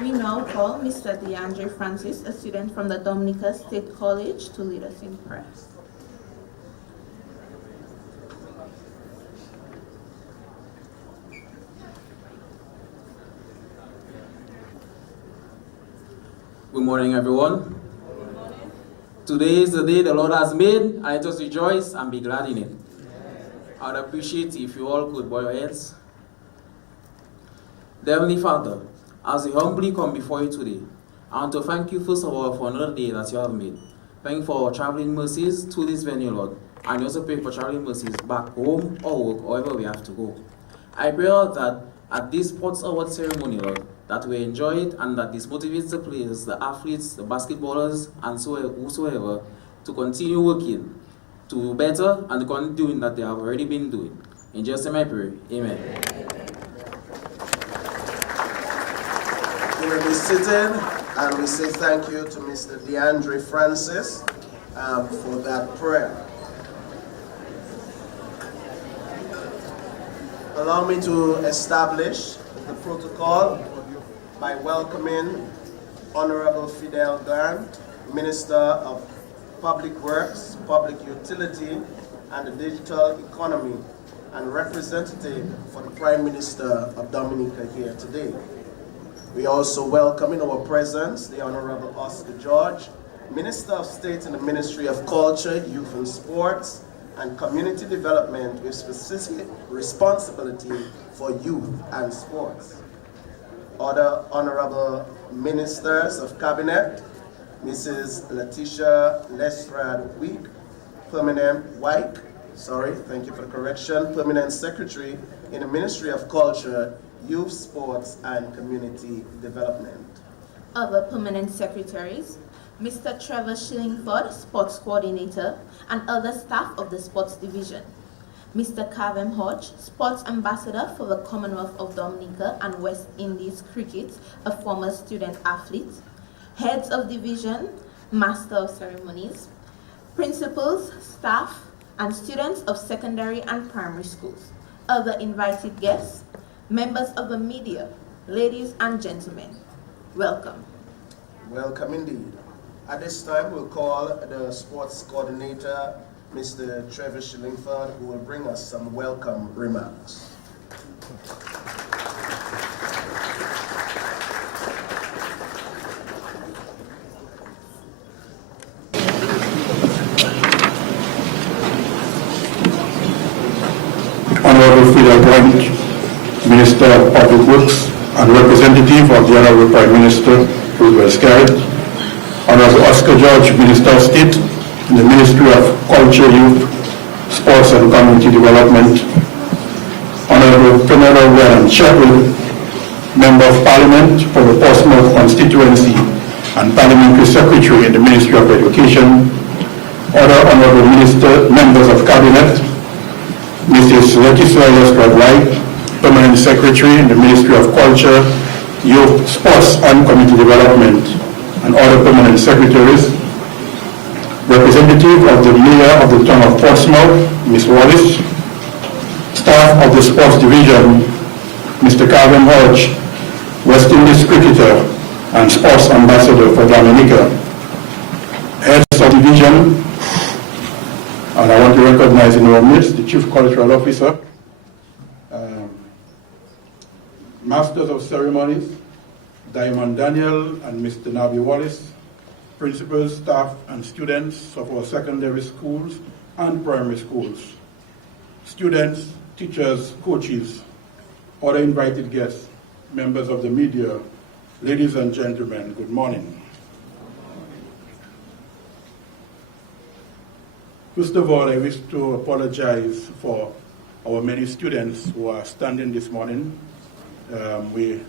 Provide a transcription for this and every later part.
We now call Mr. DeAndre Francis, a student from the Dominica State College, to lead us in prayer. Good morning, everyone. Good morning. Today is the day the Lord has made, and let us rejoice and be glad in it. I would appreciate if you all could bow your heads. Dear Heavenly Father, as we humbly come before you today, I want to thank you first of all for another day that you have made. Thank you for traveling mercies to this venue, Lord, and also pray for traveling mercies back home or work, wherever we have to go. I pray, Lord, that at this sports award ceremony, Lord, that we enjoy it and that this motivates the players, the athletes, the basketballers, and whosoever to continue working to do better and to continue doing that they have already been doing. In Jesus' name I pray. Amen. You may be seated, and we say thank you to Mr. DeAndre Francis for that prayer. Allow me to establish the protocol by welcoming Honorable Fidel Grant, Minister of Public Works, Public Utility, and the Digital Economy, and representative for the Prime Minister of Dominica here today. We also welcome in our presence the Honorable Oscar George, Minister of State in the Ministry of Culture, Youth and Sports, and Community Development with specific responsibility for youth and sports. Other Honorable Ministers of Cabinet, Mrs. Letitia Lestrade Week, Permanent Secretary in the Ministry of Culture, Youth, Sports, and Community Development. Other permanent secretaries, Mr. Trevor Shillingford, Sports Coordinator, and other staff of the Sports Division. Mr. Kavem Hodge, Sports Ambassador for the Commonwealth of Dominica and West Indies Cricket, a former student athlete. Heads of Division, Master of Ceremonies, principals, staff, and students of secondary and primary schools. Other invited guests, members of the media, ladies and gentlemen, welcome. Welcome indeed. At this time, we'll call the Sports Coordinator, Mr. Trevor Shillingford, who will bring us some welcome remarks. Honorable Fidel Grant, Minister of Public Works and representative of the Honorable Prime Minister, Roosevelt Scarlett, Honorable Oscar George, Minister of State in the Ministry of Culture, Youth, Sports and Community Development, Honorable Pamela Warren Sheffield, Member of Parliament for the Portsmouth constituency and Parliamentary Secretary in the Ministry of Education, other Honorable Members of Cabinet, Mrs. Letitia Lestrade White, Permanent Secretary in the Ministry of Culture, Youth, Sports and Community Development, and other permanent secretaries, representative of the Mayor of the Town of Portsmouth, Ms. Wallace, staff of the Sports Division, Mr. Calvin Hodge, West Indies Cricketer and Sports Ambassador for Dominica, heads of division, and I want to recognize in our midst the Chief Cultural Officer, Masters of Ceremonies, Diamond Daniel and Mr. Nabi Wallace, principals, staff, and students of our secondary schools and primary schools, students, teachers, coaches, other invited guests, members of the media, ladies and gentlemen, good morning. First of all, I wish to apologize for our many students who are standing this morning. We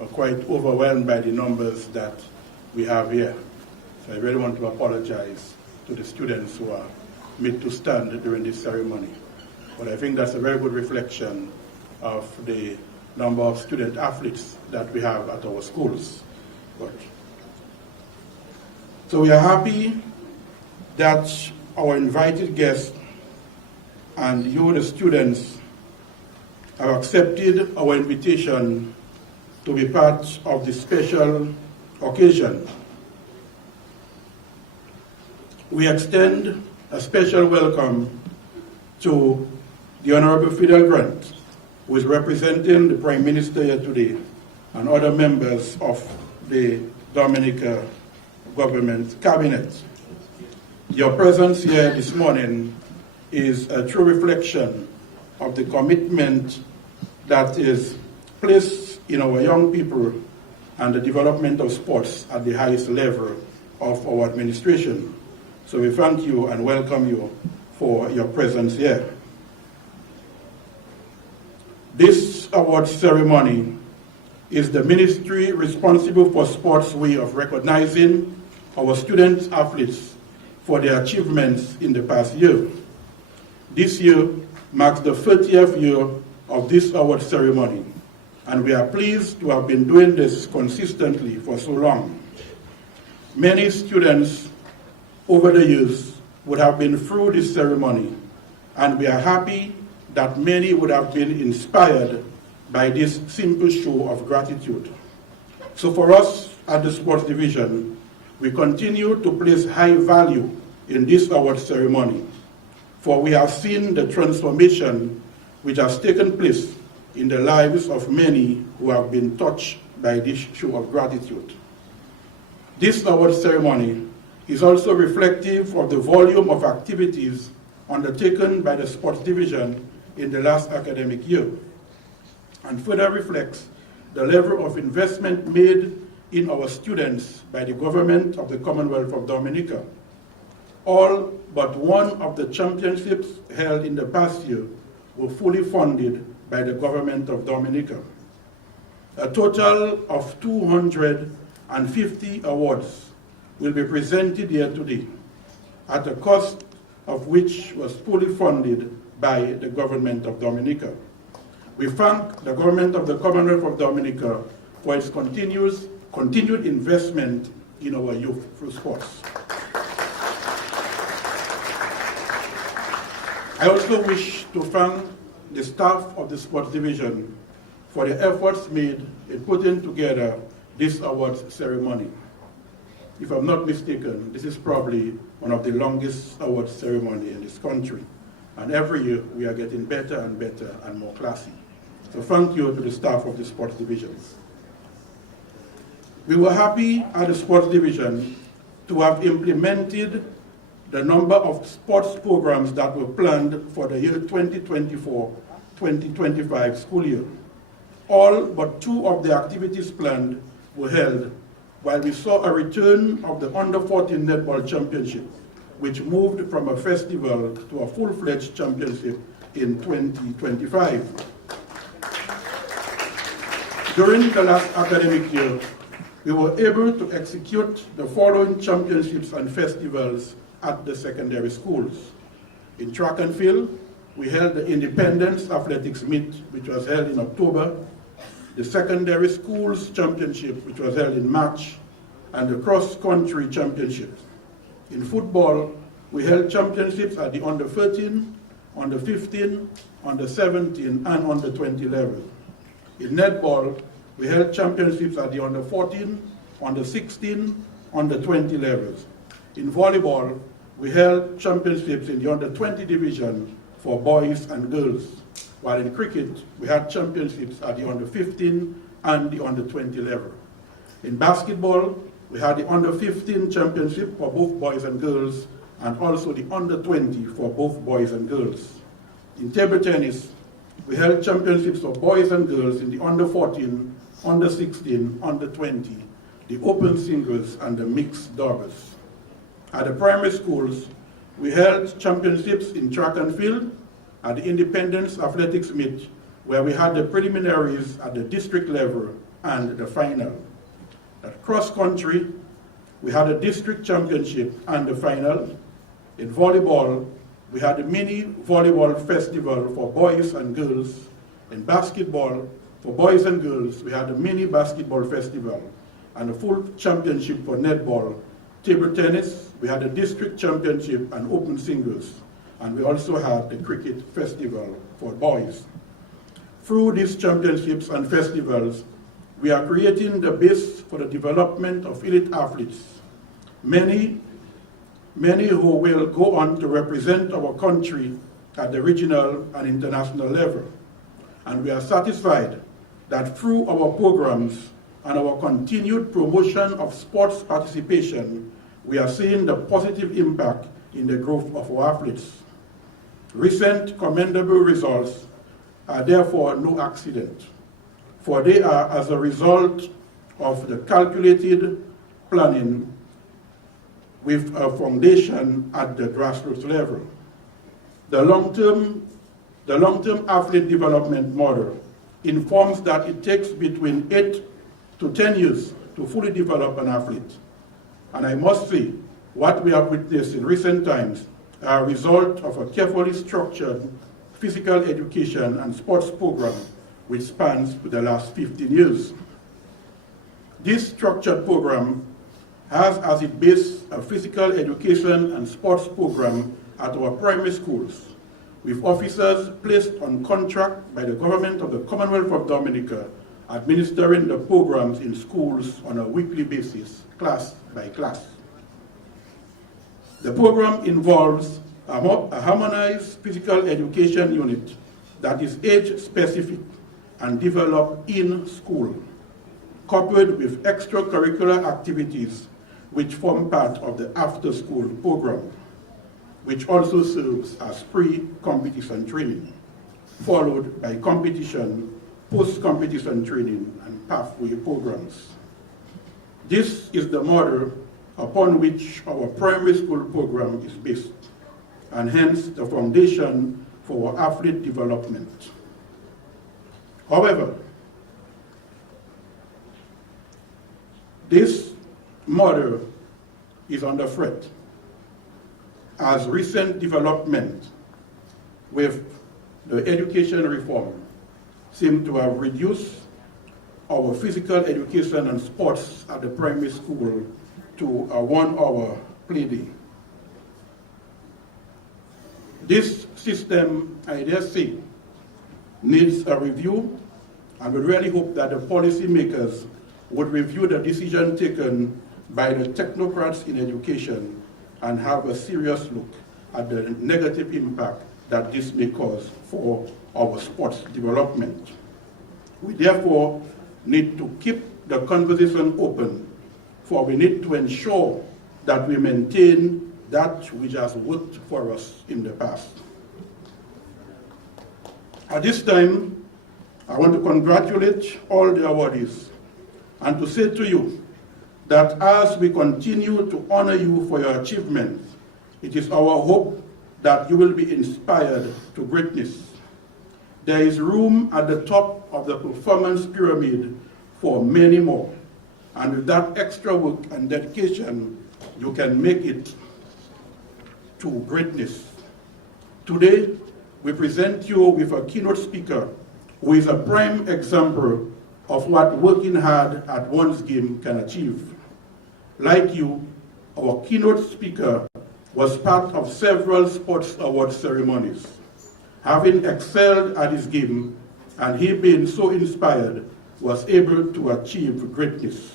are quite overwhelmed by the numbers that we have here. So I really want to apologize to the students who are made to stand during this ceremony. But I think that's a very good reflection of the number of student athletes that we have at our schools. So we are happy that our invited guests and you, the students, have accepted our invitation to be part of this special occasion. We extend a special welcome to the Honorable Fidel Grant, who is representing the Prime Minister here today, and other members of the Dominica government cabinet. Your presence here this morning is a true reflection of the commitment that is placed in our young people and the development of sports at the highest level of our administration. So we thank you and welcome you for your presence here. This award ceremony is the ministry responsible for sports' way of recognizing our student athletes for their achievements in the past year. This year marks the 30th year of this award ceremony, and we are pleased to have been doing this consistently for so long. Many students over the years would have been through this ceremony, and we are happy that many would have been inspired by this simple show of gratitude. So for us at the Sports Division, we continue to place high value in this award ceremony, for we have seen the transformation which has taken place in the lives of many who have been touched by this show of gratitude. This award ceremony is also reflective of the volume of activities undertaken by the Sports Division in the last academic year, and further reflects the level of investment made in our students by the government of the Commonwealth of Dominica. All but one of the championships held in the past year were fully funded by the government of Dominica. A total of 250 awards will be presented here today, at a cost of which was fully funded by the government of Dominica. We thank the government of the Commonwealth of Dominica for its continued investment in our youth through sports. I also wish to thank the staff of the Sports Division for the efforts made in putting together this awards ceremony. If I'm not mistaken, this is probably one of the longest awards ceremony in this country. And every year we are getting better and better and more classy. So thank you to the staff of the Sports Division. We were happy at the Sports Division to have implemented the number of sports programs that were planned for the year 2024-2025 school year. All but two of the activities planned were held, while we saw a return of the Under-14 Netball Championship, which moved from a festival to a full-fledged championship in 2025. During the last academic year, we were able to execute the following championships and festivals at the secondary schools. In track and field, we held the Independence Athletics Meet, which was held in October, the Secondary Schools Championship, which was held in March, and the Cross Country Championships. In football, we held championships at the Under-13, Under-15, Under-17, and Under-20 level. In netball, we held championships at the Under-14, Under-16, Under-20 levels. In volleyball, we held championships in the Under-20 division for boys and girls, while in cricket, we had championships at the Under-15 and the Under-20 level. In basketball, we had the Under-15 championship for both boys and girls, and also the Under-20 for both boys and girls. In table tennis, we held championships for boys and girls in the Under-14, Under-16, Under-20, the open singles, and the mixed doubles. At the primary schools, we held championships in track and field, at the Independence Athletics Meet, where we had the preliminaries at the district level and the final. At cross country, we had a district championship and the final. In volleyball, we had a mini volleyball festival for boys and girls. In basketball, for boys and girls, we had a mini basketball festival and a full championship for netball. Table tennis, we had a district championship and open singles. And we also had the cricket festival for boys. Through these championships and festivals, we are creating the base for the development of elite athletes, many who will go on to represent our country at the regional and international level. And we are satisfied that through our programs and our continued promotion of sports participation, we are seeing the positive impact in the growth of our athletes. Recent commendable results are therefore no accident, for they are as a result of the calculated planning with a foundation at the grassroots level. The long-term athlete development model informs that it takes between 8 to 10 years to fully develop an athlete. And I must say, what we have witnessed in recent times are a result of a carefully structured physical education and sports program which spans for the last 15 years. This structured program has as its base a physical education and sports program at our primary schools, with officers placed on contract by the government of the Commonwealth of Dominica administering the programs in schools on a weekly basis, class by class. The program involves a harmonized physical education unit that is age-specific and developed in school, coupled with extracurricular activities which form part of the after-school program, which also serves as pre-competition training, followed by competition, post-competition training, and pathway programs. This is the model upon which our primary school program is based, and hence the foundation for our athlete development. However, this model is under threat as recent development with the education reform seem to have reduced our physical education and sports at the primary school to a 1-hour play day. This system, I dare say, needs a review, and we really hope that the policymakers would review the decision taken by the technocrats in education and have a serious look at the negative impact that this may cause for our sports development. We therefore need to keep the conversation open, for we need to ensure that we maintain that which has worked for us in the past. At this time, I want to congratulate all the awardees and to say to you that as we continue to honor you for your achievements, it is our hope that you will be inspired to greatness. There is room at the top of the performance pyramid for many more, and with that extra work and dedication, you can make it to greatness. Today, we present you with a keynote speaker who is a prime example of what working hard at one's game can achieve. Like you, our keynote speaker was part of several sports award ceremonies. Having excelled at his game, and he being so inspired, was able to achieve greatness.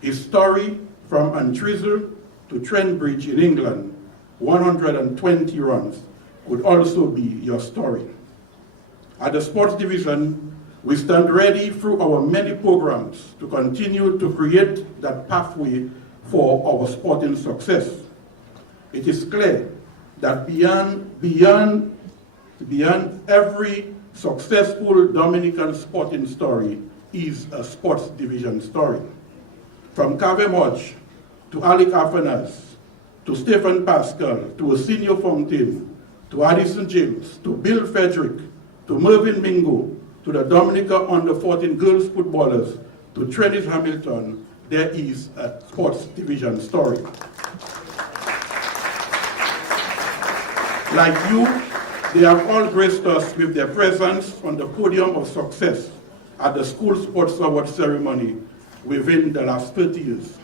His story from Antrizal to Trent Bridge in England, 120 runs, could also be your story. At the sports division, we stand ready through our many programs to continue to create that pathway for our sporting success. It is clear that beyond every successful Dominican sporting story is a sports division story. From Kavem Hodge to Alec Afanas, to Stephen Pascal, to Osinio Fontaine, to Addison James, to Bill Frederick, to Mervyn Mingo, to the Dominica under-14 girls footballers, to Trennis Hamilton, there is a sports division story. Like you, they have all graced us with their presence on the podium of success at the School Sports Award ceremony within the last 30 years.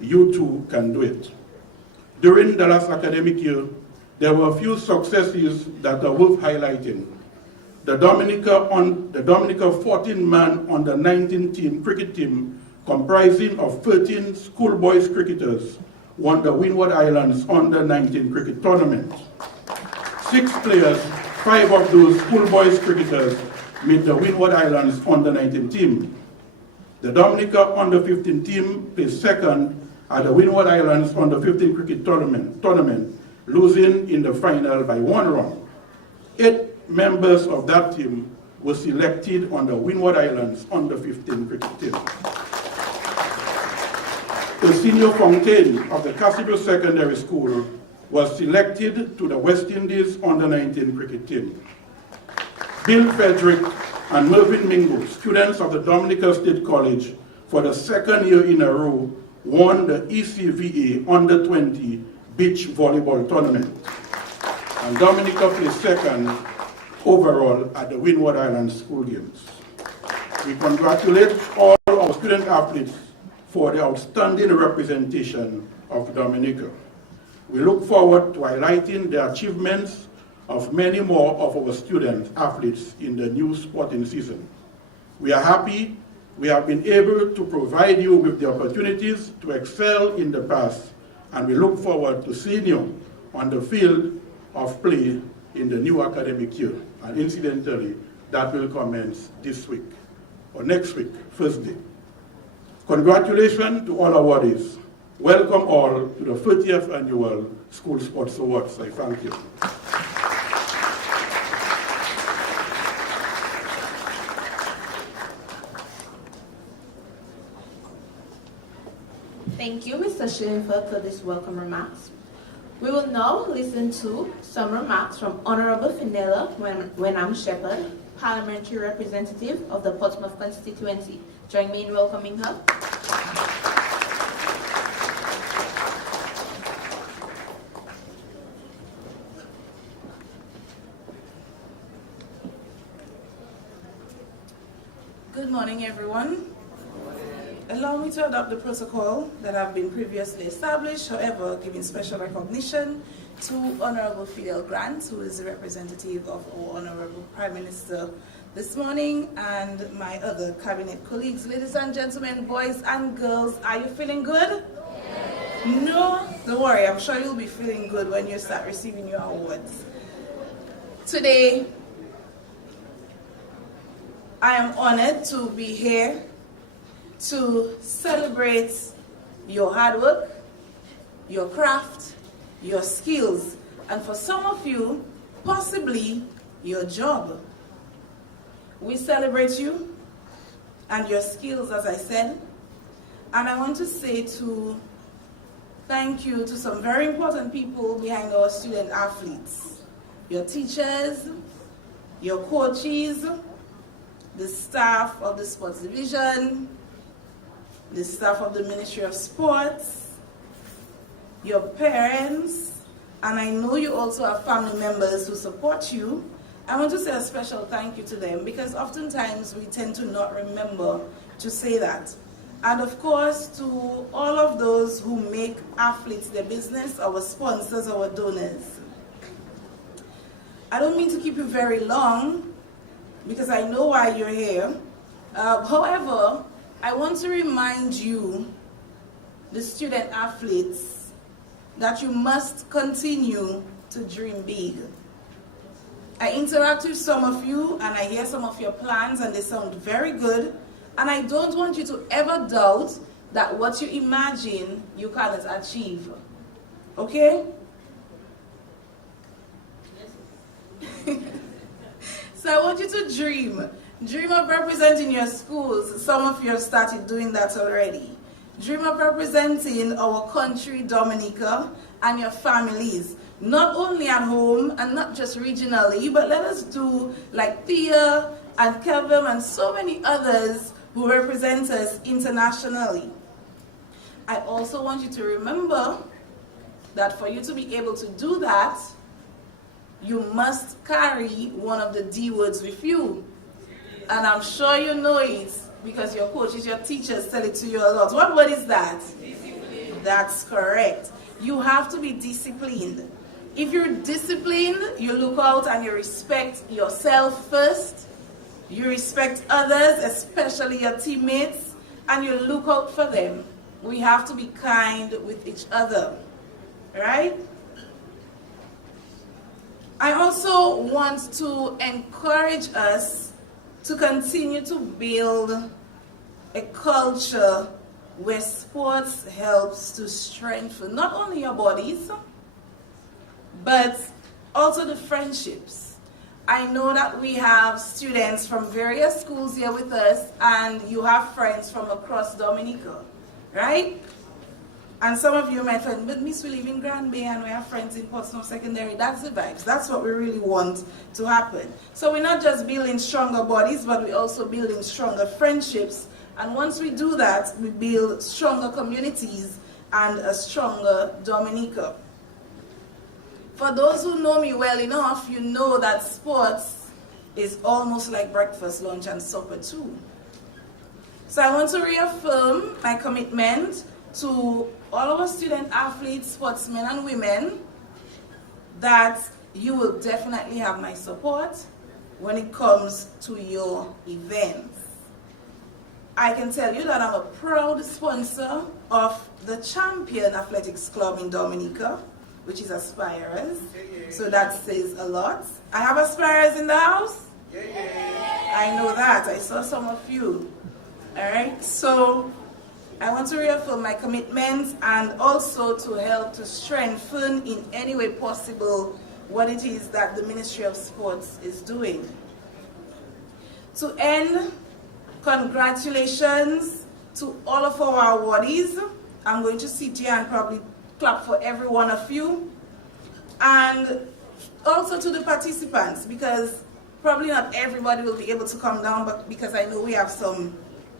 You too can do it. During the last academic year, there were a few successes that are worth highlighting. the Dominica 14-man under 19 team cricket team comprising of 13 schoolboys cricketers won the Windward Islands under 19 cricket tournament. 6 players, 5 of those schoolboys cricketers, made the Windward Islands under 19 team. The Dominica under 15 team placed second at the Windward Islands under 15 cricket tournament, losing in the final by 1 run. 8 members of that team were selected on the Windward Islands under 15 cricket team. The senior Fontaine of the Cassibel Secondary School was selected to the West Indies under 19 cricket team. Bill Frederick and Mervyn Mingo, students of the Dominica State College, for the 2nd year in a row, won the ECVA under 20 beach volleyball tournament. And Dominica placed second overall at the Windward Islands School Games. We congratulate all our student athletes for the outstanding representation of Dominica. We look forward to highlighting the achievements of many more of our student athletes in the new sporting season. We are happy we have been able to provide you with the opportunities to excel in the past, and we look forward to seeing you on the field of play in the new academic year. And incidentally, that will commence this week, or next week, Thursday. Congratulations to all awardees. Welcome all to the 30th Annual School Sports Awards. I thank you. Thank you, Mr. Schillingford, for these welcome remarks. We will now listen to some remarks from Honorable Fenella Wenham Shepherd, Parliamentary Representative of the Portsmouth constituency. Join me in welcoming her. Good morning, everyone. Allow me to adopt the protocol that have been previously established, however, giving special recognition to Honorable Fidel Grant, who is the representative of our Honorable Prime Minister this morning, and my other cabinet colleagues. Ladies and gentlemen, boys and girls, are you feeling good? Yes. No? Don't worry, I'm sure you'll be feeling good when you start receiving your awards. Today, I am honored to be here to celebrate your hard work, your craft, your skills, and for some of you, possibly your job. We celebrate you and your skills, as I said, and I want to say thank you to some very important people behind our student athletes, your teachers, your coaches, the staff of the sports division, the staff of the Ministry of Sports, your parents, and I know you also have family members who support you. I want to say a special thank you to them because oftentimes we tend to not remember to say that. And of course, to all of those who make athletes their business, our sponsors, our donors. I don't mean to keep you very long because I know why you're here. However, I want to remind you, the student athletes, that you must continue to dream big. I interact with some of you and I hear some of your plans and they sound very good, and I don't want you to ever doubt that what you imagine you cannot achieve. Okay? So I want you to dream. Dream of representing your schools. Some of you have started doing that already. Dream of representing our country, Dominica, and your families. Not only at home and not just regionally, but let us do like Thea and Kevin and so many others who represent us internationally. I also want you to remember that for you to be able to do that, you must carry one of the D words with you. And I'm sure you know it because your coaches, your teachers tell it to you a lot. What word is that? Discipline. That's correct. You have to be disciplined. If you're disciplined, you look out and you respect yourself first. You respect others, especially your teammates, and you look out for them. We have to be kind with each other, right? I also want to encourage us to continue to build a culture where sports helps to strengthen not only your bodies, but also the friendships. I know that we have students from various schools here with us, and you have friends from across Dominica, right? And some of you might find, but Miss, we live in Grand Bay and we have friends in Portsmouth Secondary. That's the vibes. That's what we really want to happen. So we're not just building stronger bodies, but we're also building stronger friendships. And once we do that, we build stronger communities and a stronger Dominica. For those who know me well enough, you know that sports is almost like breakfast, lunch, and supper too. So I want to reaffirm my commitment to all of our student athletes, sportsmen and women, that you will definitely have my support when it comes to your events. I can tell you that I'm a proud sponsor of the Champion Athletics Club in Dominica, which is Aspirers. So that says a lot. I have Aspirers in the house? I know that. I saw some of you. All right. So I want to reaffirm my commitment and also to help to strengthen in any way possible what it is that the Ministry of Sports is doing. To end, congratulations to all of our awardees. I'm going to sit here and probably clap for every one of you. And also to the participants, because probably not everybody will be able to come down, but because I know we have some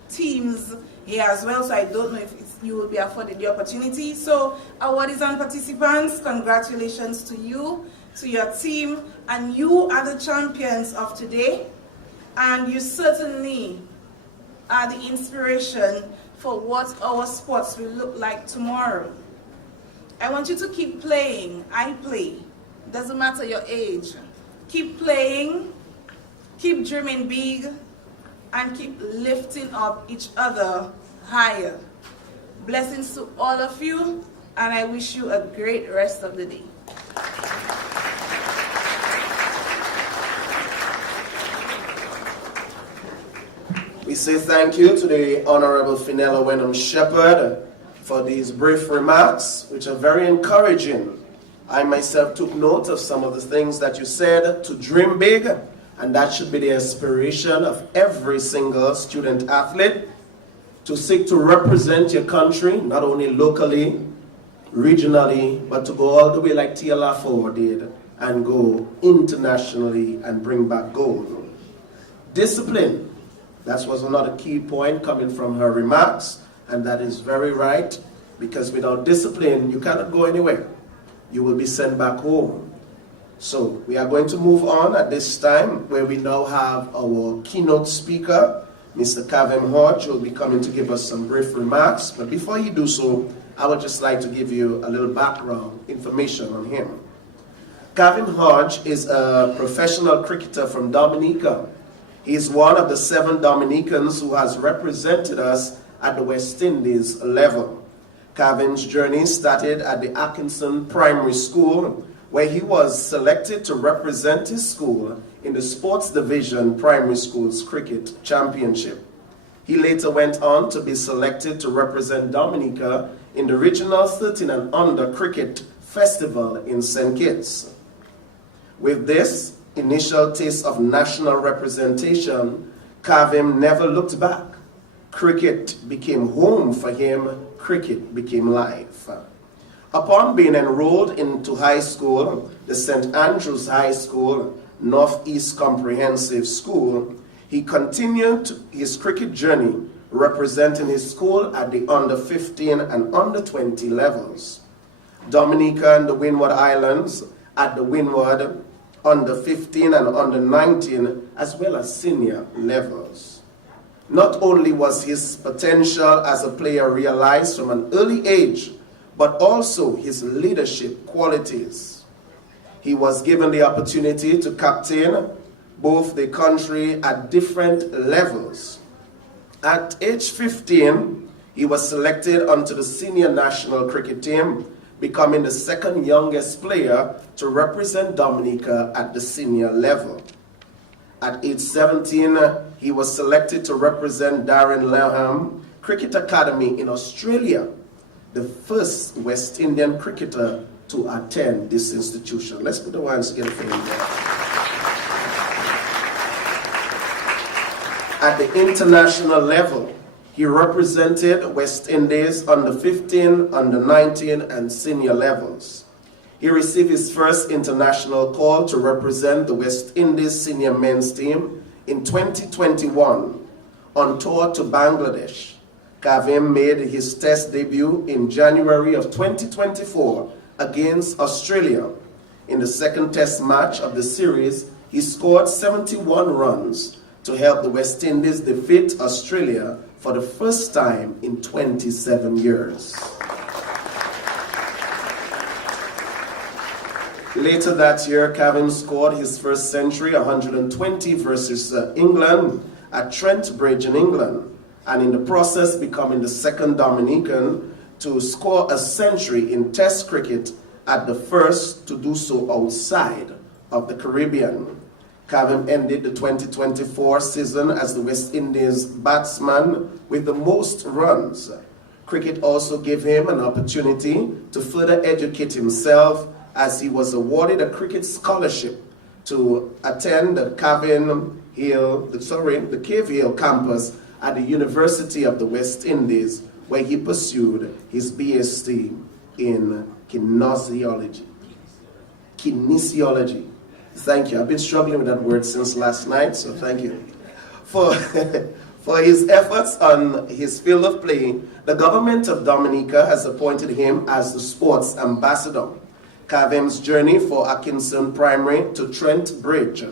teams here as well, so I don't know if you will be afforded the opportunity. So awardees and participants, congratulations to you, to your team, and you are the champions of today, and you certainly are the inspiration for what our sports will look like tomorrow. I want you to keep playing. I play. Doesn't matter your age. Keep playing, keep dreaming big, and keep lifting up each other higher. Blessings to all of you, and I wish you a great rest of the day. We say thank you to the Honorable Fenella Wenham Shepherd for these brief remarks, which are very encouraging. I myself took note of some of the things that you said, to dream big, and that should be the aspiration of every single student athlete, to seek to represent your country, not only locally, regionally, but to go all the way like Tia Lafleur did and go internationally and bring back gold. Discipline, that was another key point coming from her remarks, and that is very right, because without discipline, you cannot go anywhere. You will be sent back home. So we are going to move on at this time, where we now have our keynote speaker, Mr. Kavem Hodge, who will be coming to give us some brief remarks. But before you do so, I would just like to give you a little background information on him. Kavem Hodge is a professional cricketer from Dominica. He is one of the 7 Dominicans who has represented us at the West Indies level. Kavem's journey started at the Atkinson Primary School, where he was selected to represent his school in the Sports Division Primary Schools Cricket Championship. He later went on to be selected to represent Dominica in the Regional 13 and Under Cricket Festival in St. Kitts. With this initial taste of national representation, Kavem never looked back. Cricket became home for him. Cricket became life. Upon being enrolled into high school, the St. Andrews High School, Northeast Comprehensive School, he continued his cricket journey representing his school at the under 15 and under 20 levels. Dominica and the Windward Islands at the Windward under 15 and under 19, as well as senior levels. Not only was his potential as a player realized from an early age, but also his leadership qualities. he was given the opportunity to captain both the country at different levels. At age 15, he was selected onto the senior national cricket team, becoming the second youngest player to represent Dominica at the senior level. At age 17, he was selected to represent Darren Leham Cricket Academy in Australia, the first West Indian cricketer to attend this institution. Let's put the hands together for him there. At the international level, he represented West Indies under 15, under 19, and senior levels. He received his first international call to represent the West Indies senior men's team in 2021 on tour to Bangladesh. Kavem made his test debut in January of 2024 against Australia. In the second test match of the series, he scored 71 runs to help the West Indies defeat Australia for the first time in 27 years. Later that year, Kavem scored his first century, 120 versus England at Trent Bridge in England, and in the process becoming the second Dominican to score a century in Test cricket at the first to do so outside of the Caribbean. Kavem ended the 2024 season as the West Indies batsman with the most runs. Cricket also gave him an opportunity to further educate himself as he was awarded a cricket scholarship to attend the Cave Hill campus at the University of the West Indies, where he pursued his BSc in kinesiology. Thank you. I've been struggling with that word since last night, so thank you. For his efforts on his field of play, the government of Dominica has appointed him as the sports ambassador. Kavem's journey for Atkinson Primary to Trent Bridge,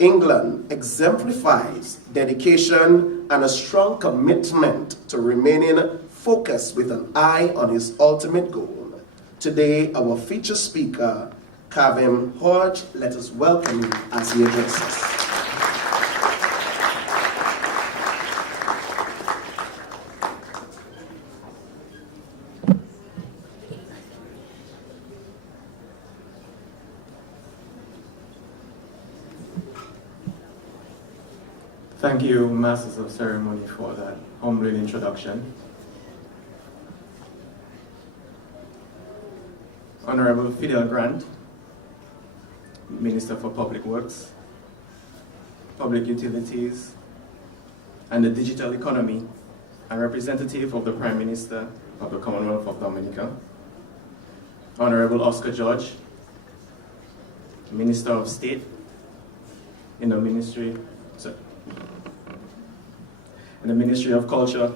England, exemplifies dedication and a strong commitment to remaining focused with an eye on his ultimate goal. Today, our feature speaker, Kavem Hodge, let us welcome him as he addresses. Thank you, Masters of Ceremony, for that humbling introduction. Honorable Fidel Grant, Minister for Public Works, Public Utilities, and the Digital Economy, and representative of the Prime Minister of the Commonwealth of Dominica. Honorable Oscar George, Minister of State in the Ministry of Culture,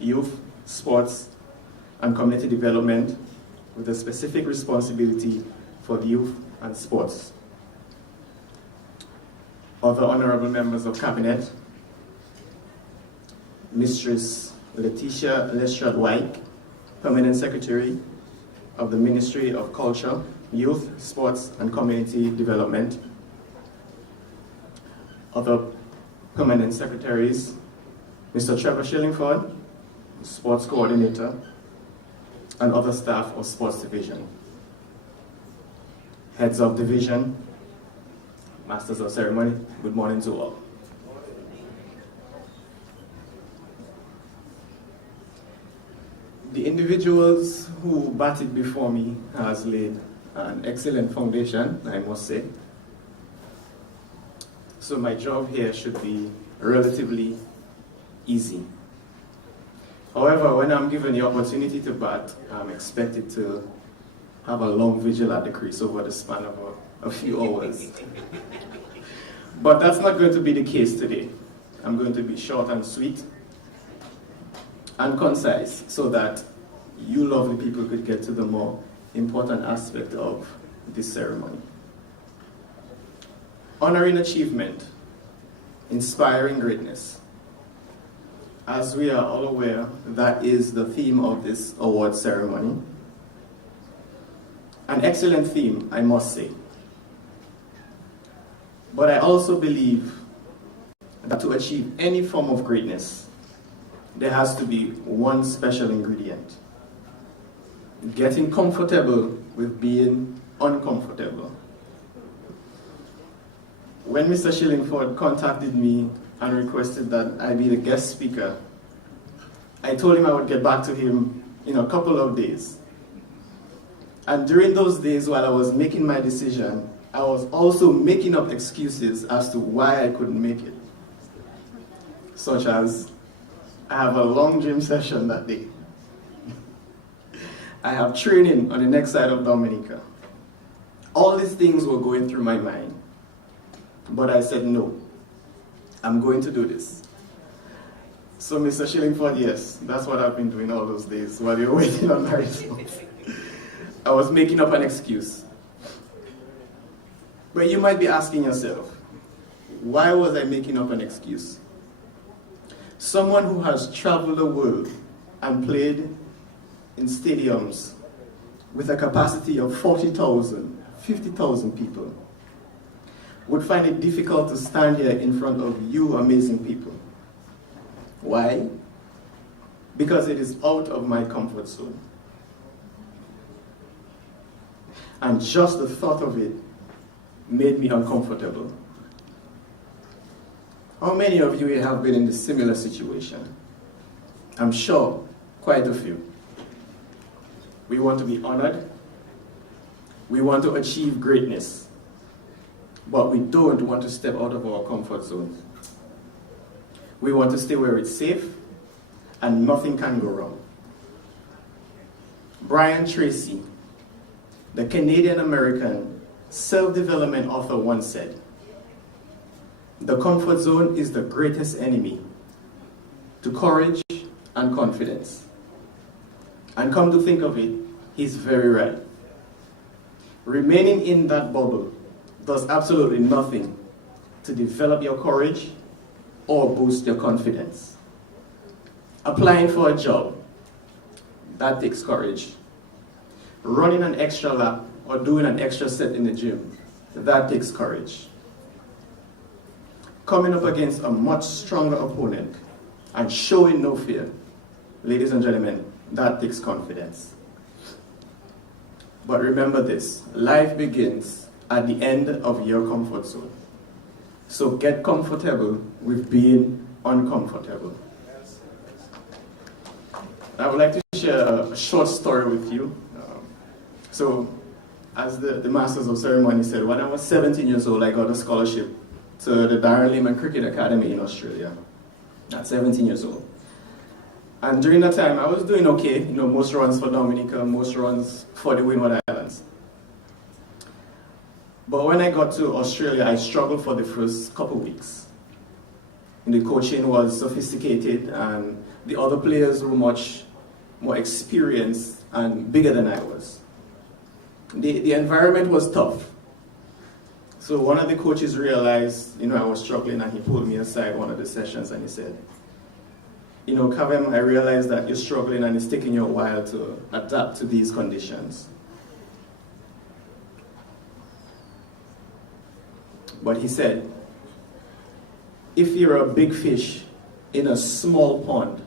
Youth, Sports, and Community Development, with a specific responsibility for the youth and sports. Other honorable members of Cabinet, Mistress Letitia Lestrade-White, Permanent Secretary of the Ministry of Culture, Youth, Sports, and Community Development. Other Permanent Secretaries, Mr. Trevor Shillingford, Sports Coordinator, and other staff of Sports Division. Heads of Division, Masters of Ceremony, good morning to all. The individuals who batted before me has laid an excellent foundation, I must say. So my job here should be relatively easy. However, when I'm given the opportunity to bat, I'm expected to have a long vigil at the crease over the span of a few hours. But that's not going to be the case today. I'm going to be short and sweet and concise so that you lovely people could get to the more important aspect of this ceremony. Honoring achievement, inspiring greatness. As we are all aware, that is the theme of this award ceremony. An excellent theme, I must say. But I also believe that to achieve any form of greatness, there has to be one special ingredient: getting comfortable with being uncomfortable. When Mr. Shillingford contacted me and requested that I be the guest speaker, I told him I would get back to him in a couple of days. And during those days, while I was making my decision, I was also making up excuses as to why I couldn't make it. Such as, I have a long gym session that day. I have training on the next side of Dominica. All these things were going through my mind. But I said, no, I'm going to do this. So Mr. Shillingford, yes, that's what I've been doing all those days while you're waiting on my results. I was making up an excuse. But you might be asking yourself, why was I making up an excuse? Someone who has traveled the world and played in stadiums with a capacity of 40,000, 50,000 people would find it difficult to stand here in front of you amazing people. Why? Because it is out of my comfort zone. And just the thought of it made me uncomfortable. How many of you have been in a similar situation? I'm sure quite a few. We want to be honored. We want to achieve greatness. But we don't want to step out of our comfort zone. We want to stay where it's safe and nothing can go wrong. Brian Tracy, the Canadian-American self-development author, once said, "The comfort zone is the greatest enemy to courage and confidence." And come to think of it, he's very right. Remaining in that bubble does absolutely nothing to develop your courage or boost your confidence. Applying for a job, that takes courage. Running an extra lap or doing an extra set in the gym, that takes courage. Coming up against a much stronger opponent and showing no fear, ladies and gentlemen, that takes confidence. But remember this, life begins at the end of your comfort zone. So get comfortable with being uncomfortable. I would like to share a short story with you. So, as the Masters of Ceremony said, when I was 17 years old, I got a scholarship to the Darren Lehman Cricket Academy in Australia at 17 years old. And during that time, I was doing okay, most runs for Dominica, most runs for the Windward Islands. But when I got to Australia, I struggled for the first couple weeks. The coaching was sophisticated, and the other players were much more experienced and bigger than I was. The environment was tough. So one of the coaches realized, I was struggling, and he pulled me aside one of the sessions and he said, Kavem, I realize that you're struggling and it's taking you a while to adapt to these conditions. But he said, if you're a big fish in a small pond,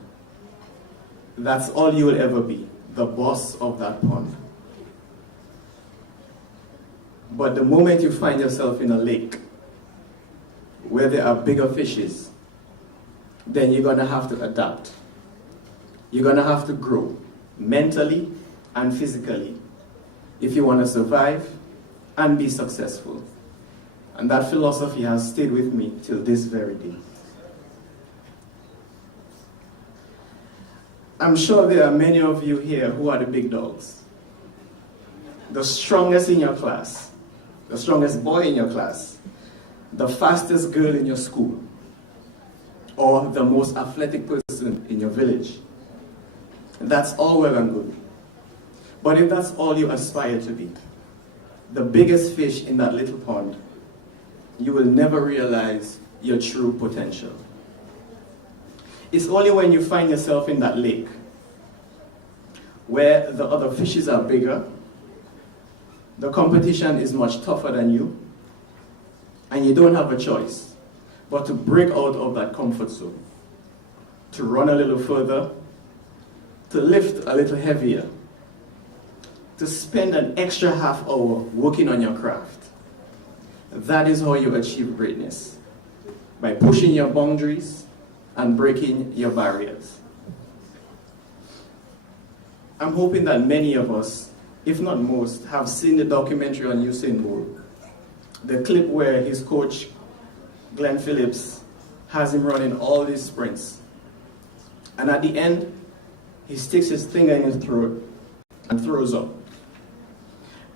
that's all you will ever be, the boss of that pond. But the moment you find yourself in a lake where there are bigger fishes, then you're going to have to adapt. You're going to have to grow mentally and physically if you want to survive and be successful. And that philosophy has stayed with me till this very day. I'm sure there are many of you here who are the big dogs. The strongest in your class, the strongest boy in your class, the fastest girl in your school, or the most athletic person in your village. That's all well and good. But if that's all you aspire to be, the biggest fish in that little pond, you will never realize your true potential. It's only when you find yourself in that lake where the other fishes are bigger, the competition is much tougher than you, and you don't have a choice but to break out of that comfort zone, to run a little further, to lift a little heavier, to spend an extra half hour working on your craft. That is how you achieve greatness, by pushing your boundaries and breaking your barriers. I'm hoping that many of us, if not most, have seen the documentary on Usain Bolt, the clip where his coach, Glenn Phillips, has him running all these sprints. And at the end, he sticks his finger in his throat and throws up.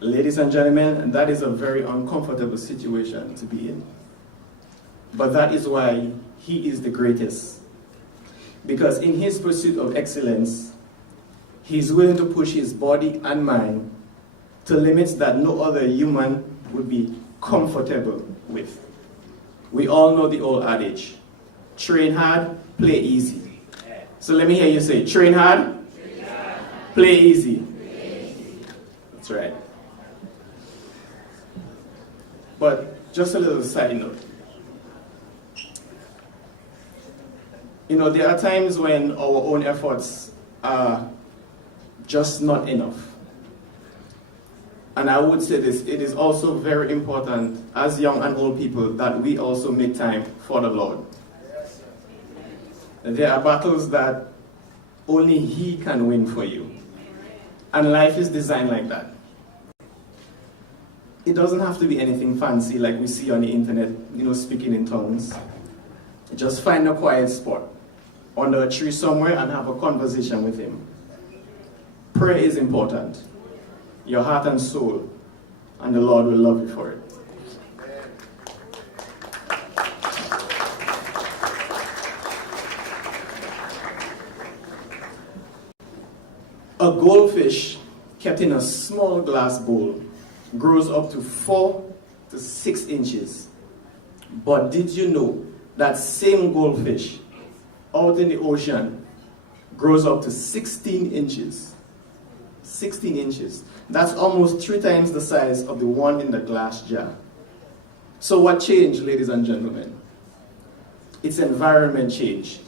Ladies and gentlemen, that is a very uncomfortable situation to be in. But that is why he is the greatest. Because in his pursuit of excellence, he's willing to push his body and mind to limits that no other human would be comfortable with. We all know the old adage, train hard, play easy. So let me hear you say, train hard, play easy. That's right. But just a little side note. You know, there are times when our own efforts are just not enough. And I would say this, it is also very important as young and old people that we also make time for the Lord. There are battles that only He can win for you. And life is designed like that. It doesn't have to be anything fancy like we see on the internet, you know, speaking in tongues. Just find a quiet spot under a tree somewhere and have a conversation with Him. Prayer is important. Your heart and soul, and the Lord will love you for it. A goldfish kept in a small glass bowl grows up to 4 to 6 inches. But did you know that same goldfish out in the ocean grows up to 16 inches? 16 inches. That's almost 3 times the size of the one in the glass jar. So what changed, ladies and gentlemen? Its environment changed.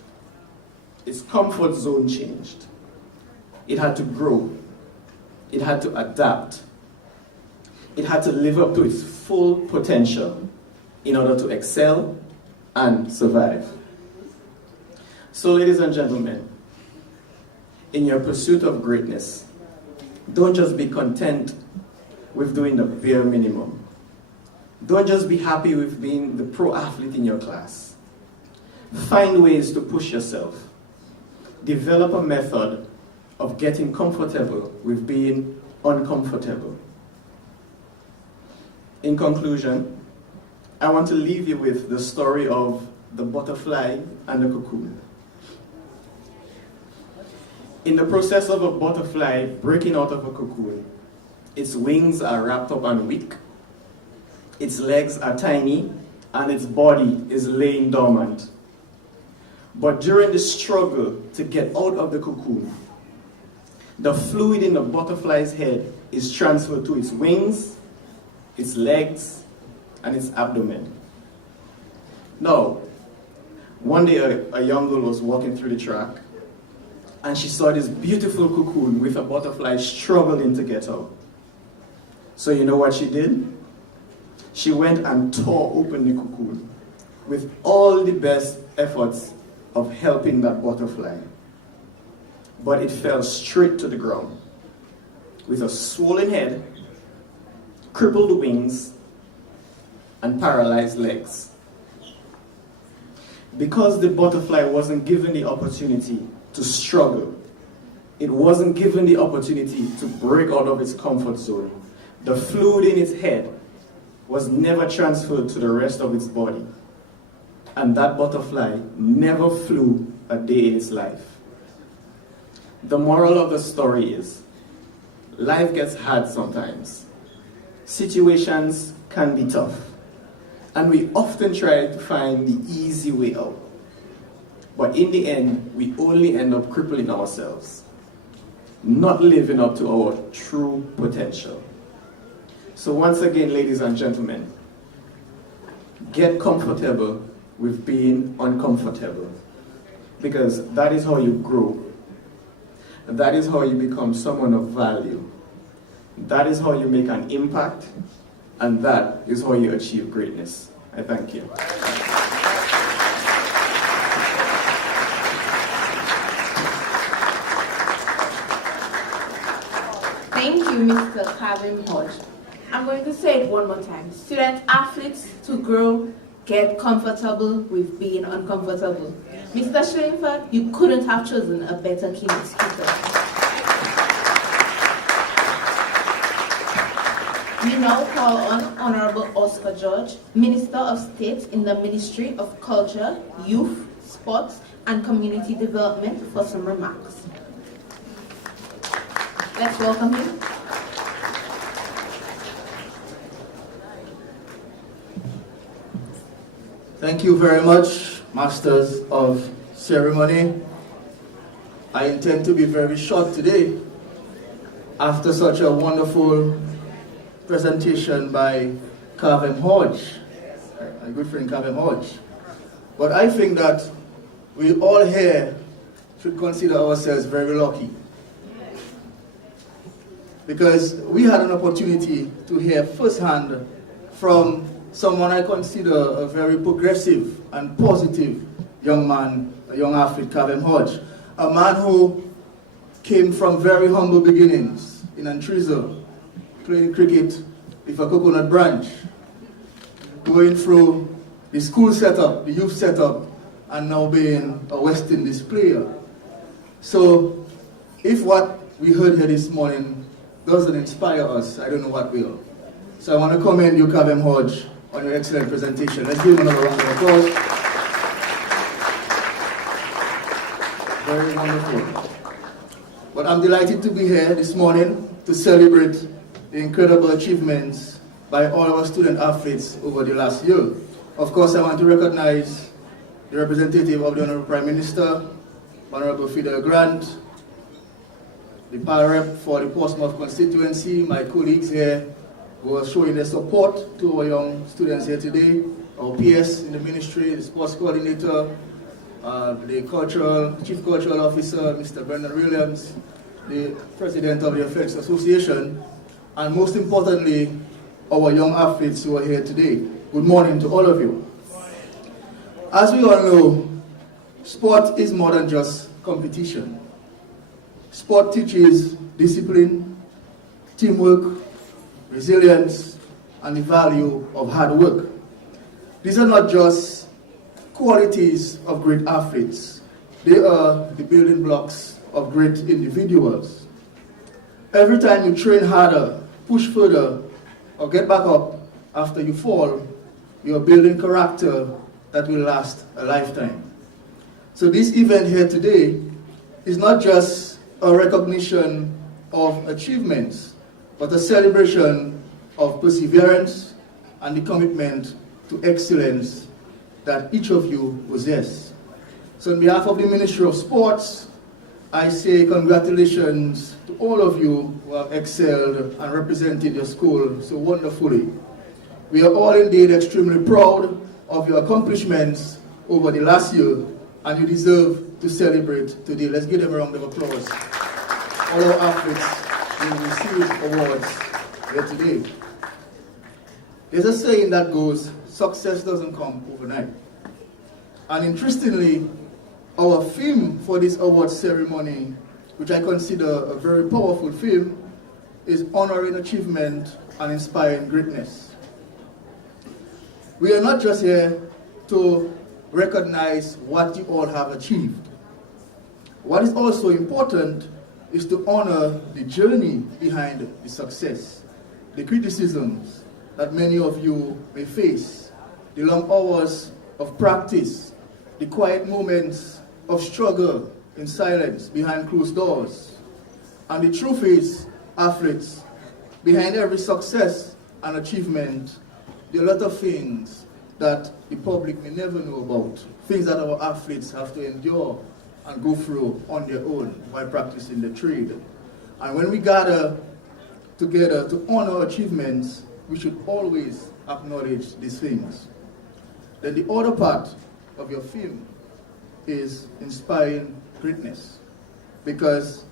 Its comfort zone changed. It had to grow. It had to adapt. It had to live up to its full potential in order to excel and survive. So, ladies and gentlemen, in your pursuit of greatness, don't just be content with doing the bare minimum. Don't just be happy with being the pro athlete in your class. Find ways to push yourself. Develop a method of getting comfortable with being uncomfortable. In conclusion, I want to leave you with the story of the butterfly and the cocoon. In the process of a butterfly breaking out of a cocoon, its wings are wrapped up and weak, its legs are tiny, and its body is laying dormant. But during the struggle to get out of the cocoon, the fluid in the butterfly's head is transferred to its wings, its legs, and its abdomen. Now, one day a young girl was walking through the track, and she saw this beautiful cocoon with a butterfly struggling to get out. So you know what she did? She went and tore open the cocoon with all the best efforts of helping that butterfly. But it fell straight to the ground with a swollen head, crippled wings, and paralyzed legs. Because the butterfly wasn't given the opportunity to struggle, it wasn't given the opportunity to break out of its comfort zone, the fluid in its head was never transferred to the rest of its body. And that butterfly never flew a day in its life. The moral of the story is, life gets hard sometimes. Situations can be tough. And we often try to find the easy way out. But in the end, we only end up crippling ourselves, not living up to our true potential. So once again, ladies and gentlemen, get comfortable with being uncomfortable, because that is how you grow. That is how you become someone of value. That is how you make an impact, and that is how you achieve greatness. I thank you. Thank you, Mr. Kavem Hodge. I'm going to say it one more time. Student athletes to grow, get comfortable with being uncomfortable. Mr. Schillingford, you couldn't have chosen a better keynote speaker. We now call on Honorable Oscar George, Minister of State in the Ministry of Culture, Youth, Sports, and Community Development for some remarks. Let's welcome him. Thank you very much, Masters of Ceremony. I intend to be very short today after such a wonderful presentation by Kavem Hodge, my good friend Kavem Hodge. But I think that we all here should consider ourselves very lucky, because we had an opportunity to hear firsthand from someone I consider a very progressive and positive young man, a young athlete, Kavem Hodge, a man who came from very humble beginnings in Antriza, playing cricket with a coconut branch, going through the school setup, the youth setup, and now being a West Indies player. So if what we heard here this morning doesn't inspire us, I don't know what will. So I want to commend you, Kavem Hodge, on your excellent presentation. Let's give him another round of applause. Very wonderful. But I'm delighted to be here this morning to celebrate the incredible achievements by all our student athletes over the last year. Of course, I want to recognize the representative of the Honorable Prime Minister, Honorable Fidel Grant, the Parliamentary for the Portsmouth constituency, my colleagues here who are showing their support to our young students here today, our PS in the ministry, the sports coordinator, the Chief Cultural Officer, Mr. Brendan Williams, the President of the Athletics Association, and most importantly, our young athletes who are here today. Good morning to all of you. As we all know, sport is more than just competition. Sport teaches discipline, teamwork, resilience, and the value of hard work. These are not just qualities of great athletes. They are the building blocks of great individuals. Every time you train harder, push further, or get back up after you fall, you're building character that will last a lifetime. So this event here today is not just a recognition of achievements, but a celebration of perseverance and the commitment to excellence that each of you possess. So on behalf of the Ministry of Sports, I say congratulations to all of you who have excelled and represented your school so wonderfully. We are all indeed extremely proud of your accomplishments over the last year, and you deserve to celebrate today. Let's give them a round of applause. All our athletes will receive awards here today. There's a saying that goes, success doesn't come overnight. And interestingly, our theme for this award ceremony, which I consider a very powerful theme, is honoring achievement and inspiring greatness. We are not just here to recognize what you all have achieved. What is also important is to honor the journey behind the success, the criticisms that many of you may face, the long hours of practice, the quiet moments of struggle in silence behind closed doors. And the truth is, athletes, behind every success and achievement, there are a lot of things that the public may never know about, things that our athletes have to endure and go through on their own while practicing the trade. And when we gather together to honor achievements, we should always acknowledge these things. then the other part of your film is inspiring greatness. Because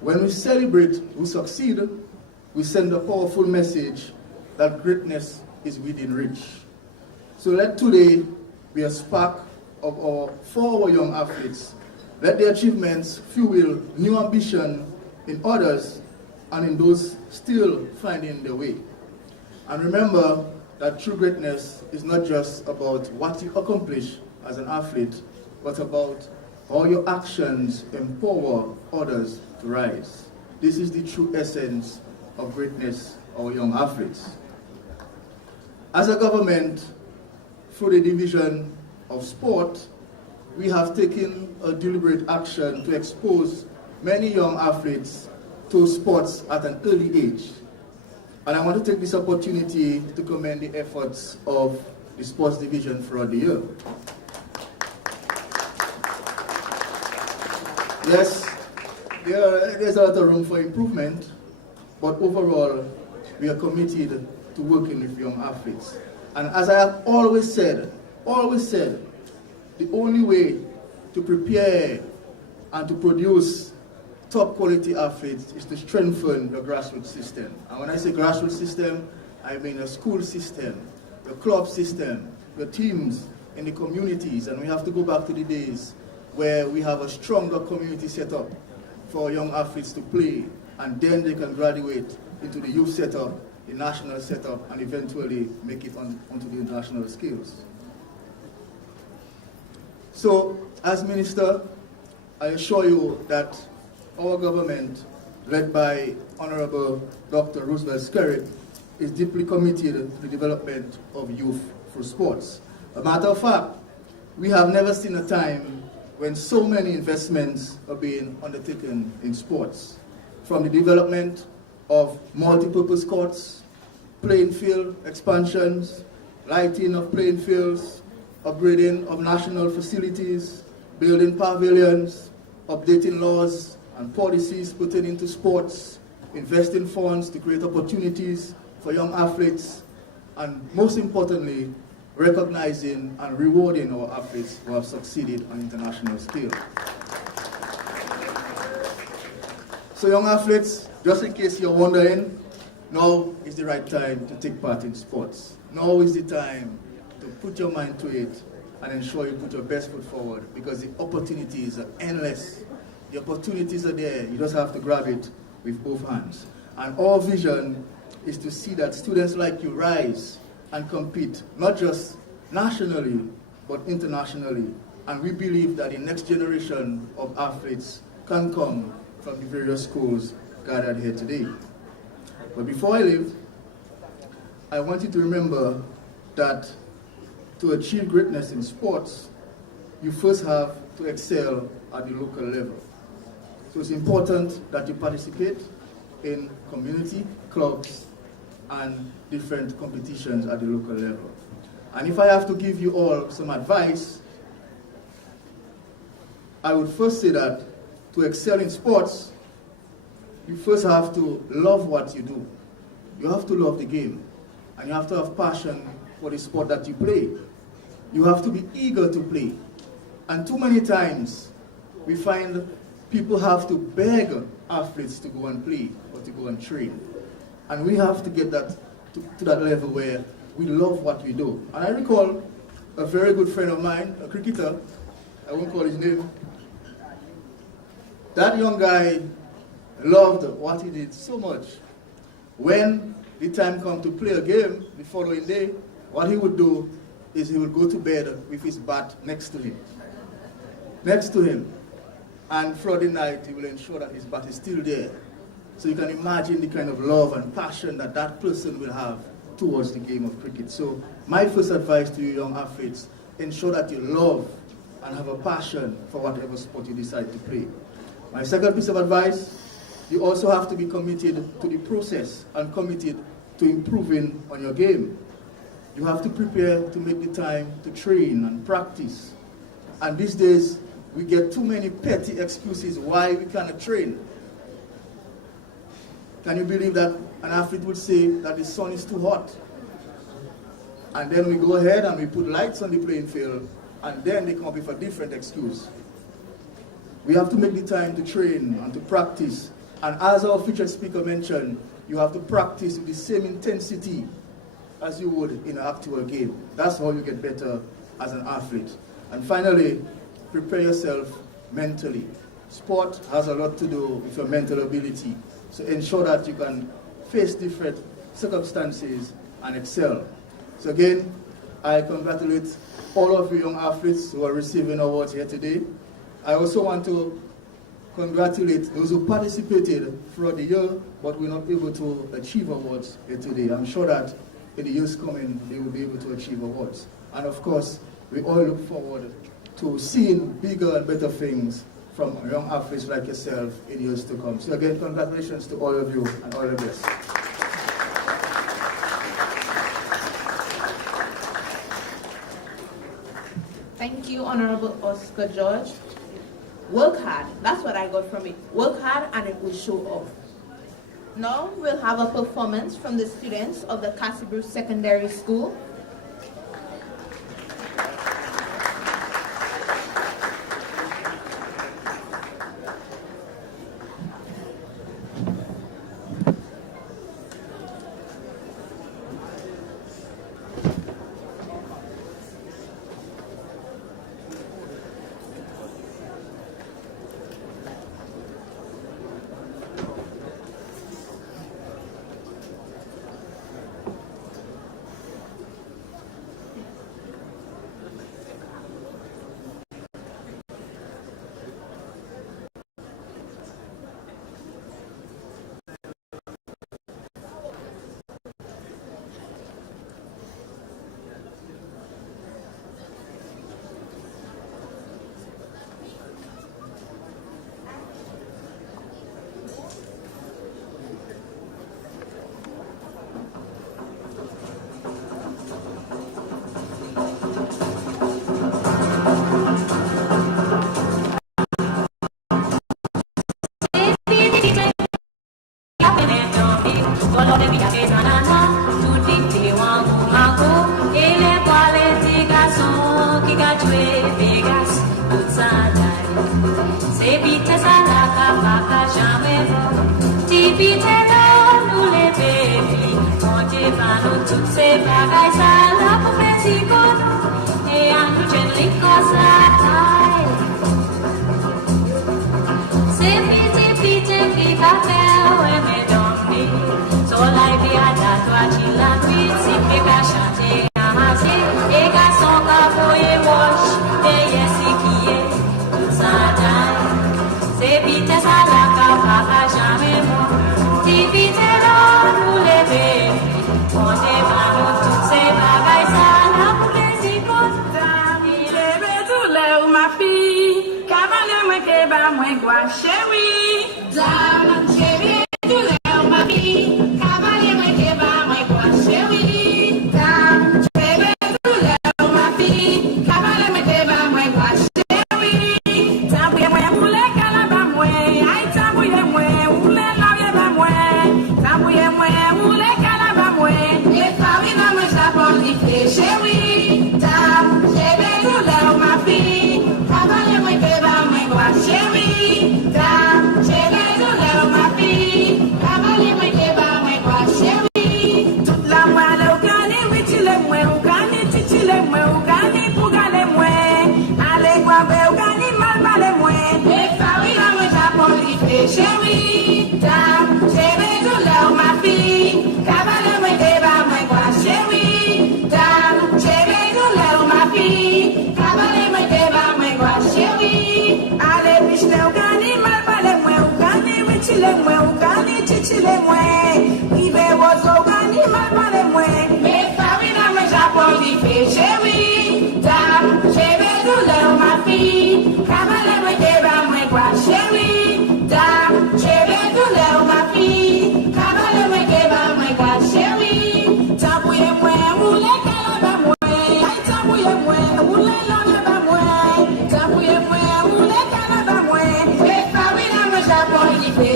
when we celebrate who succeed, we send a powerful message that greatness is within reach. So let today be a spark for our young athletes. Let their achievements fuel new ambition in others and in those still finding their way. And remember that true greatness is not just about what you accomplish as an athlete, but about how your actions empower others to rise. This is the true essence of greatness, our young athletes. As a government, through the division of sport, we have taken a deliberate action to expose many young athletes to sports at an early age. And I want to take this opportunity to commend the efforts of the sports division throughout the year. Yes, there's a lot of room for improvement, but overall, we are committed to working with young athletes. And as I have always said, the only way to prepare and to produce top quality athletes is to strengthen the grassroots system. And when I say grassroots system, I mean the school system, the club system, the teams in the communities. And we have to go back to the days where we have a stronger community setup for young athletes to play, and then they can graduate into the youth setup, the national setup, and eventually make it onto the international scales. So, as Minister, I assure you that our government, led by Honorable Dr. Roosevelt Skerrit, is deeply committed to the development of youth through sports. A matter of fact, we have never seen a time when so many investments are being undertaken in sports. From the development of multi-purpose courts, playing field expansions, lighting of playing fields, upgrading of national facilities, building pavilions, updating laws and policies pertaining to sports, investing funds to create opportunities for young athletes, and most importantly, recognizing and rewarding our athletes who have succeeded on international scale. So young athletes, just in case you're wondering, now is the right time to take part in sports. Now is the time to put your mind to it and ensure you put your best foot forward, because the opportunities are endless. The opportunities are there. You just have to grab it with both hands. And our vision is to see that students like you rise and compete, not just nationally, but internationally. And we believe that the next generation of athletes can come from the various schools gathered here today. But before I leave, I want you to remember that to achieve greatness in sports, you first have to excel at the local level. So it's important that you participate in community clubs and different competitions at the local level. And if I have to give you all some advice, I would first say that to excel in sports, you first have to love what you do. You have to love the game, and you have to have passion for the sport that you play. You have to be eager to play. And too many times, we find people have to beg athletes to go and play or to go and train. And we have to get that to that level where we love what we do. And I recall a very good friend of mine, a cricketer, I won't call his name. That young guy loved what he did so much. When the time come to play a game the following day, what he would do is he would go to bed with his bat next to him. Next to him. And Friday night, he will ensure that his bat is still there. So you can imagine the kind of love and passion that that person will have towards the game of cricket. So my first advice to you young athletes, ensure that you love and have a passion for whatever sport you decide to play. My second piece of advice, you also have to be committed to the process and committed to improving on your game. You have to prepare to make the time to train and practice. And these days, we get too many petty excuses why we cannot train. Can you believe that an athlete would say that the sun is too hot? And then we go ahead and we put lights on the playing field, and then they come up with a different excuse. We have to make the time to train and to practice. And as our featured speaker mentioned, you have to practice with the same intensity as you would in an actual game. That's how you get better as an athlete. And finally, prepare yourself mentally. Sport has a lot to do with your mental ability. So ensure that you can face different circumstances and excel. So again, I congratulate all of you young athletes who are receiving awards here today. I also want to congratulate those who participated throughout the year, but were not able to achieve awards here today. I'm sure that in the years coming, they will be able to achieve awards. And of course, we all look forward to seeing bigger and better things from young athletes like yourself in years to come. So again, congratulations to all of you and all the best. Thank you, Honorable Oscar George. Work hard. That's what I got from it. Work hard and it will show off. Now we'll have a performance from the students of the Cassie Secondary School.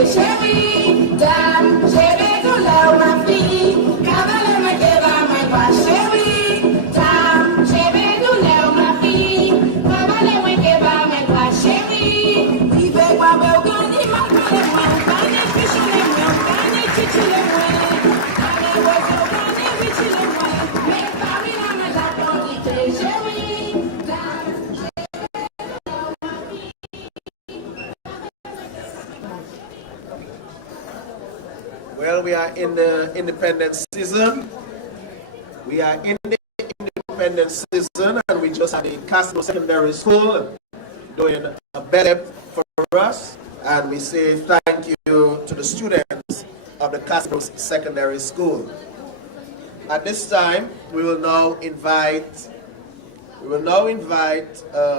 Chérie, dame, chérie. Well, we are in the independence season. We are in the independence season, and we just had the Castro Secondary School doing a belly for us. And we say thank you to the students of the Castro Secondary School. At this time, we will now invite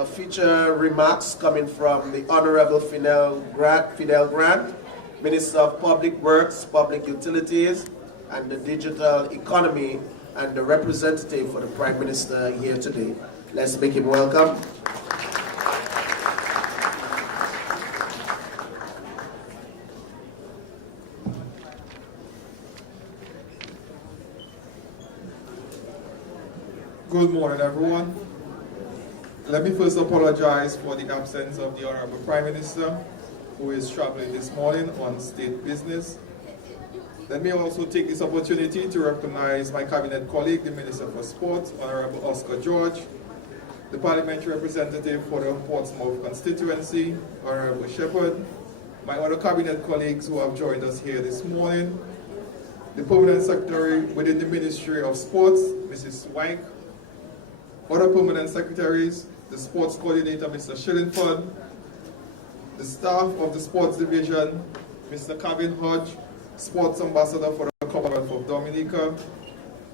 feature remarks coming from the Honorable Fidel Grant, Minister of Public Works, Public Utilities, and the Digital Economy, and the representative for the Prime Minister here today. Let's make him welcome. Good morning, everyone. Let me first apologize for the absence of the Honorable Prime Minister, who is traveling this morning on state business. Let me also take this opportunity to recognize my cabinet colleague, the Minister for Sport, Honorable Oscar George, the Parliamentary Representative for the Portsmouth constituency, Honorable Shepherd, my other cabinet colleagues who have joined us here this morning, the Permanent Secretary within the Ministry of Sports, Mrs. Swank, other permanent secretaries, the sports coordinator, Mr. Shillingford, the staff of the sports division, Mr. Kevin Hodge, sports ambassador for the Commonwealth of Dominica,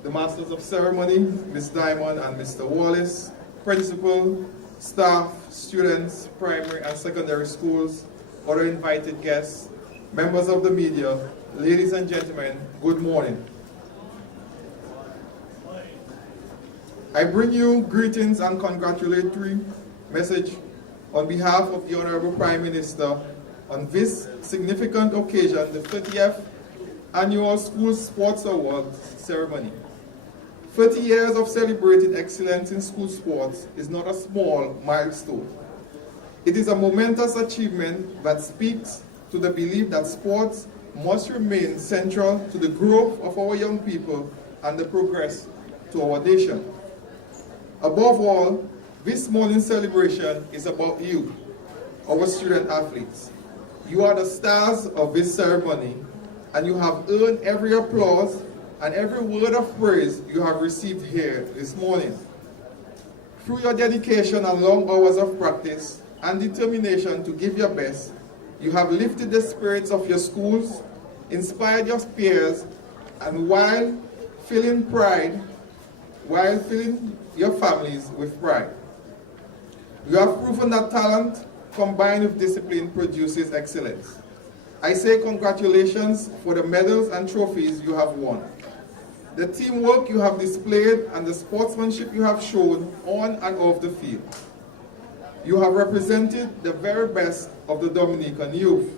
the masters of ceremony, Ms. Diamond and Mr. Wallace, principal, staff, students, primary and secondary schools, other invited guests, members of the media, ladies and gentlemen, good morning. I bring you greetings and congratulatory message on behalf of the Honorable Prime Minister on this significant occasion, the 30th Annual School Sports Awards ceremony. 30 years of celebrating excellence in school sports is not a small milestone. It is a momentous achievement that speaks to the belief that sports must remain central to the growth of our young people and the progress to our nation. Above all, this morning's celebration is about you, our student athletes. You are the stars of this ceremony, and you have earned every applause and every word of praise you have received here this morning. Through your dedication and long hours of practice and determination to give your best, you have lifted the spirits of your schools, inspired your peers, and while filling your families with pride. You have proven that talent combined with discipline produces excellence. I say congratulations for the medals and trophies you have won, the teamwork you have displayed, and the sportsmanship you have shown on and off the field. You have represented the very best of the Dominican youth.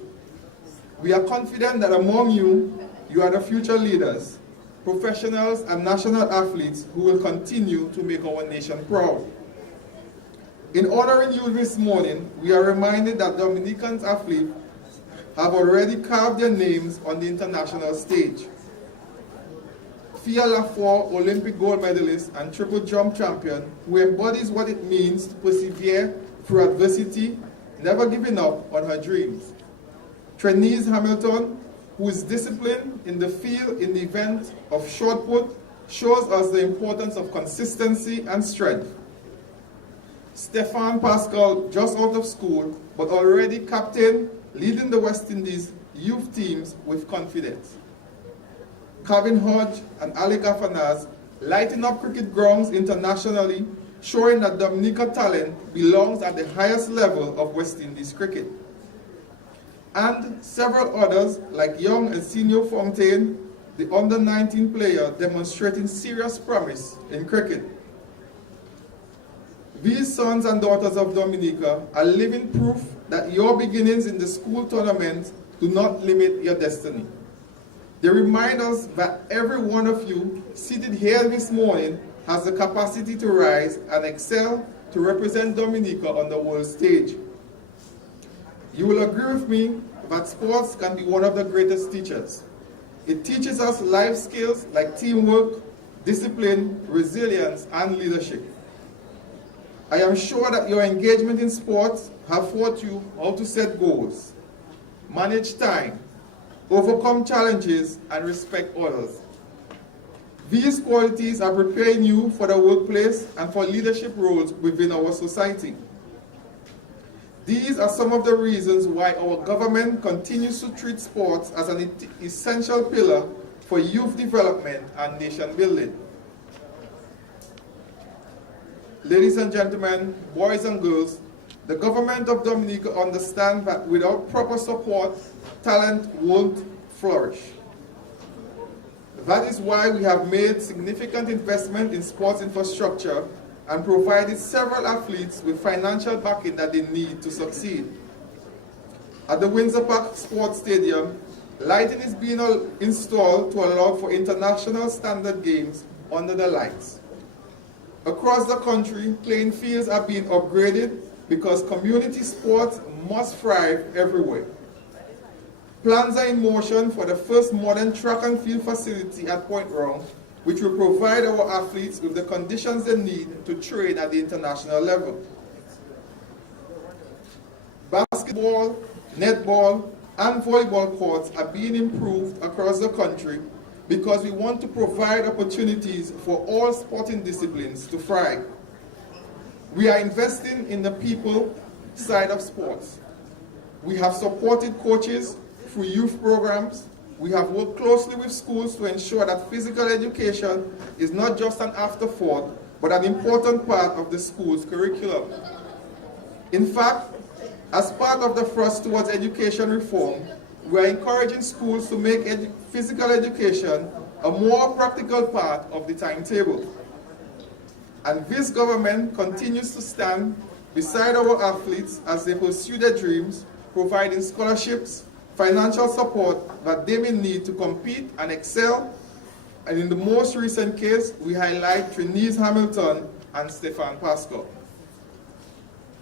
We are confident that among you, you are the future leaders, professionals and national athletes who will continue to make our nation proud. In honoring you this morning, we are reminded that Dominican athletes have already carved their names on the international stage. Fia Lafour, Olympic gold medalist and triple jump champion, who embodies what it means to persevere through adversity, never giving up on her dreams. Trenise Hamilton, who is disciplined in the field in the event of shot put, shows us the importance of consistency and strength. Stefan Pascal, just out of school, but already captain, leading the West Indies youth teams with confidence. Kevin Hodge and Ali Gafanaz lighting up cricket grounds internationally, showing that Dominica talent belongs at the highest level of West Indies cricket. And several others like Young and Senior Fontaine, the under-19 player demonstrating serious promise in cricket. These sons and daughters of Dominica are living proof that your beginnings in the school tournament do not limit your destiny. They remind us that every one of you seated here this morning has the capacity to rise and excel to represent Dominica on the world stage. You will agree with me that sports can be one of the greatest teachers. It teaches us life skills like teamwork, discipline, resilience, and leadership. I am sure that your engagement in sports have taught you how to set goals, manage time, overcome challenges, and respect others. These qualities are preparing you for the workplace and for leadership roles within our society. These are some of the reasons why our government continues to treat sports as an essential pillar for youth development and nation building. Ladies and gentlemen, boys and girls, the government of Dominica understands that without proper support, talent won't flourish. That is why we have made significant investment in sports infrastructure and provided several athletes with financial backing that they need to succeed. At the Windsor Park Sports Stadium, lighting is being installed to allow for international standard games under the lights. Across the country, playing fields are being upgraded because community sports must thrive everywhere. Plans are in motion for the first modern track and field facility at Point Round, which will provide our athletes with the conditions they need to train at the international level. Basketball, netball, and volleyball courts are being improved across the country because we want to provide opportunities for all sporting disciplines to thrive. We are investing in the people side of sports. We have supported coaches through youth programs. We have worked closely with schools to ensure that physical education is not just an afterthought, but an important part of the school's curriculum. In fact, as part of the thrust towards education reform, we are encouraging schools to make physical education a more practical part of the timetable. And this government continues to stand beside our athletes as they pursue their dreams, providing scholarships, financial support that they may need to compete and excel. And in the most recent case, we highlight Trinise Hamilton and Stefan Pascal.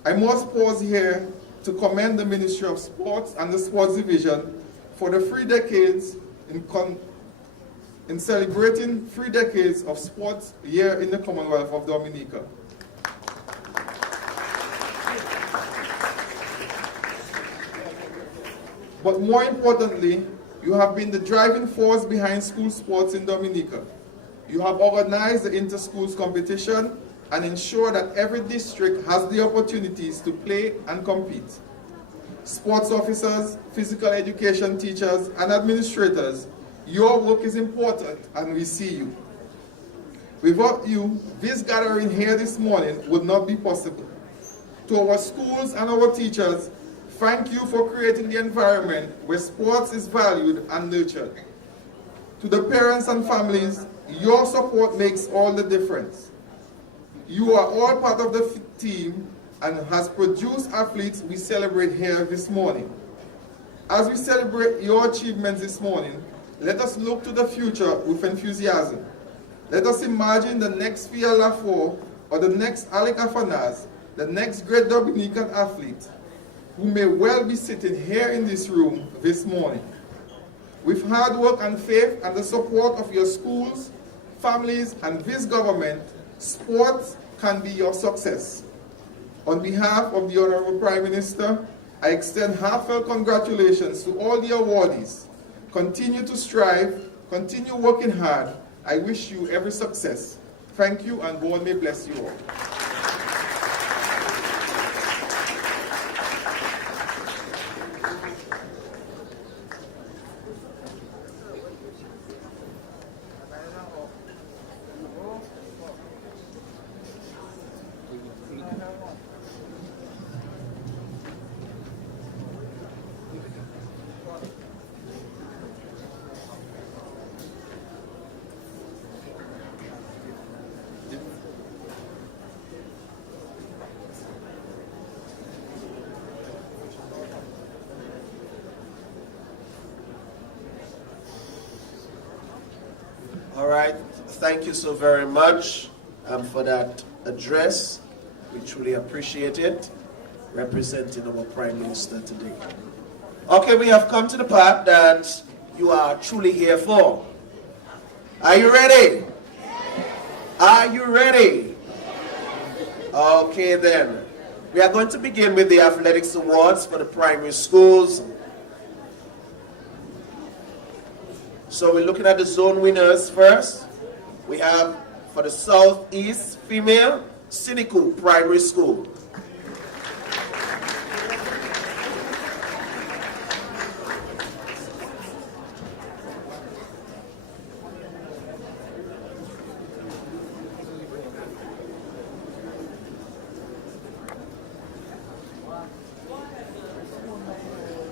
I must pause here to commend the Ministry of Sports and the Sports Division for the 3 decades in celebrating 3 decades of sports year in the Commonwealth of Dominica. But more importantly, you have been the driving force behind school sports in Dominica. You have organized the inter-schools competition and ensure that every district has the opportunities to play and compete. Sports officers, physical education teachers, and administrators, your work is important and we see you. Without you, this gathering here this morning would not be possible. To our schools and our teachers, thank you for creating the environment where sports is valued and nurtured. To the parents and families, your support makes all the difference. You are all part of the team and has produced athletes we celebrate here this morning. As we celebrate your achievements this morning, let us look to the future with enthusiasm. Let us imagine the next Fia Lafort or the next Alec Afanaz, the next great Dominican athlete, who may well be sitting here in this room this morning. With hard work and faith and the support of your schools, families, and this government, sports can be your success. On behalf of the Honorable Prime Minister, I extend heartfelt congratulations to all the awardees. Continue to strive, continue working hard. I wish you every success. Thank you, and God may bless you all. All right, thank you so very much for that address. We truly appreciate it, representing our Prime Minister today. Okay, we have come to the part that you are truly here for. Are you ready? Are you ready? Okay then. We are going to begin with the athletics awards for the primary schools. So we're looking at the zone winners first. We have for the Southeast Female, Siniku Primary School.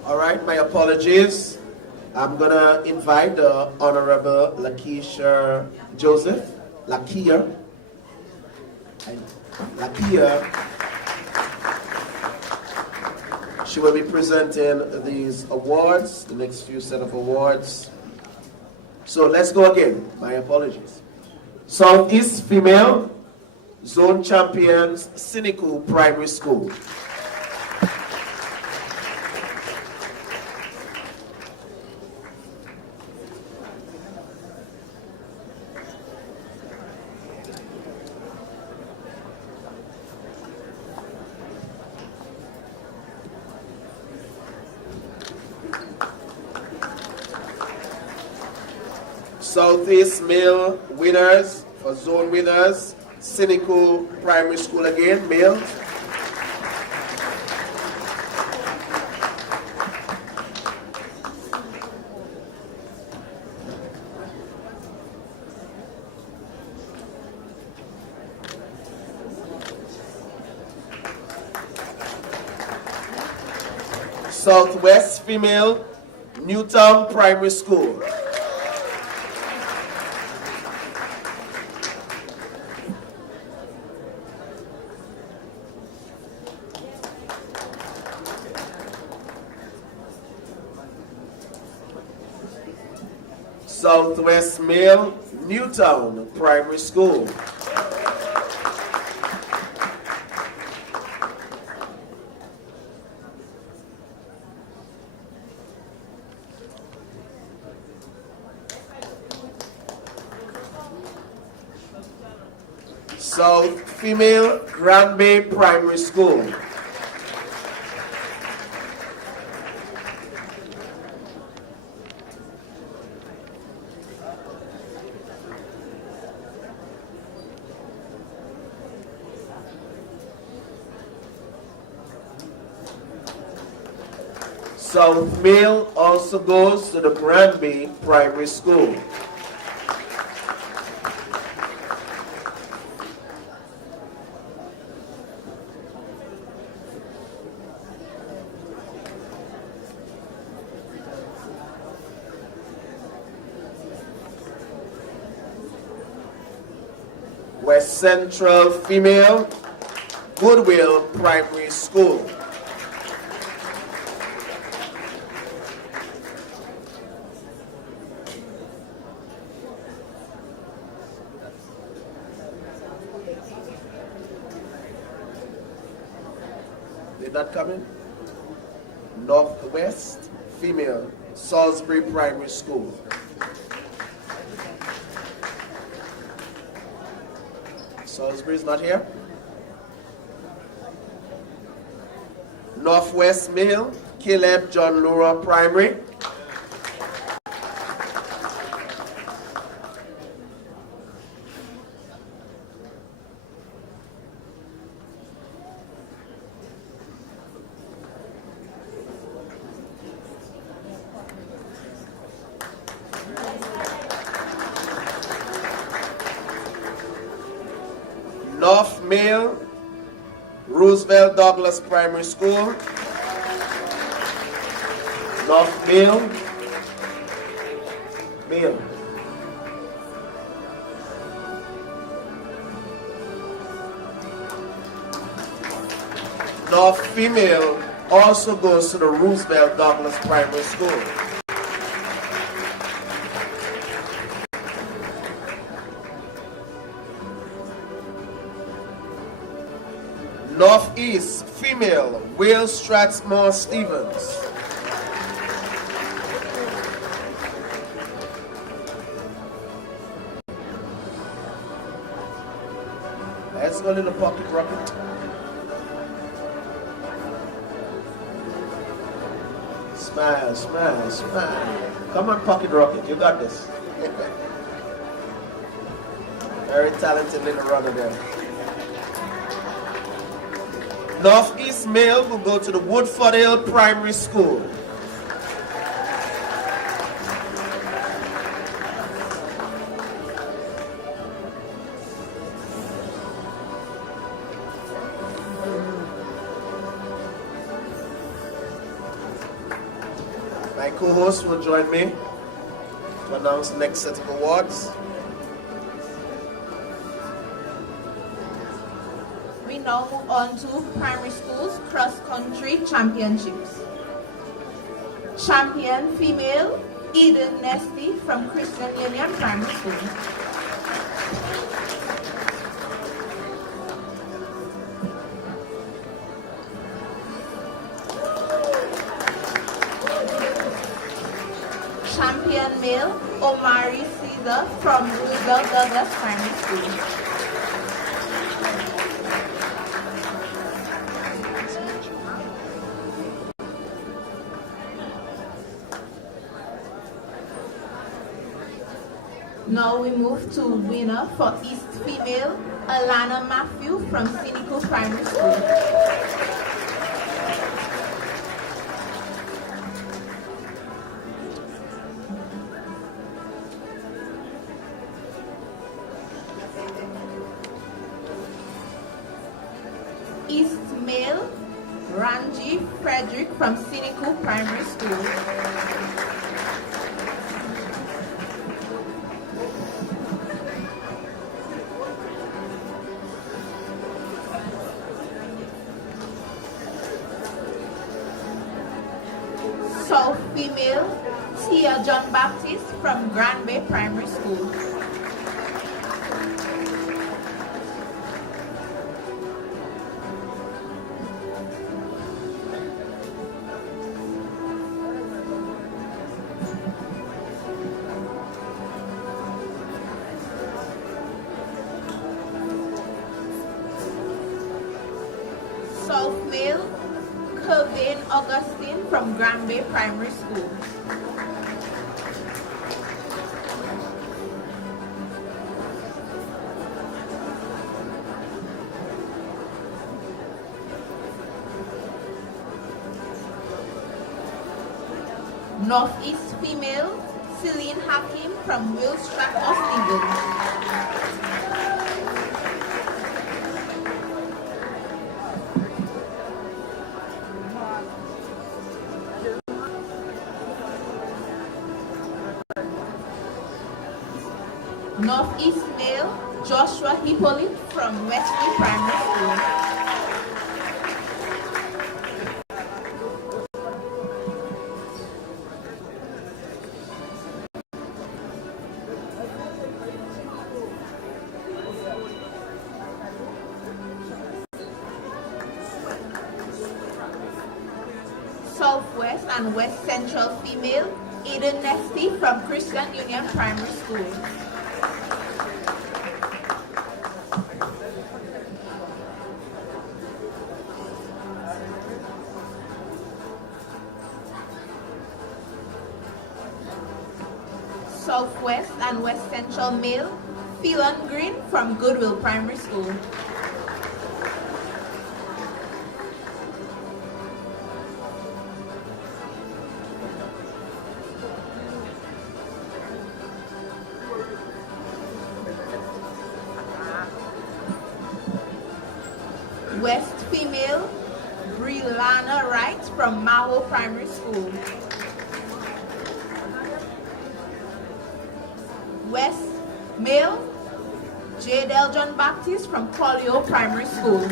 All right, my apologies. I'm gonna invite the Honorable Lakeisha Joseph. Lakia. She will be presenting these awards, the next few set of awards. So let's go again. My apologies. Southeast Female Zone Champions, Siniku Primary School. Southeast male winners, for zone winners, Siniku Primary School again, male. Southwest female, Newtown Primary School. Southwest male, Newtown Primary School. South female, Grand Bay Primary School. South male also goes to the Granby Primary School. West Central female, Goodwill Primary School. Did that come in? Northwest female, Salisbury Primary School. Salisbury's not here. Northwest male, Caleb John Laura Primary. North male, Roosevelt Douglas Primary School. North male, male. North female also goes to the Roosevelt Douglas Primary School. Northeast female, Will Strathmore Stevens. Let's go to the pocket rocket. Smile, smile, smile. Come on, Pocket Rocket, you got this. Very talented little runner there. Northeast male will go to the Woodford Hill Primary School. My co-host will join me to announce the next set of awards. We now move on to primary schools cross-country championships. Champion female, Eden Nesty from Christian Union Primary School. Champion male, Omari Caesar from Roosevelt Douglas Primary School. Now we move to winner for East female, Alana Matthew from Cynical Primary School. East male, Ranji Frederick from Cynical Primary School. South female, Tia John Baptist from Grand Bay Primary School. South male, Kervin Augustine from Grand Bay Primary School. Northeast female, Celine Hakim from Willstrack Ostenden. Northeast male, Joshua Hippolyte from Wesley Primary School. Southwest and West Central female, Eden Nesty from Christian Union Primary School. Southwest and West Central male, Phelan Green from Goodwill Primary School. West female, Brianna Wright from Maho Primary School. West male, Jadel John Baptist from Collier Primary School.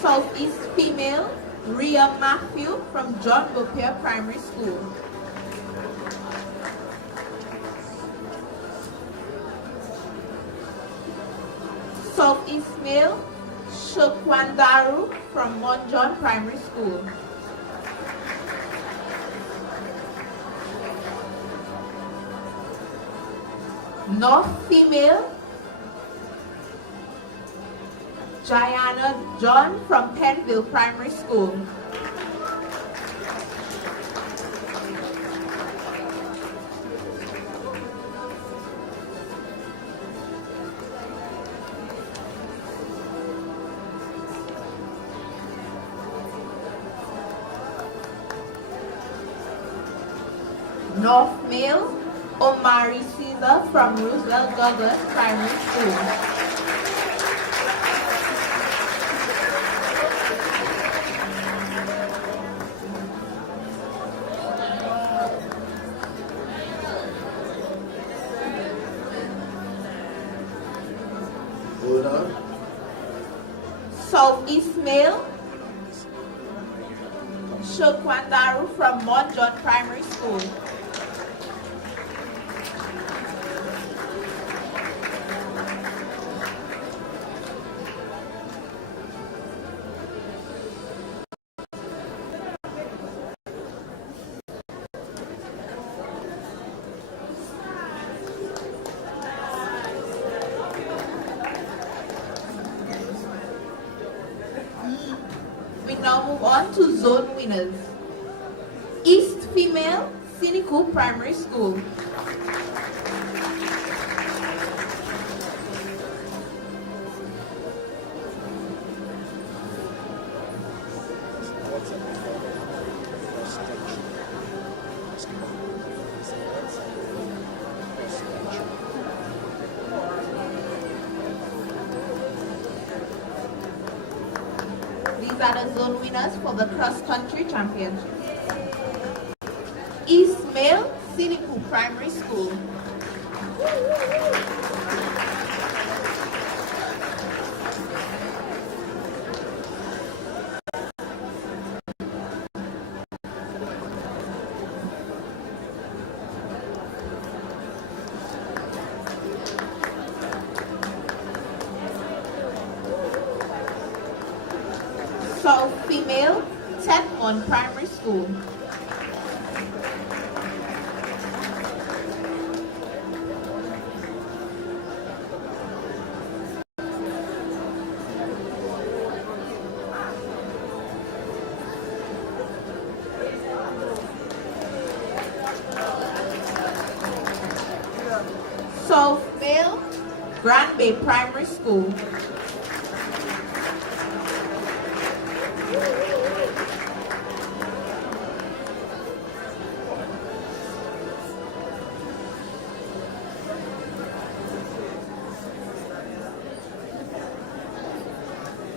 Southeast female, Rhea Matthew from John Bopier Primary School. Northeast Male, Shokwandaru from Mount John Primary School. North Female, Jayana John from Penville Primary School. North Male, Omari Caesar from Roosevelt Douglas Primary School. Hold on. Southeast Male, Shokwandaru from Mount John Primary School. We now move on to zone winners. East Female, Siniku Primary School. These are the zone winners for the cross-country championship. East Male, Siniku Primary School. South Female, Tetmon Primary School. South Male, Grand Bay Primary School.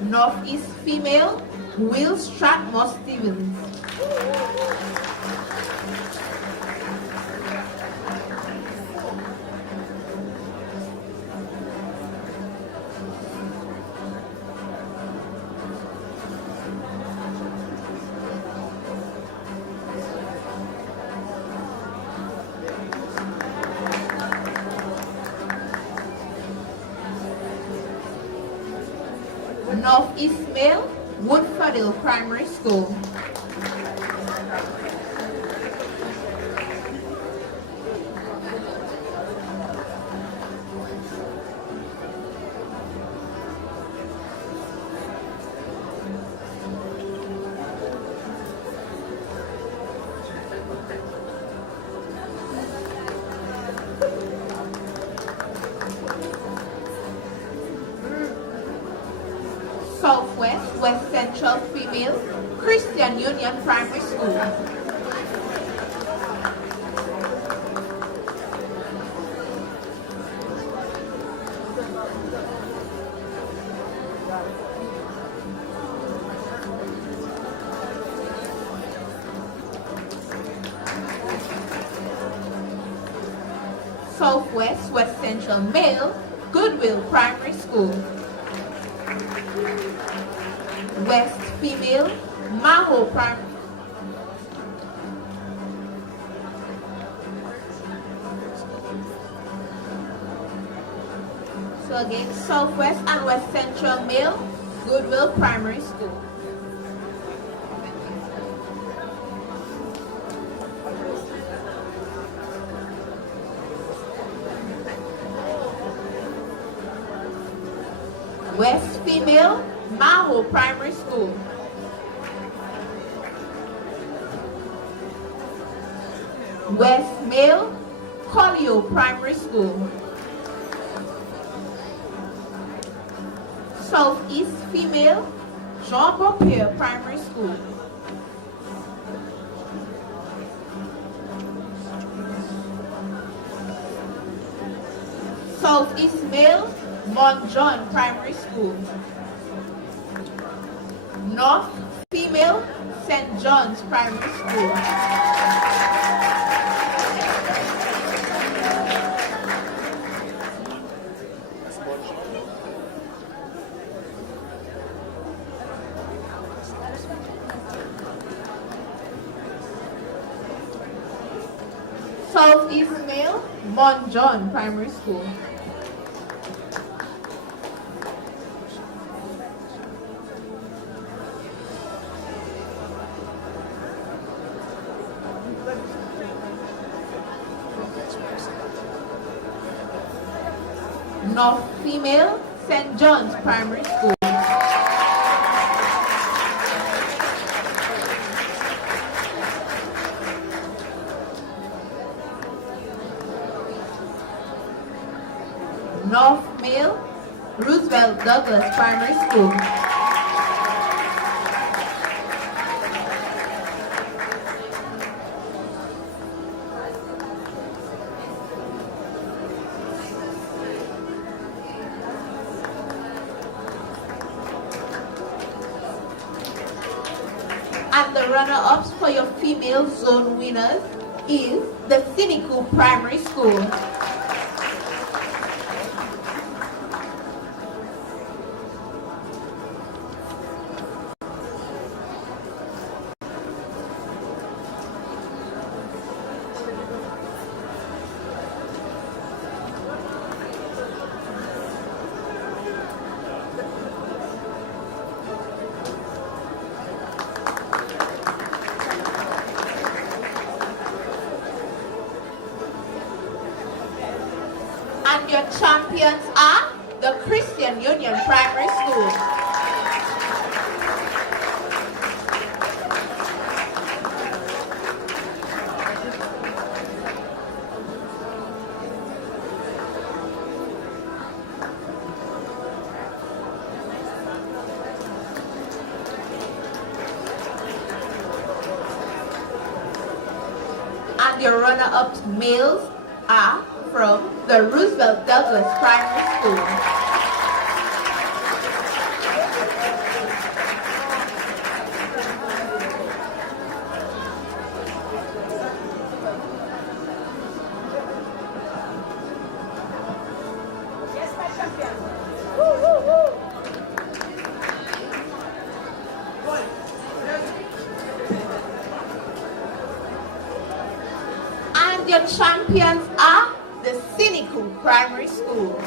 Northeast Female, Will Stratmore Stevens. Northeast Male, Woodfordale Primary School. Southwest, West Central Female, Christian Union Primary School. Southwest, West Central Male, Goodwill Primary School. West Female, Maho Primary. So again, Southwest and West Central Male, Goodwill Primary School. West Female, Maho Primary School. West Male, Collio Primary School. Southeast Female, Jean Beaupierre Primary School. Southeast Male, Mont John Primary School. North Female, St. John's Primary School. Southeast Male, Mont John Primary School. North Female, St. John's Primary School. North Male, Roosevelt Douglas Primary School. And the runner-ups for your female zone winners is the Cynical Primary School. And your champions are the Christian Union Primary School. And your runner-up males are from the Roosevelt Douglas Primary School. And your champions are the Cynical Primary School.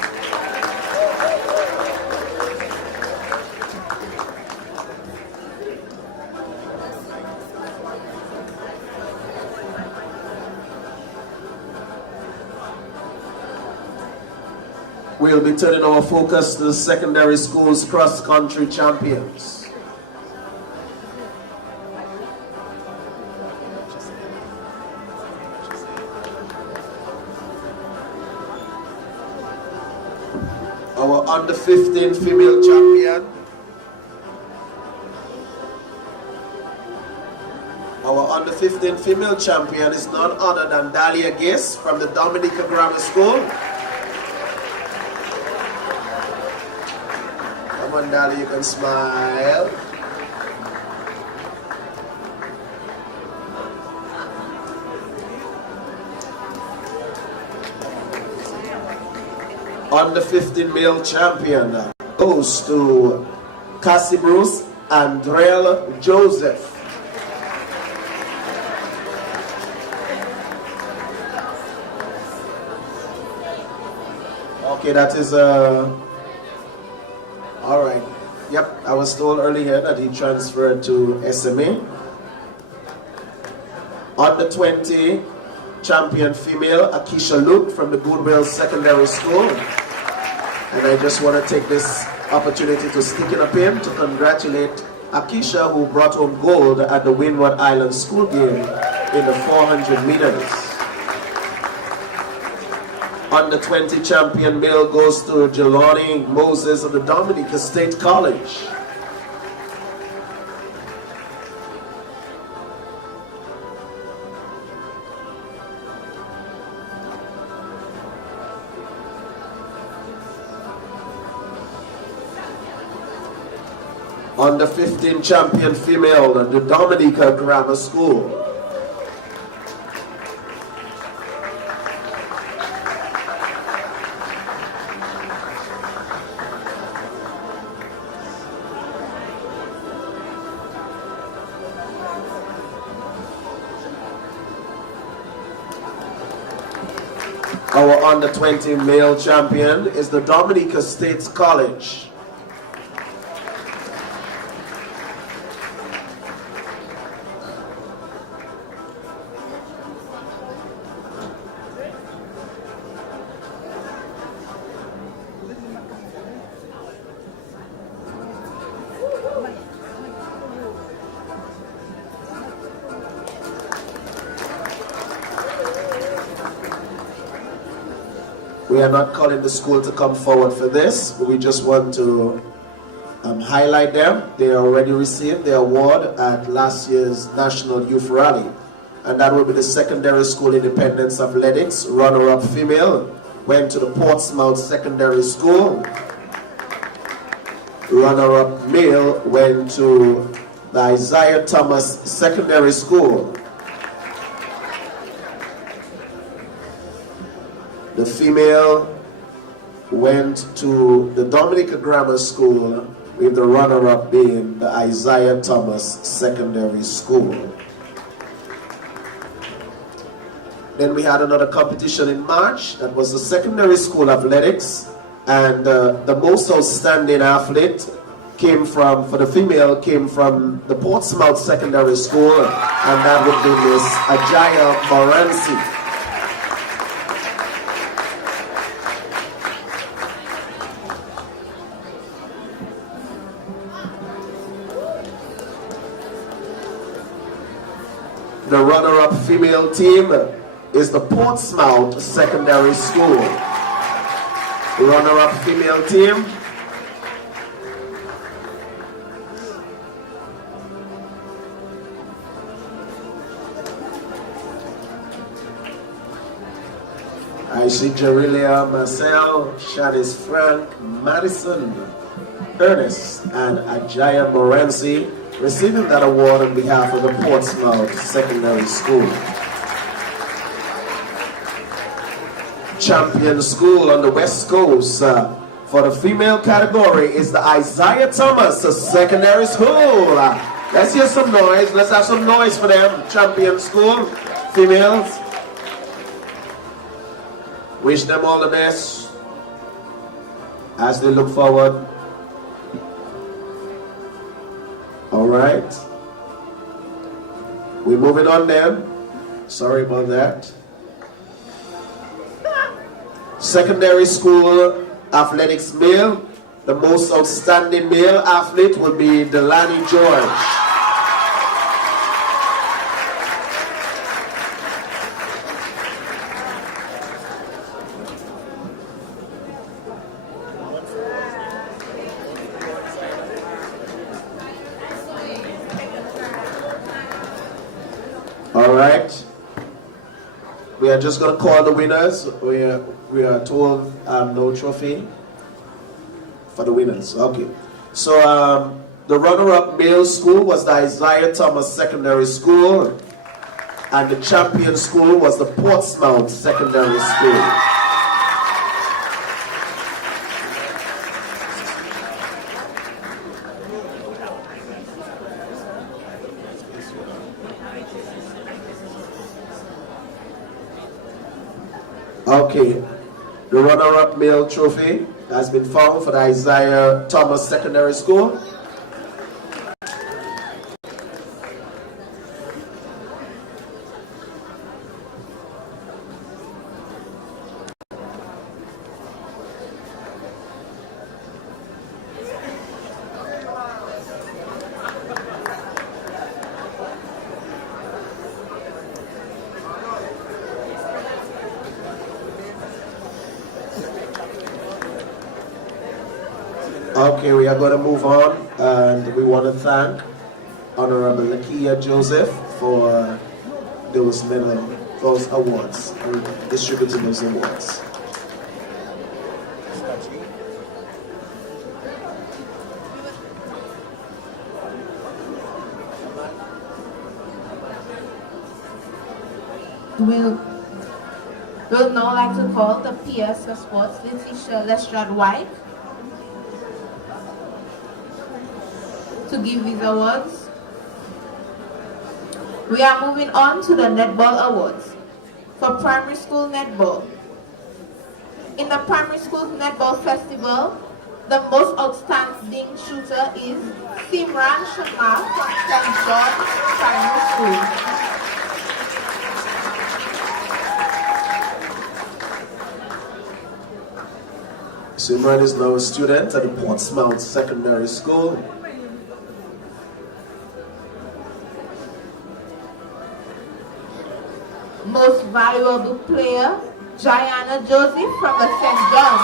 We'll be turning our focus to the secondary schools cross-country champions. Our under 15 female champion. Our under 15 female champion is none other than Dahlia Giss from the Dominica Grammar School. Come on, Dahlia, you can smile. Under 15 male champion goes to Cassie Bruce and Drell Joseph. Okay, that is all right. Yep, I was told earlier that he transferred to SMA. Under 20 champion female Akeisha Luke from the Goodwill Secondary School. And I just want to take this opportunity to stick in a pin to congratulate Akeisha, who brought home gold at the Windward Island School game in the 400 meters. Under 20 champion male goes to Jelani Moses of the Dominica State College. Under 15 champion female at the Dominica Grammar School. Our under 20 male champion is the Dominica State College. We are not calling the school to come forward for this, but we just want to highlight them. They already received their award at last year's National Youth Rally. And that will be the Secondary School Independence Athletics. Runner-up female went to the Portsmouth Secondary School. Runner-up male went to the Isaiah Thomas Secondary School. The female went to the Dominica Grammar School, with the runner-up being the Isaiah Thomas Secondary School. Then we had another competition in March. That was the Secondary School Athletics. And the most outstanding athlete came from, for the female, came from the Portsmouth Secondary School. And that would be Miss Ajaya Moransi. The runner-up female team is the Portsmouth Secondary School. Runner-up female team. I see Jerilia Marcel, Shanice Frank, Madison, Ernest, and Ajaya Moransi receiving that award on behalf of the Portsmouth Secondary School. Champion school on the West Coast for the female category is the Isaiah Thomas Secondary School. Let's hear some noise. Let's have some noise for them. Champion school, females. Wish them all the best as they look forward. All right. We're moving on then. Sorry about that. Secondary school athletics male. The most outstanding male athlete will be Delaney George. All right. We are just going to call the winners. We are told no trophy for the winners. Okay. So the runner-up male school was the Isaiah Thomas Secondary School, and the champion school was the Portsmouth Secondary School. Okay. The runner-up male trophy has been found for the Isaiah Thomas Secondary School. Okay, we are going to move on, and we want to thank Honorable Lakia Joseph for those awards, and distributing those awards. We'll now like to call the PS for Sports, Letitia Lestrade-White, to give these awards. We are moving on to the Netball Awards for Primary School Netball. In the Primary School Netball Festival, the most outstanding shooter is Simran Sharma from St. George Primary School. Simran is now a student at the Portsmouth Secondary School. Most valuable player, Gianna Joseph from the St. John's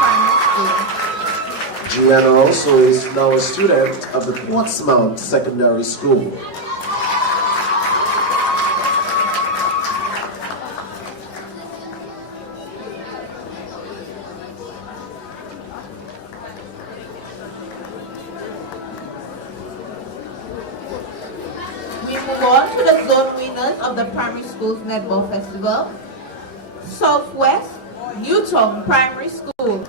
Primary School. Gianna also is now a student of the Portsmouth Secondary School. On to the zone winners of the Primary Schools Netball Festival. Southwest Newton Primary School.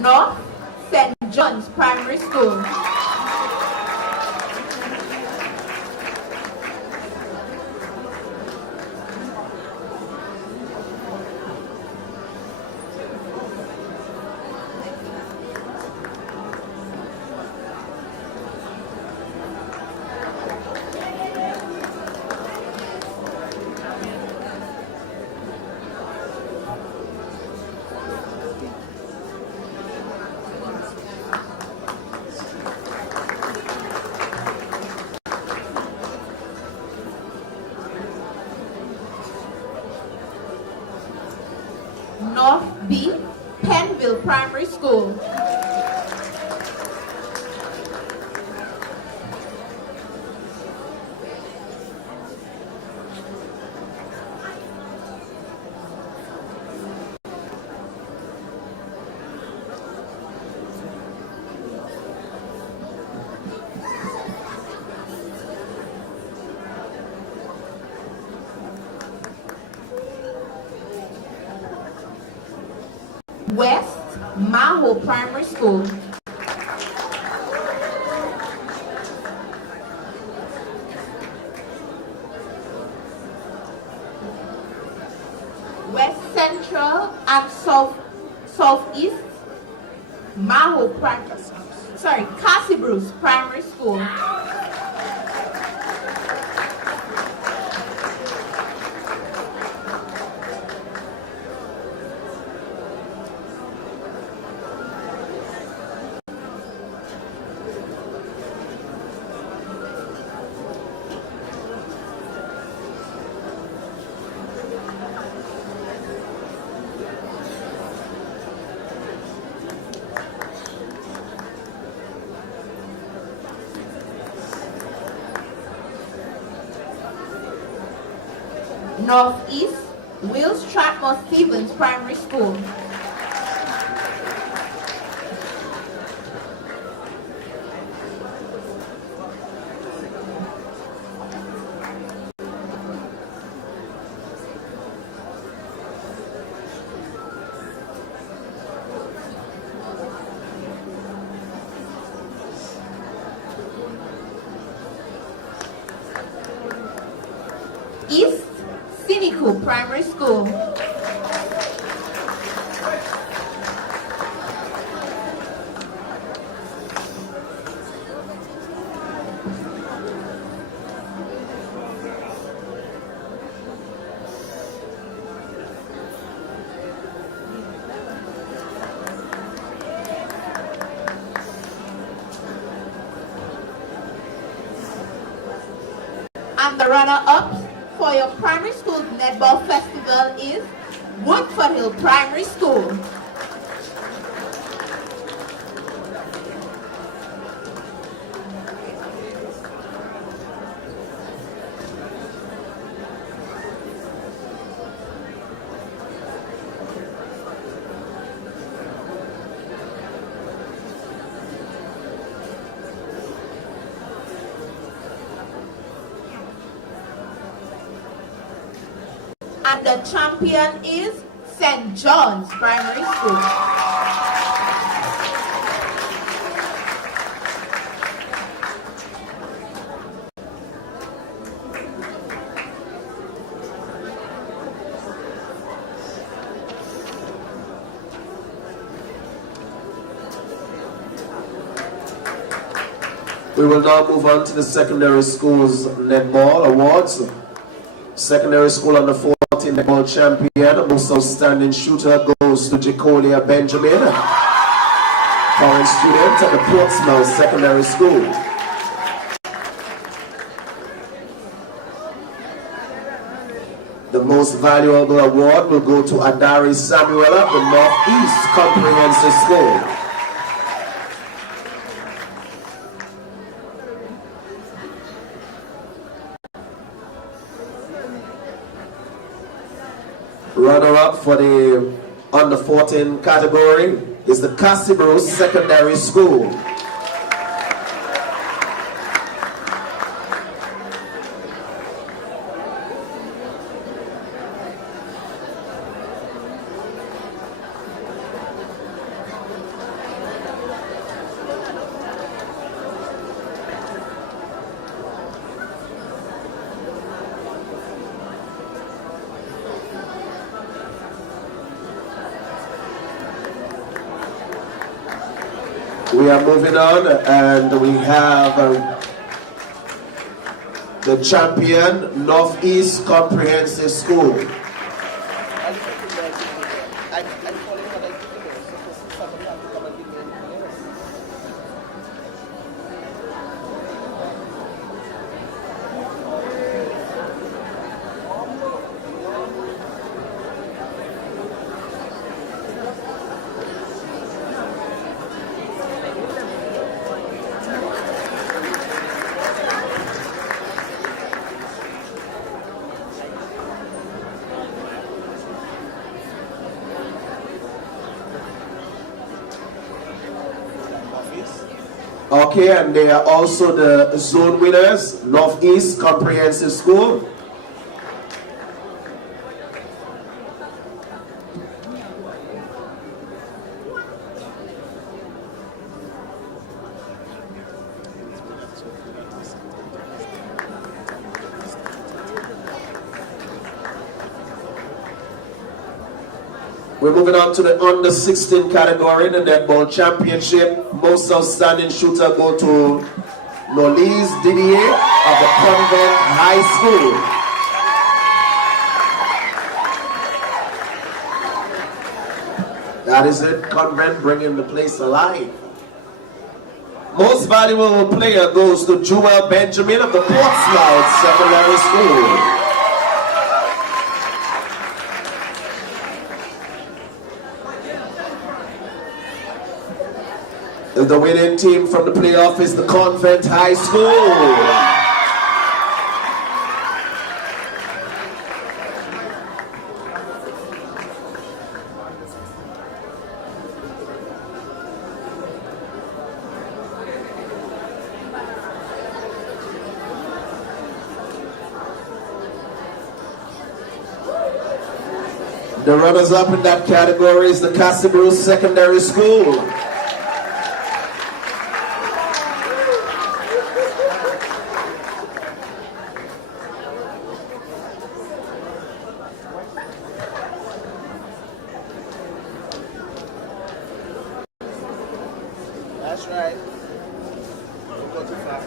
North St. John's Primary School. North B, Penville Primary School. West Maho Primary School. West Central and Southeast Maho Primary, Cassie Bruce Primary School. Northeast Will Stratmore Stevens Primary School. School. And the runner-up for your primary school netball festival is Woodford Hill Primary School. And the champion is St. John's Primary School. We will now move on to the secondary schools netball awards. Secondary school under 14 netball champion, most outstanding shooter goes to Jacolia Benjamin, foreign student at the Portsmouth Secondary School. The most valuable award will go to Adari Samuel at the Northeast Comprehensive School. Runner-up for the under 14 category is the Cassibro Secondary School. We are moving on, and we have the champion, Northeast Comprehensive School. Okay, and they are also the zone winners, Northeast Comprehensive School. We're moving on to the under 16 category, the netball championship. Most outstanding shooter go to Nolise Didier of the Convent High School. That is it, Convent bringing the place alive. Most valuable player goes to Jewel Benjamin of the Portsmouth Secondary School. The winning team from the playoff is the Convent High School. The runners-up in that category is the Cassibro Secondary School. That's right. Don't go too far.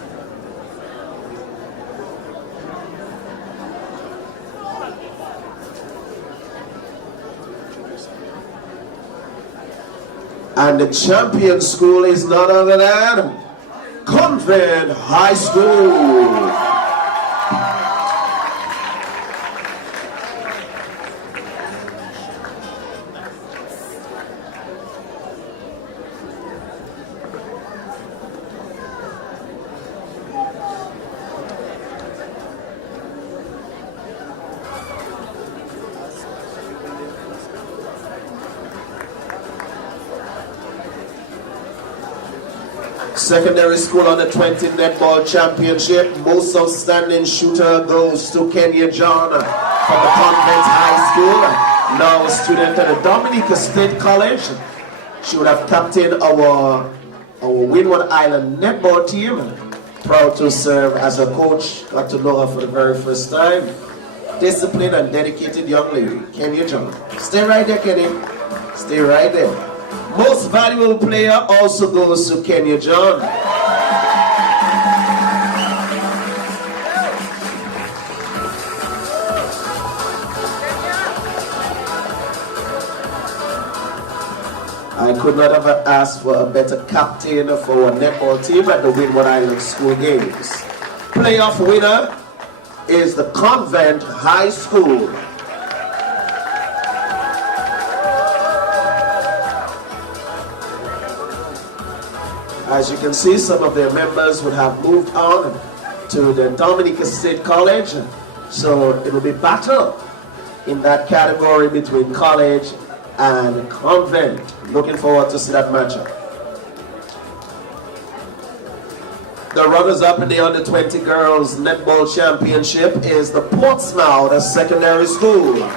And the champion school is none other than Convent High School. Secondary School Under 20 Netball Championship. Most outstanding shooter goes to Kenya John from the Convent High School. Now a student at the Dominica State College. She would have captained our Windward Island netball team. Proud to serve as a coach. Got to know her for the very first time. Disciplined and dedicated young lady, Kenya John. Stay right there, Kenny. Stay right there. Most valuable player also goes to Kenya John. I could not have asked for a better captain for our netball team at the Windward Island School Games. Playoff winner is the Convent High School. As you can see, some of their members would have moved on to the Dominica State College. So it will be battle in that category between college and convent. Looking forward to see that matchup. The runners-up in the Under-20 Girls Netball Championship is the Portsmouth Secondary School.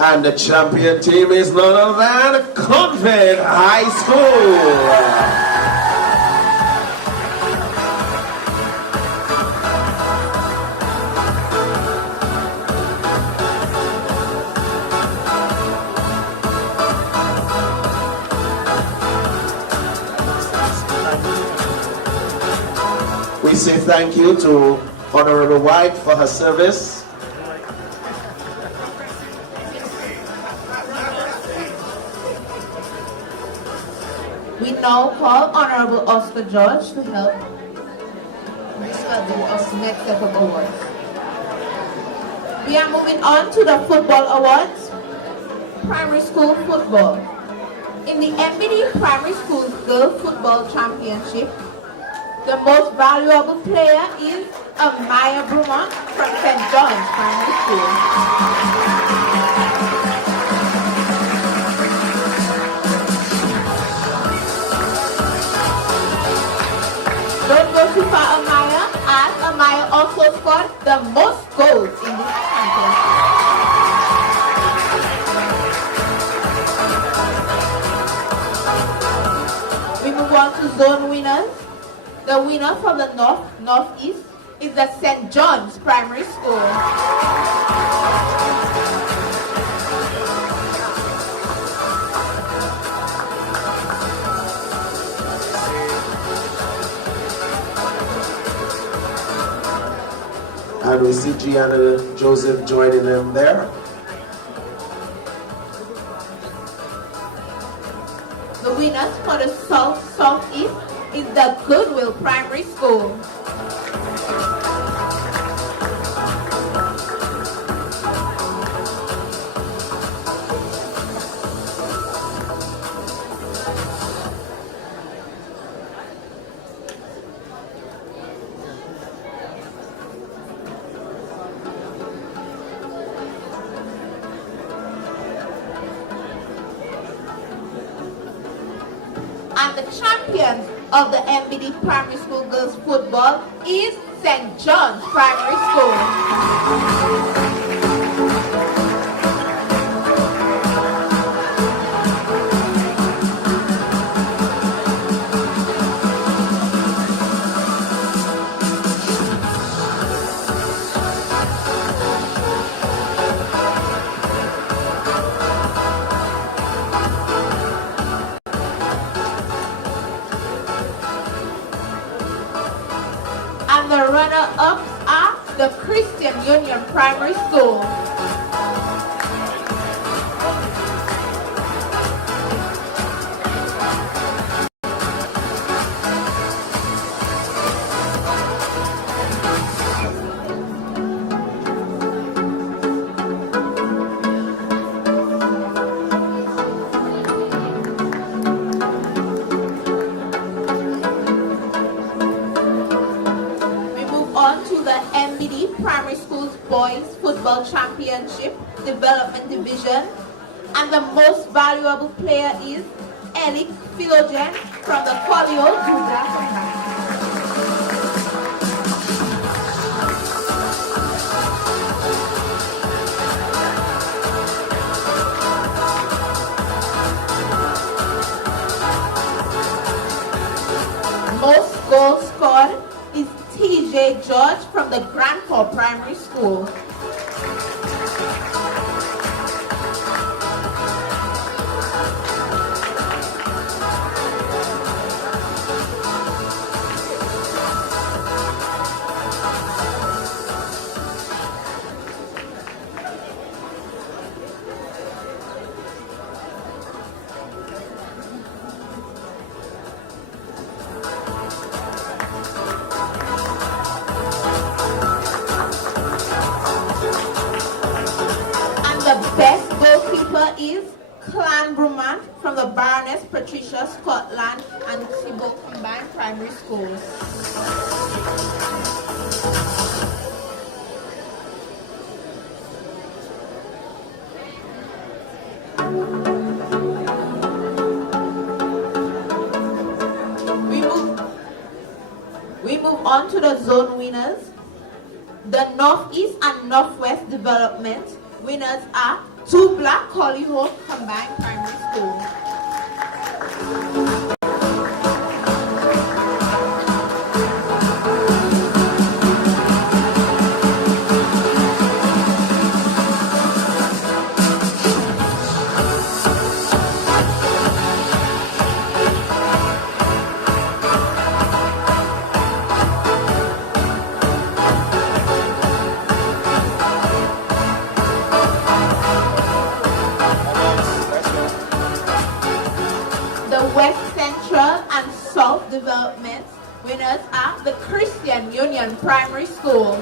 And the champion team is none other than Convent High School. We say thank you to Honorable White for her service. We now call Honorable Oscar George to help with us next set of awards. We are moving on to the football awards. Primary school football. In the MBD Primary School Girl Football Championship, the most valuable player is Amaya Brumont from St. John's Primary School. Don't go too far, Amaya, as Amaya also scored the most goals in this championship. We move on to zone winners. The winner from the Northeast is the St. John's Primary School. And we see Gianna Joseph joining them there. The winners for the Southeast is the Goodwill Primary School. champions of the MBD Primary School Girls Football is St. John's Primary School. And the runner-ups are the Christian Union Primary School. On to the MBD Primary Schools Boys Football Championship Development Division, and the most valuable player is Eric Philogen from the Colio Dubla Combine. Most goals scored is TJ George from the Grand Corps Primary School. The best goalkeeper is Clan Bruman from the Baroness Patricia Scotland and Thibault Combined Primary Schools. We move on to the zone winners. The Northeast and Northwest Development winners are 2 Black Hollyhock Combined Primary School. West Central and South Development winners are the Christian Union Primary School.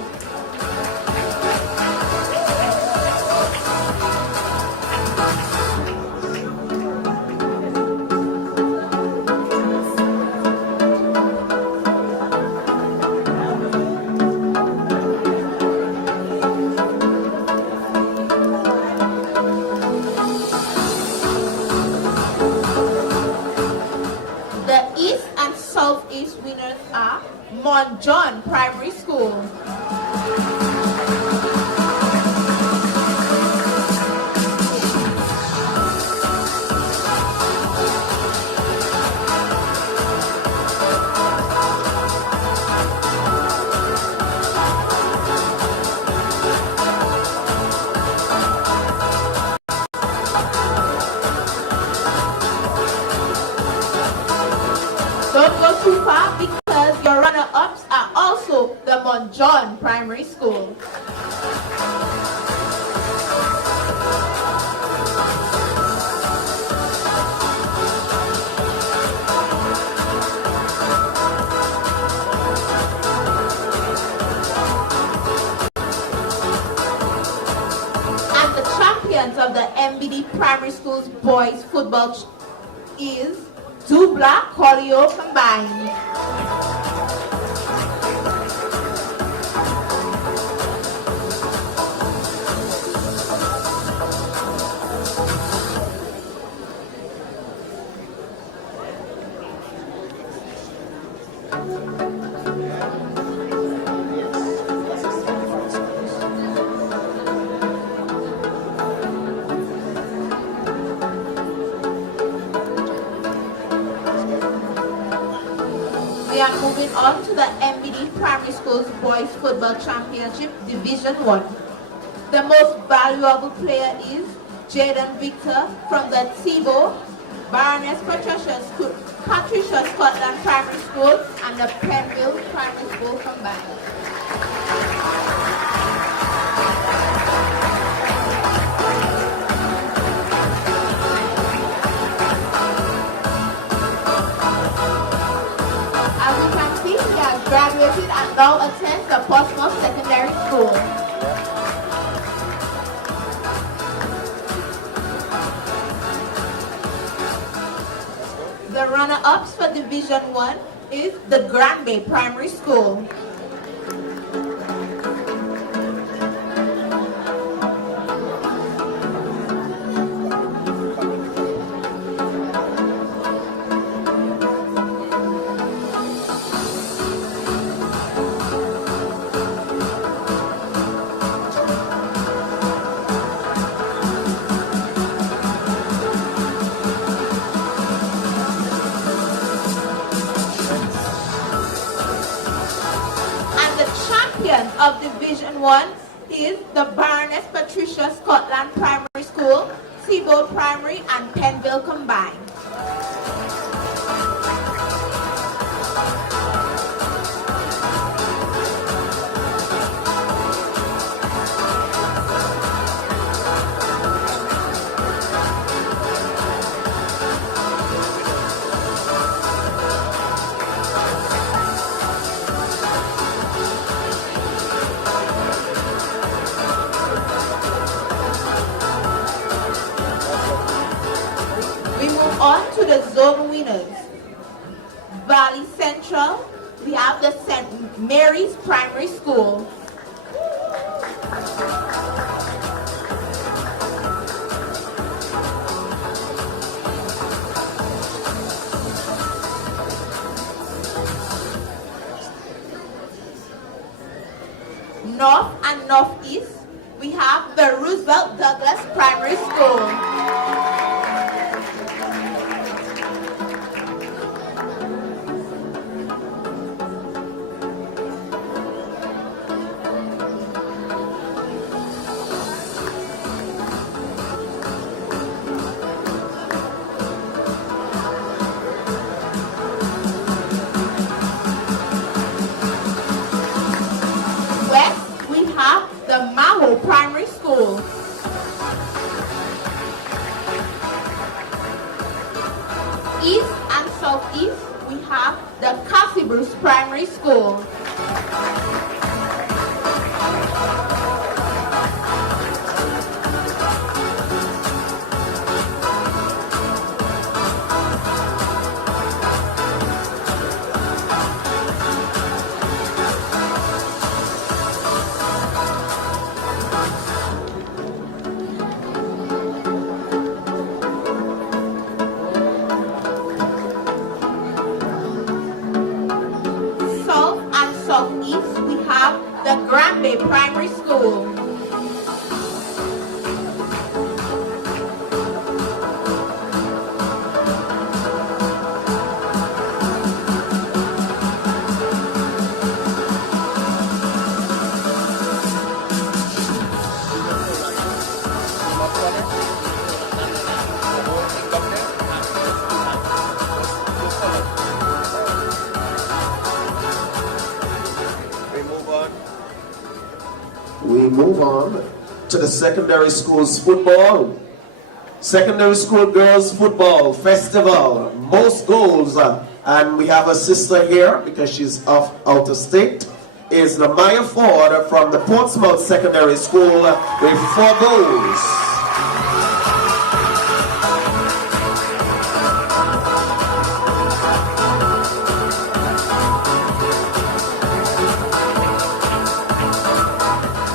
Southeast winners are Mont John Primary School. Don't go too far because your runner-ups are also the Mont John Primary School. And the champions of the MBD Primary Schools Boys Football is 2 Black Colio Combined. We are moving on to the MBD Primary Schools Boys Football Championship Division 1. The most valuable player is Jaden Victor from the Thibault, Baroness Patricia Scotland Primary School and the Penville Primary School combined. As you can see, he has graduated and now attends the Portsmouth Secondary School. The runner-ups for Division 1 is the Granby Primary School. Of Division 1 is the Baroness Patricia Scotland Primary School, Thibault Primary and Penville combined. On to the zone winners. Valley Central, we have the St. Mary's Primary School. North and Northeast, we have the Roosevelt Douglas Primary School. Primary School. East and Southeast, we have the Cassie Bruce Primary School. Southeast, we have the Granby Primary School. We move on to the secondary schools football. Secondary school girls football festival, most goals, and we have a sister here because she's out of state, is Lamaya Ford from the Portsmouth Secondary School with 4 goals.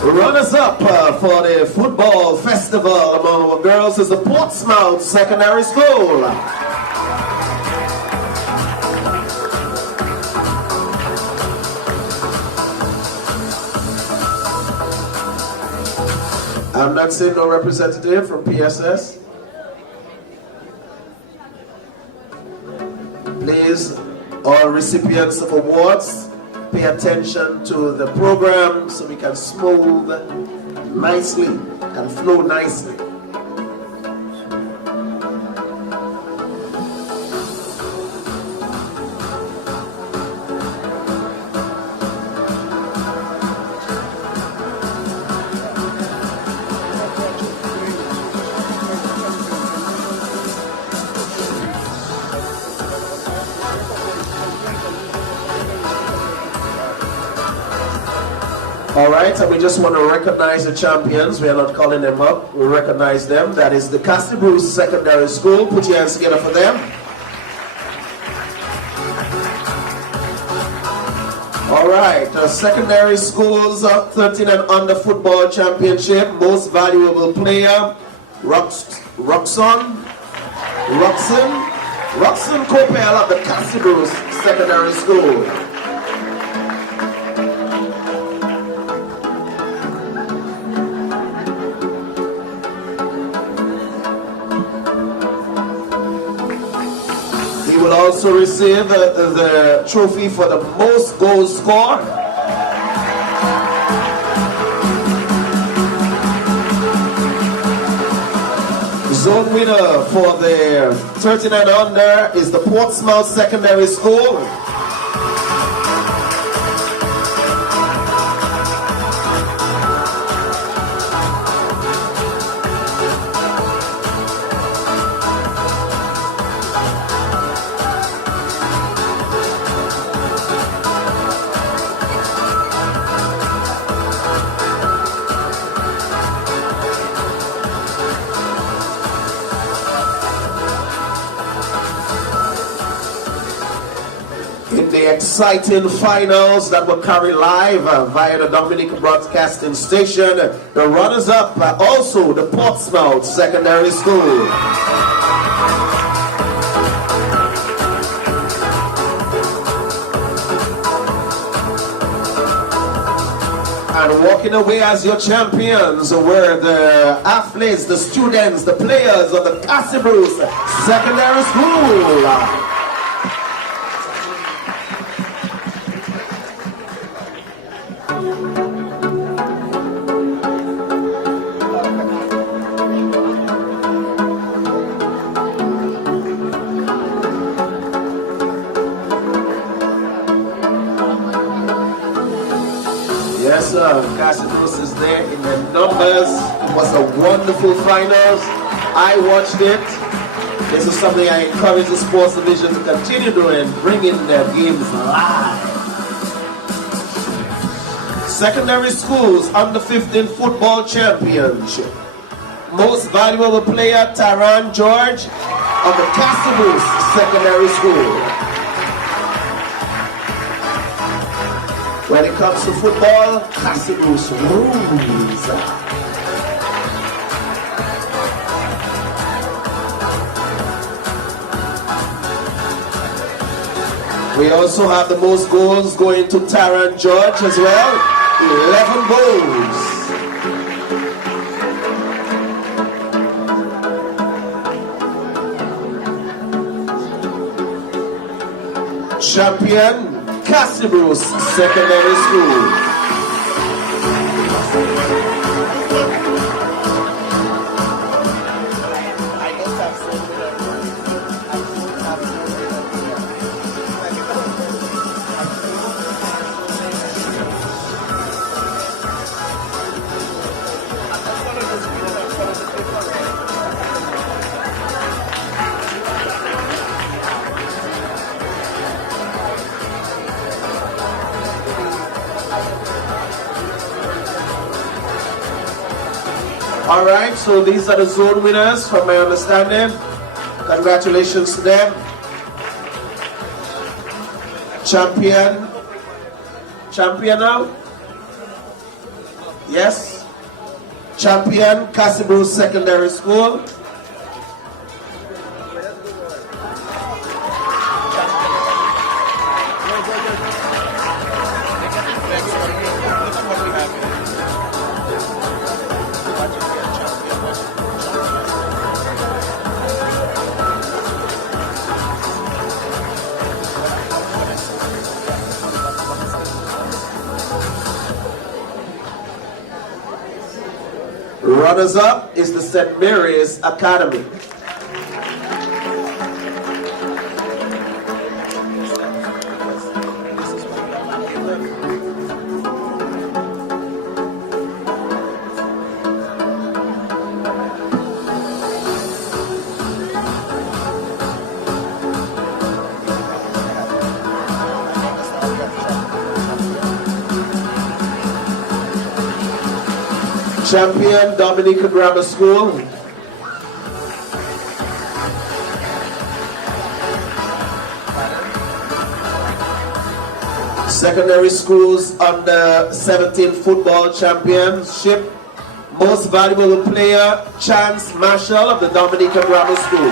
Runners-up for the football festival among our girls is the Portsmouth Secondary School. I'm not seeing no representative from PSS. Please, all recipients of awards, pay attention to the program so we can smooth nicely and flow nicely. All right, and we just want to recognize the champions. We are not calling them up. We recognize them. That is the Castle Bruce Secondary School. Put your hands together for them. All right, the secondary schools 13 and under football championship. Most valuable player, Roxon Copel of the Castle Bruce Secondary School. Will also receive the trophy for the most goals scored. Zone winner for the 13 and under is the Portsmouth Secondary School. Exciting finals that were carried live via the Dominican Broadcasting Station. The runners-up are also the Portsmouth Secondary School. And walking away as your champions were the athletes, the students, the players of the Castle Bruce Secondary School. Yes, sir. Castle Bruce is there in the numbers. It was a wonderful finals. I watched it. This is something I encourage the sports division to continue doing, bringing their games alive. Secondary schools under 15 football championship. Most valuable player, Taran George of the Castle Bruce Secondary School. When it comes to football, Castle Bruce rules. We also have the most goals going to Taran George as well. 11 goals. Champion, Castle Bruce Secondary School. All right, so these are the zone winners from my understanding. Congratulations to them. Champion now? Yes? Champion, Castle Bruce Secondary School. Runners-up is the St. Mary's Academy. Champion, Dominica Grammar School. Secondary schools under 17 football championship. Most valuable player, Chance Marshall of the Dominica Grammar School.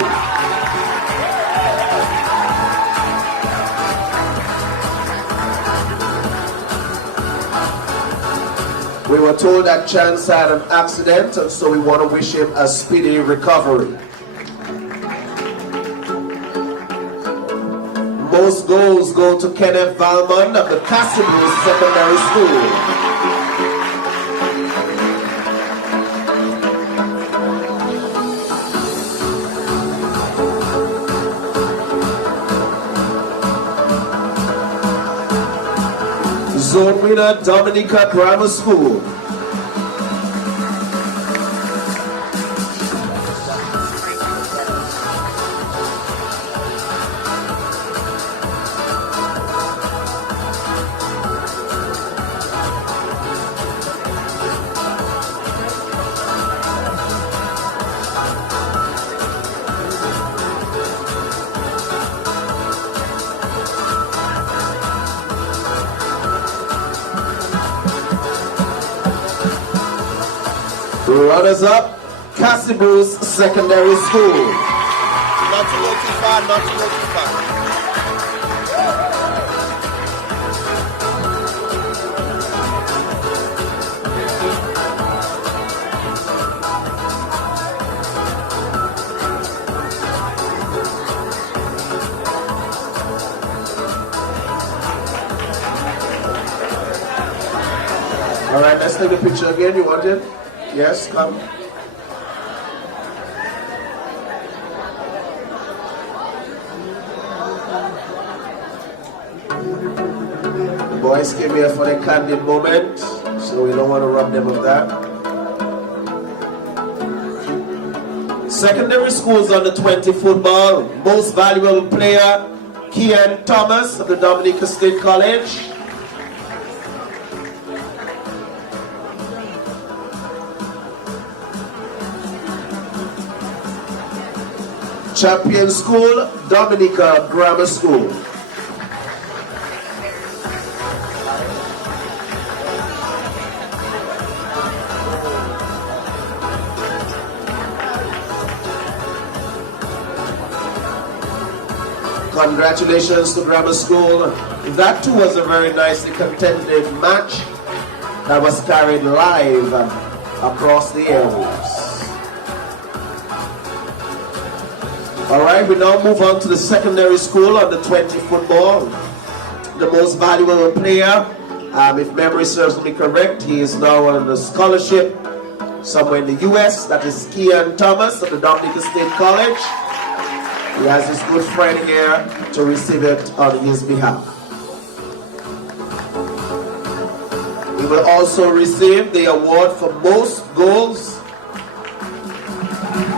We were told that Chance had an accident, and so we want to wish him a speedy recovery. Most goals go to Kenneth Valmont of the Castlebrooke Secondary School. Zone winner, Dominica Grammar School. Runners up, Castlebrooke Secondary School. Not to go too far, not to go too far. All right, let's take a picture again. You want it? Yes, come. The boys came here for the candid moment, so we don't want to rob them of that. Secondary schools under 20 football. Most valuable player, Kian Thomas of the Dominica State College. Champion School, Dominica Grammar School. Congratulations to Grammar School. That too was a very nicely contended match that was carried live across the airwaves. All right, we now move on to the secondary school under 20 football. The most valuable player, if memory serves me correct, he is now on a scholarship somewhere in the US. That is Kian Thomas of the Dominica State College. He has his good friend here to receive it on his behalf. He will also receive the award for most goals.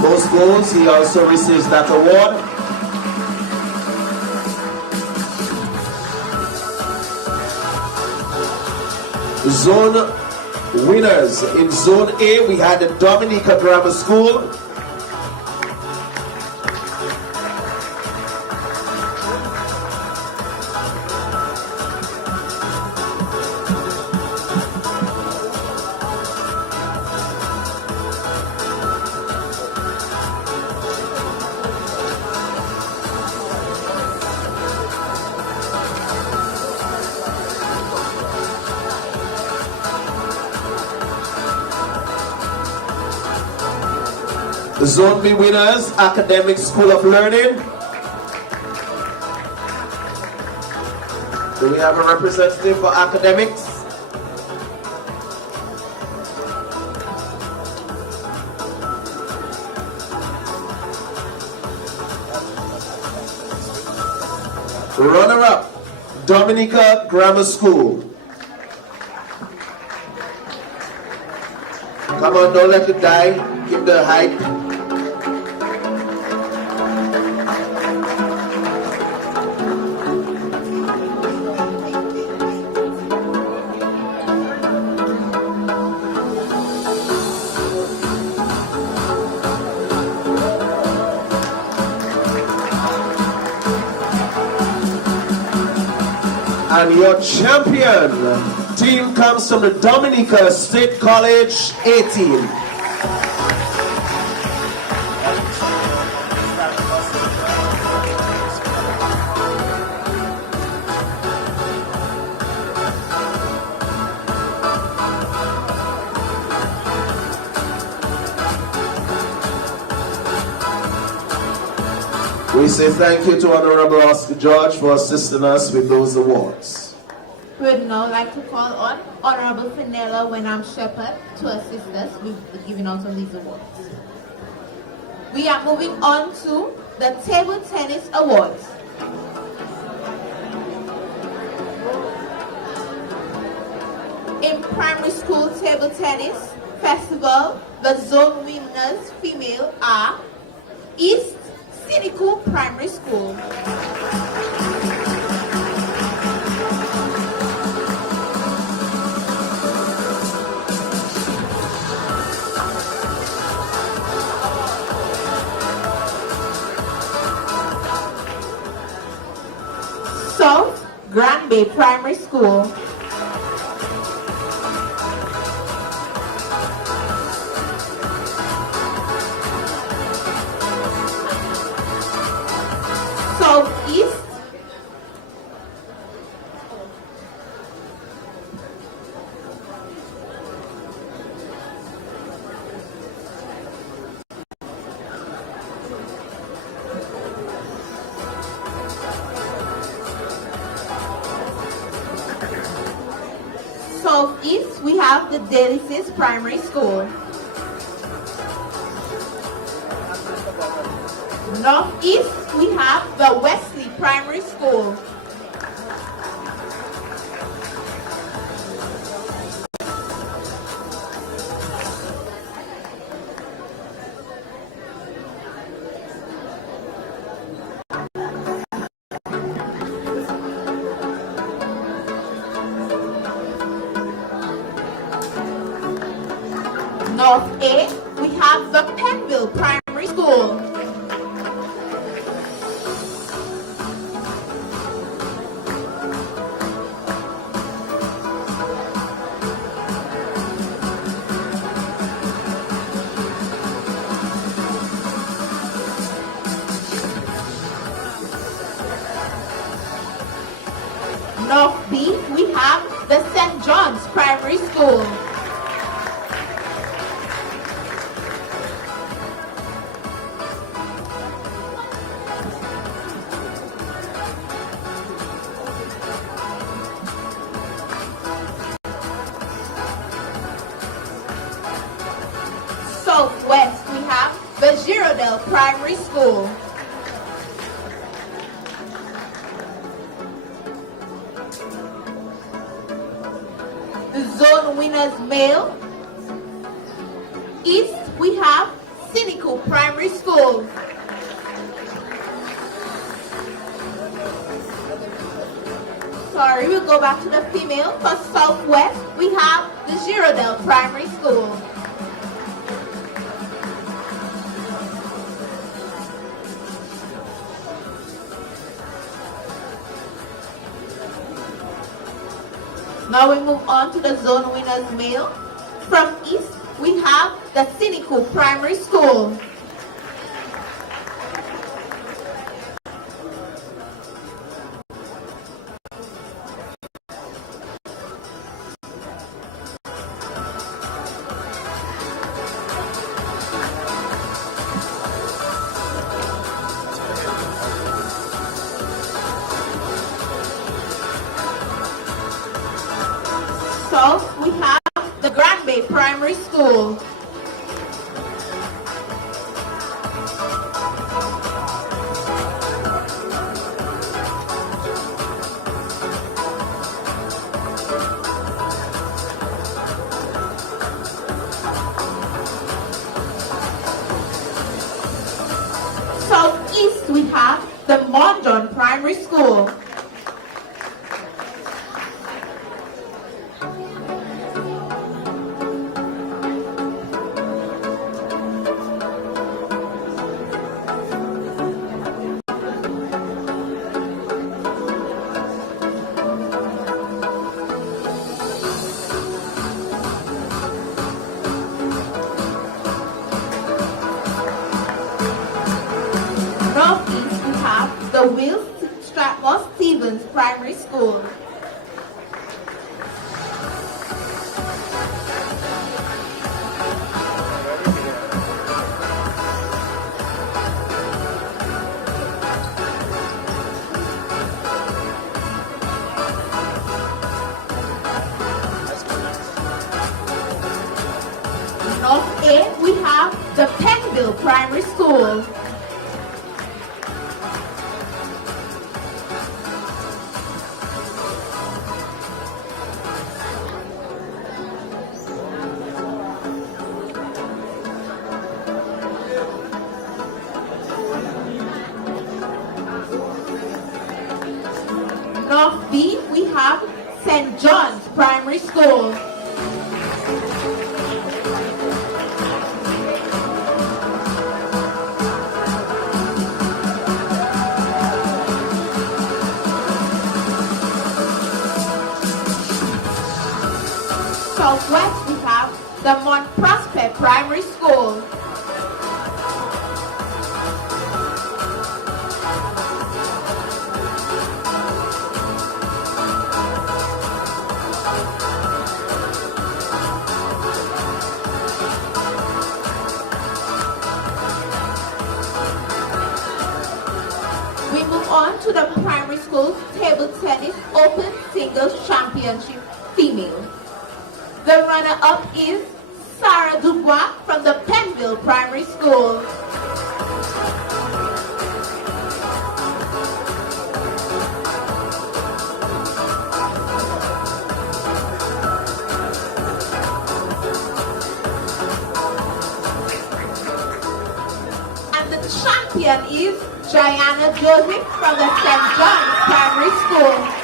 Most goals, he also receives that award. Zone winners. In Zone A, we had the Dominica Grammar School. Zone B winners, Academic School of Learning. Do we have a representative for academics? Runner-up, Dominica Grammar School. Come on, don't let it die. Keep the hype. And your champion team comes from the Dominica State College 18. We say thank you to Honorable Oscar George for assisting us with those awards. We would now like to call on Honorable Fenella Wenham Shepherd to assist us with the giving out of these awards. We are moving on to the Table Tennis Awards. In primary school table tennis festival, the zone winners female are East Cynical Primary School. South Grand Bay Primary School. Southeast Southeast, we have the Delices Primary School. Northeast, we have the Wesley Primary School. North A, we have the Penville Primary School. North B, we have the St. John's Primary School. Southwest, we have the Girardel Primary School. The zone winners male. East, we have Cynical Primary School. Sorry, we'll go back to the female. For Southwest, we have the Girardel Primary School. Now we move on to the zone winners male. From East, we have the Cynical Primary School. So we have the Grand Bay Primary School. Primary School. Northeast, we have the Will Stratmore Stevens Primary School. North A, we have the Penville Primary School. North B, we have St. John's Primary School. Southwest, we have the Mont Prosper Primary School. We move on to the primary school table tennis open singles championship female. The runner-up is Sarah Dubois from the Penville Primary School. And the champion is Diana Joseph from the St. John's Primary School.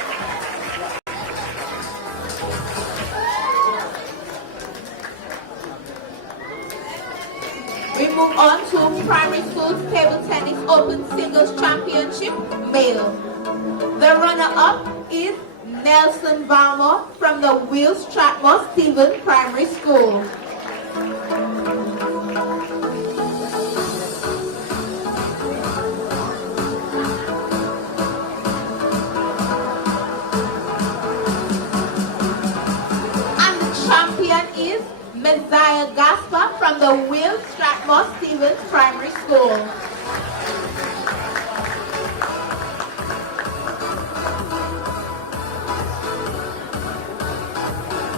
We move on to primary school table tennis open singles championship male. The runner-up is Nelson Balmer from the Will Stratmore Stevens Primary School. And the champion is Messiah Gaspar from the Will Stratmore Stevens Primary School.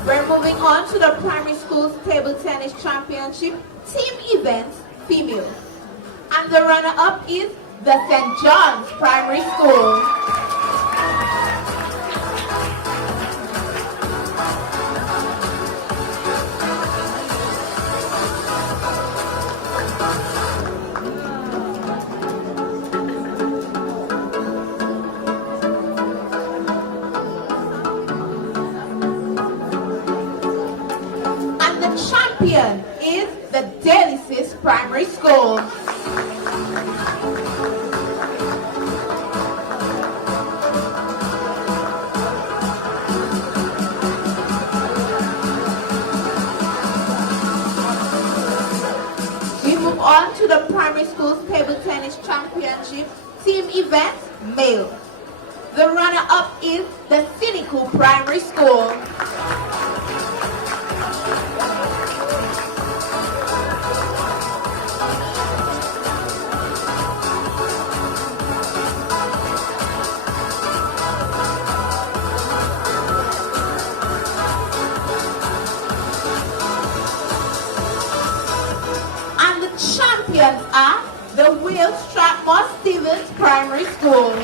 We're moving on to the primary school's table tennis championship team events female. And the runner-up is the St. John's Primary School. Champion is the Delicis Primary School. We move on to the primary school's table tennis championship team events male. The runner-up is the Cynical Primary School. Champions are the Will Stratmore Stevens Primary School.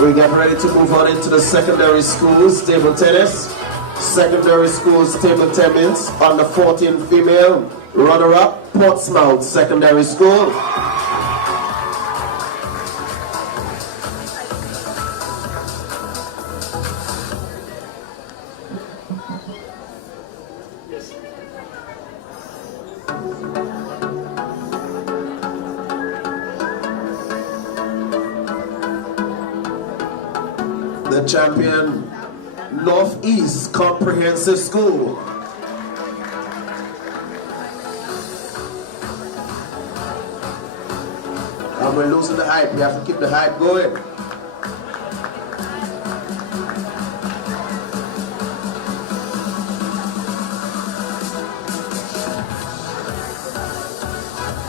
We get ready to move on into the secondary schools table tennis. Secondary School's table tennis on the 14 female. Runner-up, Portsmouth Secondary School. The champion, Northeast Comprehensive School. And we're losing the hype. We have to keep the hype going.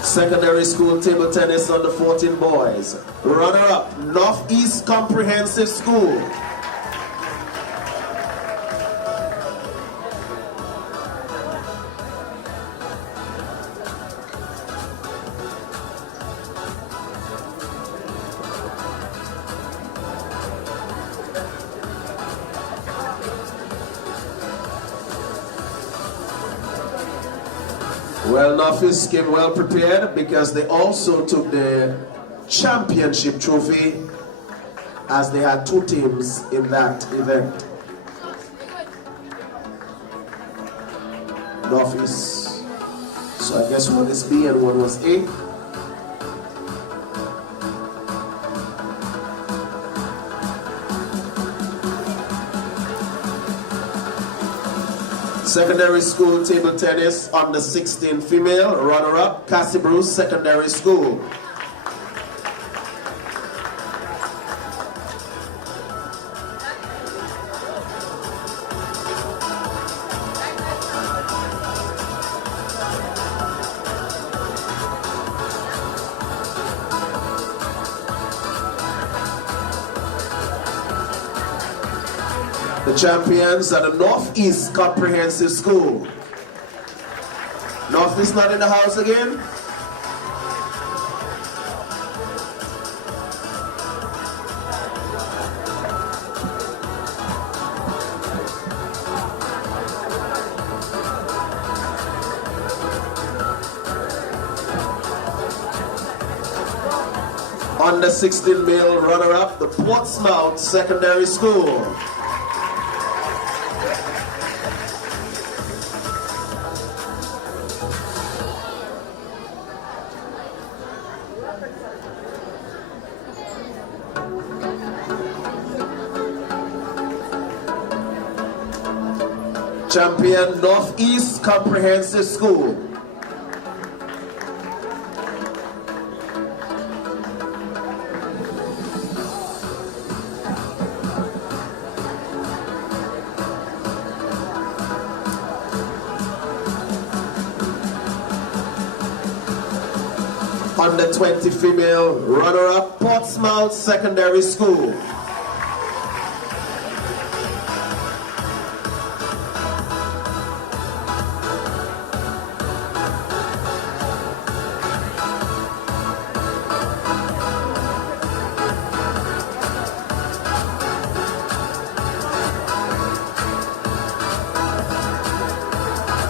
Secondary School table tennis under 14 boys. Runner-up, Northeast Comprehensive School. Well, Northeast came well prepared because they also took the championship trophy as they had two teams in that event. Northeast, so I guess one is B and one was A. Secondary School table tennis under 16 female, runner-up, Cassie Bruce Secondary School. The champions are the Northeast Comprehensive School. Northeast not in the house again? Under 16 male runner-up, the Portsmouth Secondary School. Champion, Northeast Comprehensive School. Under 20 female runner-up, Portsmouth Secondary School.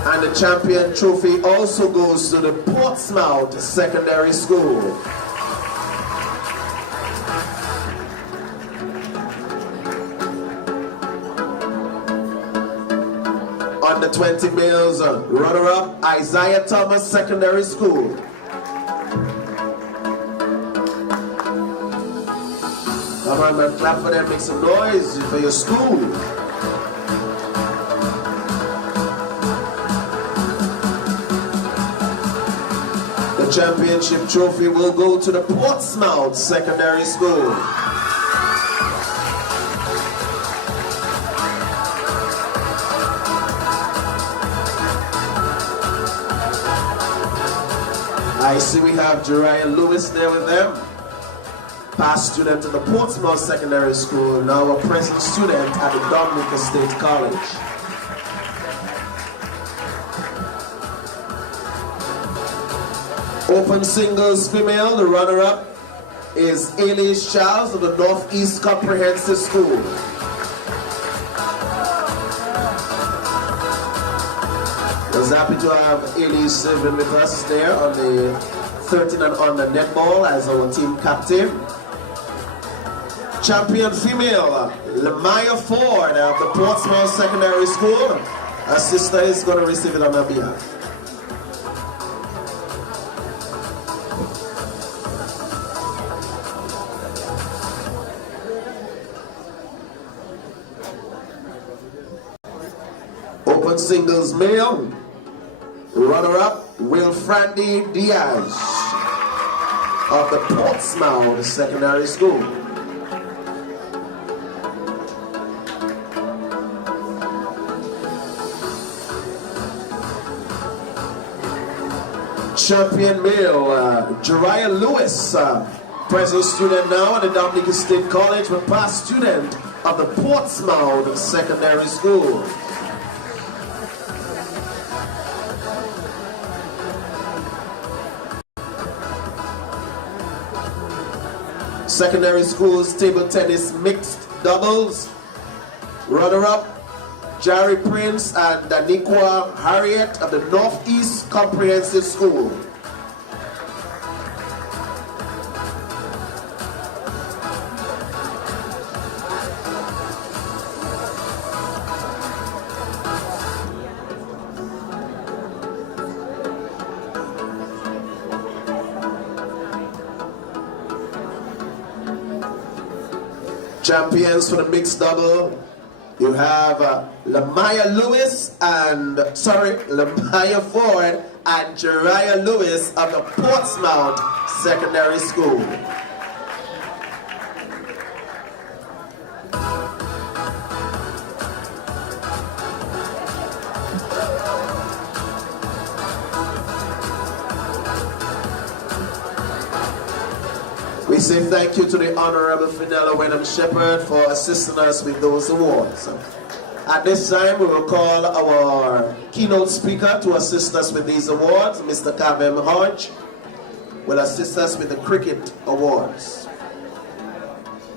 And the champion trophy also goes to the Portsmouth Secondary School. Under 20 males, runner-up, Isaiah Thomas Secondary School. Come on, man, clap for them, make some noise for your school. The championship trophy will go to the Portsmouth Secondary School. I see we have Jeriah Lewis there with them. Past student at the Portsmouth Secondary School, now a present student at the Dominica State College. Open singles female, the runner-up is Elise Charles of the Northeast Comprehensive School. Was happy to have Elise serving with us there on the 13 and under netball as our team captain. Champion female, Lamaya Ford of the Portsmouth Secondary School. Her sister is going to receive it on her behalf. Open singles male, runner-up, Wilfrandi Diaz of the Portsmouth Secondary School. Champion male, Jeriah Lewis, present student now at the Dominican State College, but past student of the Portsmouth Secondary School. Secondary Schools Table Tennis Mixed Doubles, runner-up, Jerry Prince and Daniqua Harriet of the Northeast Comprehensive School. Champions for the mixed double, you have Lamaya Ford and Jeriah Lewis of the Portsmouth Secondary School. We say thank you to the Honorable Fidel Wenham Shepherd for assisting us with those awards. At this time, we will call our keynote speaker to assist us with these awards. Mr. Kavem Hodge will assist us with the cricket awards.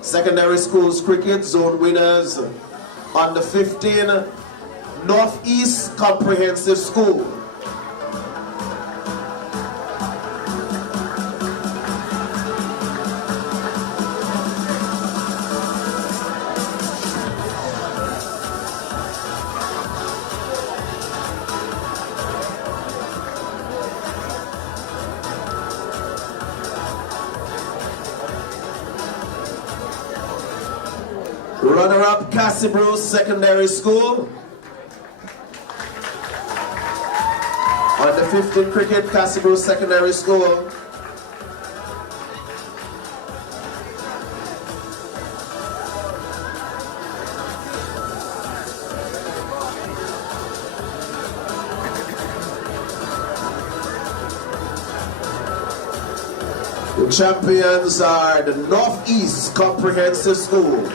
Secondary Schools Cricket Zone winners, under 15, Northeast Comprehensive School. Runner-up, Cassibro Secondary School. On the 15 cricket, Cassibro Secondary School. The champions are the Northeast Comprehensive School.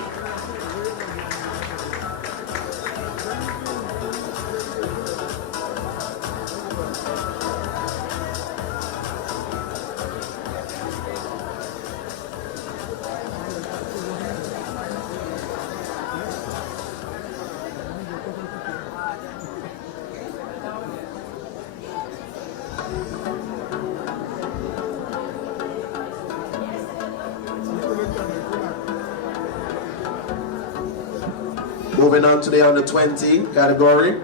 Moving on to the under 20 category.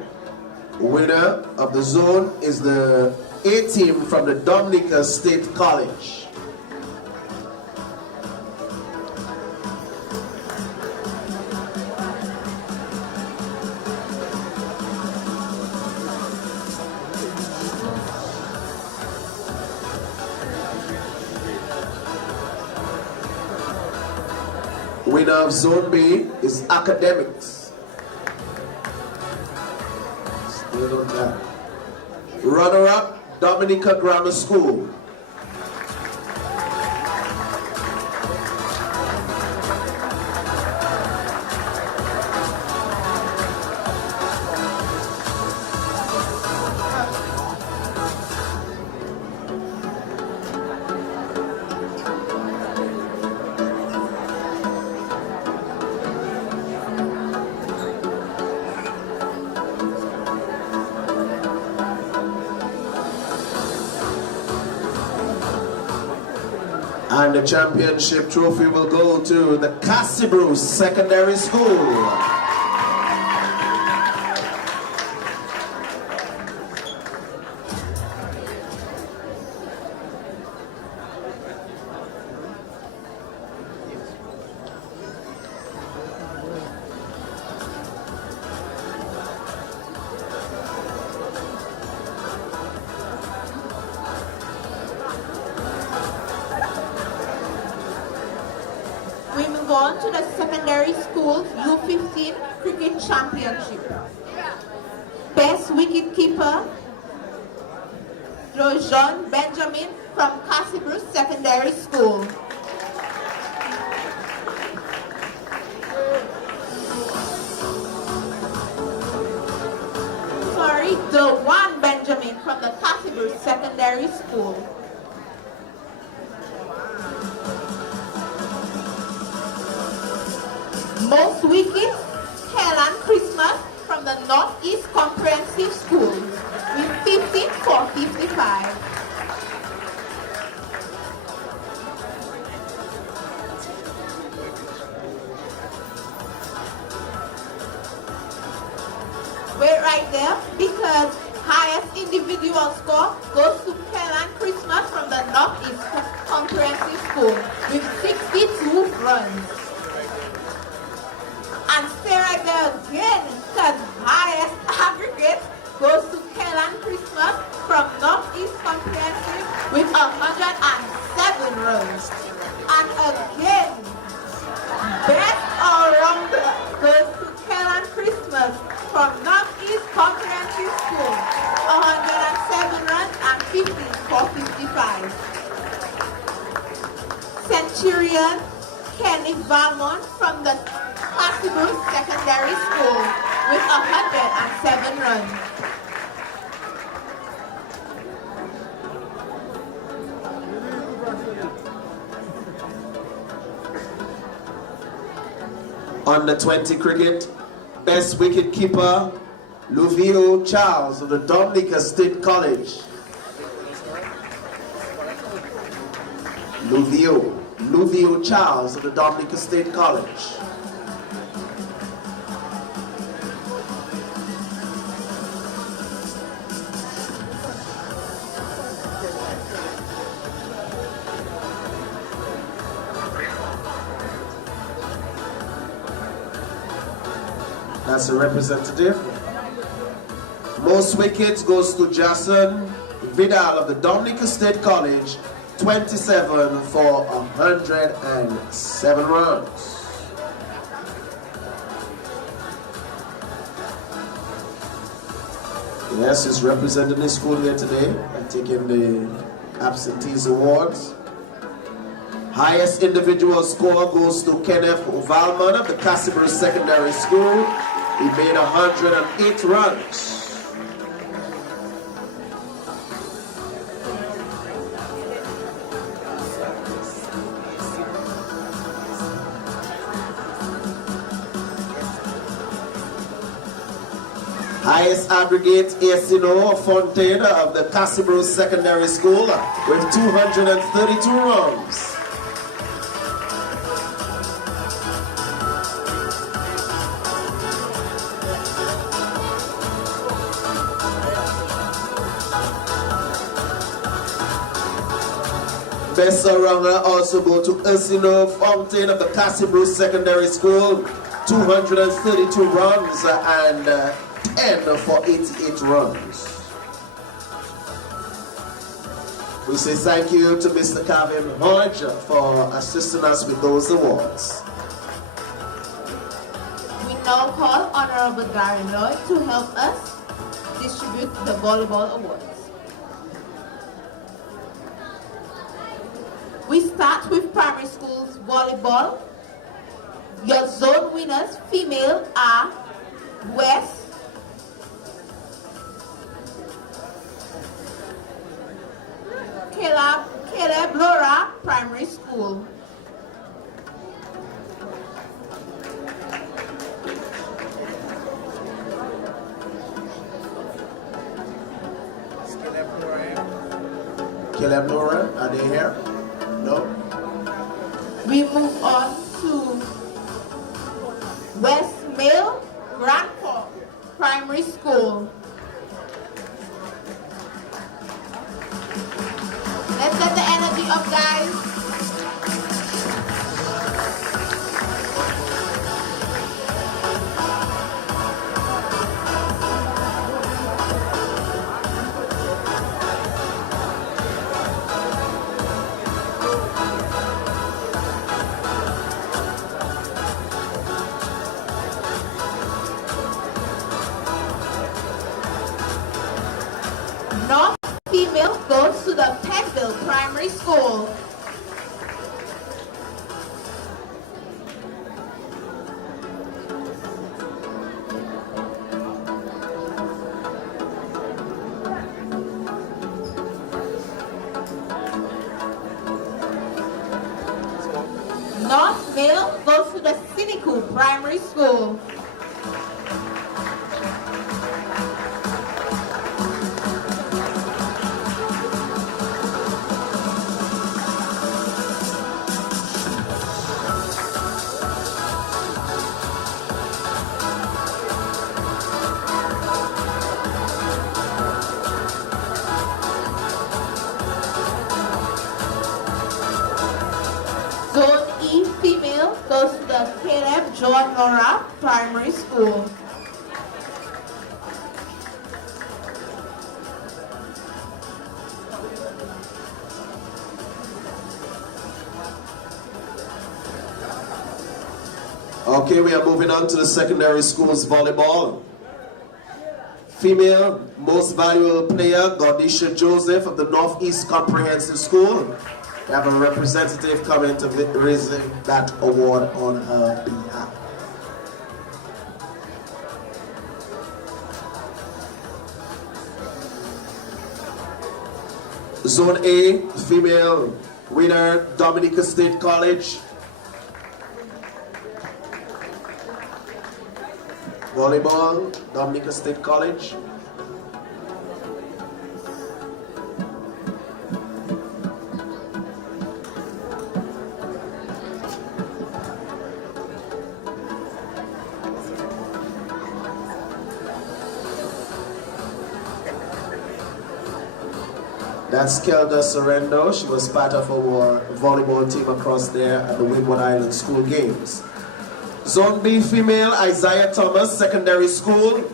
Winner of the zone is the A team from the Dominica State College. Winner of Zone B is Academics. Runner-up, Dominica Grammar School. And the championship trophy will go to the Cassie Secondary School. We move on to the secondary school U15 cricket championship. Best wicketkeeper, John Benjamin from Cassibru Secondary School. Sorry, Dewan Benjamin from the Cassibru Secondary School. Most wickets, Helen Christmas from the Northeast Comprehensive School with 15 for 55. Wait right there, because highest individual score goes to Helen Christmas from the Northeast Comprehensive School with 62 runs. And stay right there again, because highest aggregate goes to Kellan Christmas from Northeast Comprehensive with 107 runs. And again, best all-rounder goes to Kellan Christmas from Northeast Comprehensive School, 107 runs and 15 for 55. Centurion Kenny Valmont from the Cassibru Secondary School with 107 runs. Under 20 cricket, best wicket keeper, Luvio Charles of the Dominica State College. Luvio Charles of the Dominica State College. That's a representative. Most wickets goes to Jason Vidal of the Dominica State College, 27 for 107 runs. Yes, he's representing his school here today and taking the absentees awards. Highest individual score goes to Kenneth Valmont of the Cassibru Secondary School. He made 108 runs. Highest aggregate Asino Fontaine of the Cassibru Secondary School with 232 runs. Best all-rounder also go to Asino Fontaine of the Cassibru Secondary School, 232 runs and 10 for 88 runs. We say thank you to Mr. Kevin Hodge for assisting us with those awards. We now call Honorable Gary Lloyd to help us distribute the volleyball awards. We start with primary schools volleyball. Your zone winners, female, are West, Caleb Laura Primary School. Caleb Laura, are they here? No? We move on to West Male Grand Park Primary School. Let's get the energy up, guys. North female goes to the Penville Primary School. North male goes to the Cynical Primary School. Zone E female goes to the Caleb John Nora Primary School. Okay, we are moving on to the secondary schools volleyball. Female most valuable player, Gordisha Joseph of the Northeast Comprehensive School. We have a representative coming to raising that award on her behalf. Zone A, female winner, Dominica State College. Volleyball, Dominica State College. That's Kelda Sorrento. She was part of our volleyball team across there at the Windward Island School Games. Zone B female, Isaiah Thomas, Secondary School.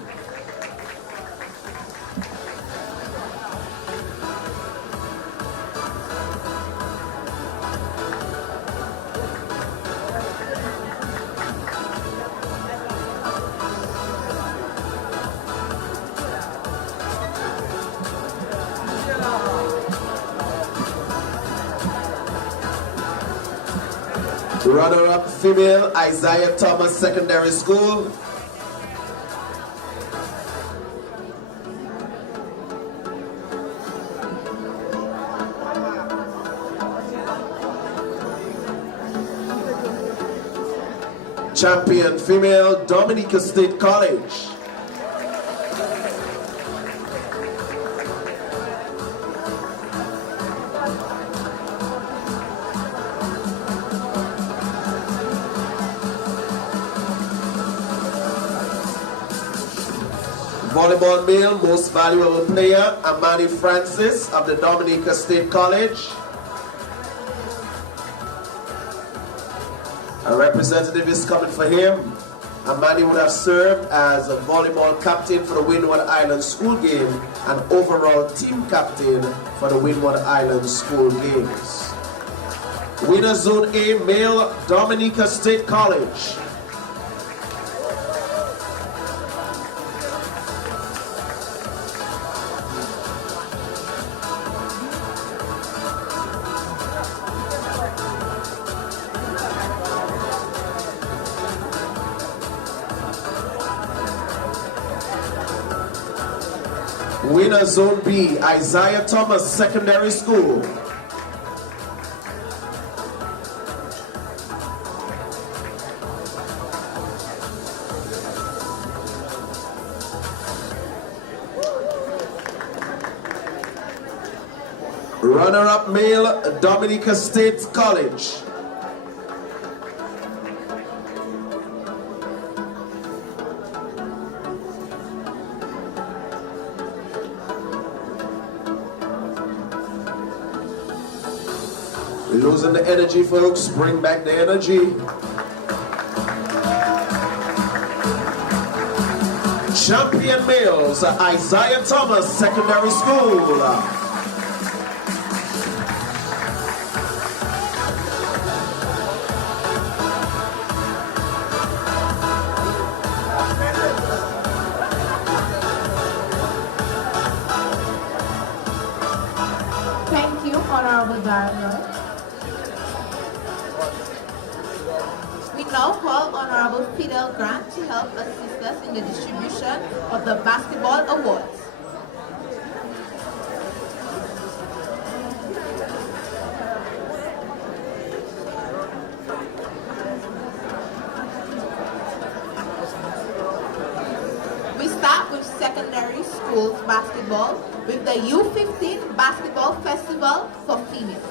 Runner-up female, Isaiah Thomas, Secondary School. Champion female, Dominica State College. Volleyball male, most valuable player, Amani Francis of the Dominica State College. A representative is coming for him. Amani would have served as a volleyball captain for the Windward Island School Game and overall team captain for the Windward Island School Games. Winner Zone A, male, Dominica State College. Winner Zone B, Isaiah Thomas, Secondary School. Runner-up male, Dominica State College. We're losing the energy, folks. Bring back the energy. Champion males, Isaiah Thomas Secondary School. Thank you, Honorable Director. We now call Honorable Fidel Grant to help assist us in the distribution of the basketball awards. We start with secondary schools basketball with the U15 Basketball Festival for females.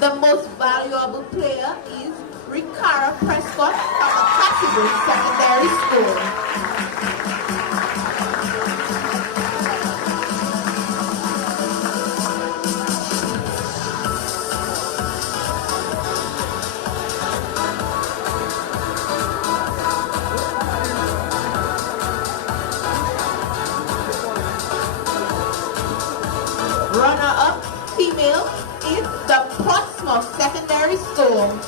The most valuable player is Ricara Prescott from the Cassidy Secondary School. Runner-up female is the Portsmouth Secondary School.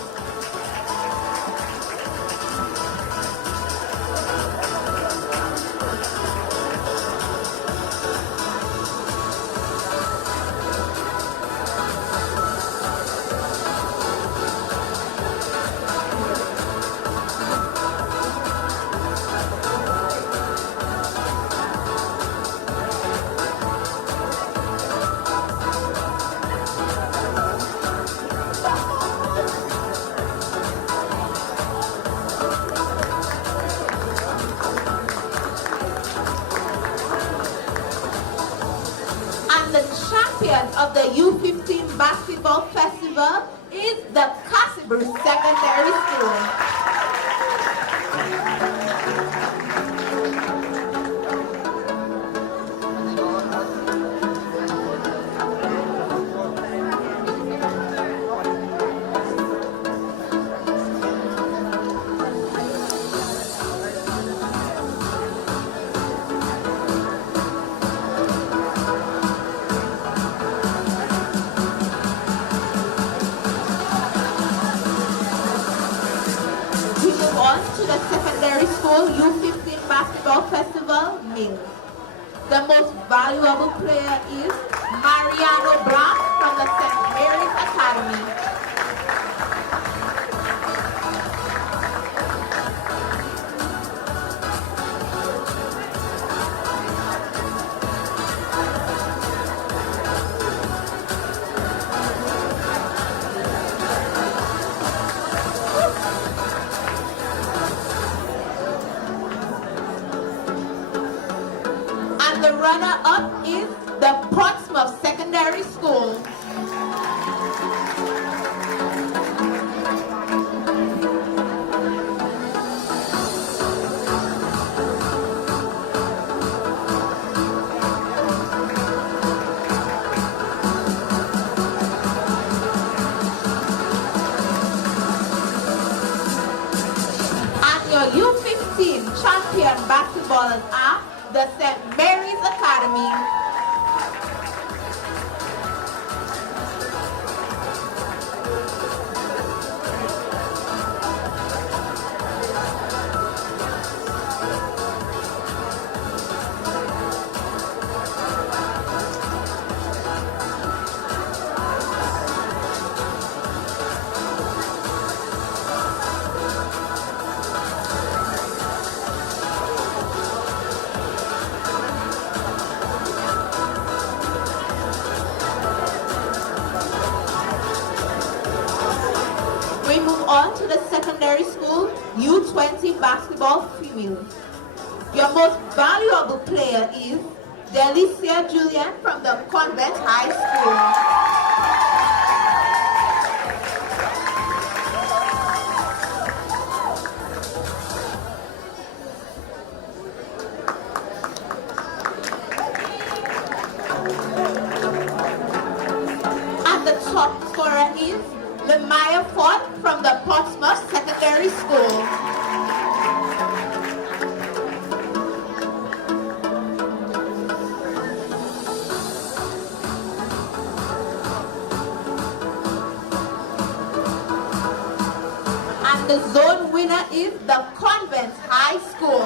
And the champion of the U15 Basketball Festival is the Cassidy Secondary School. We move on to the secondary school U15 Basketball Festival male. The most valuable player is Mariano Blanc from the St. Mary's Academy. And the runner-up is the Portsmouth Secondary School. And your U15 champion basketballers are the St. Mary's Academy. We move on to the secondary school U20 basketball female. Your most valuable player is Delicia Julian from the Convent High School. At the top scorer is Lemaya Ford from the Portsmouth Secondary School. And the zone winner is the Convent High School.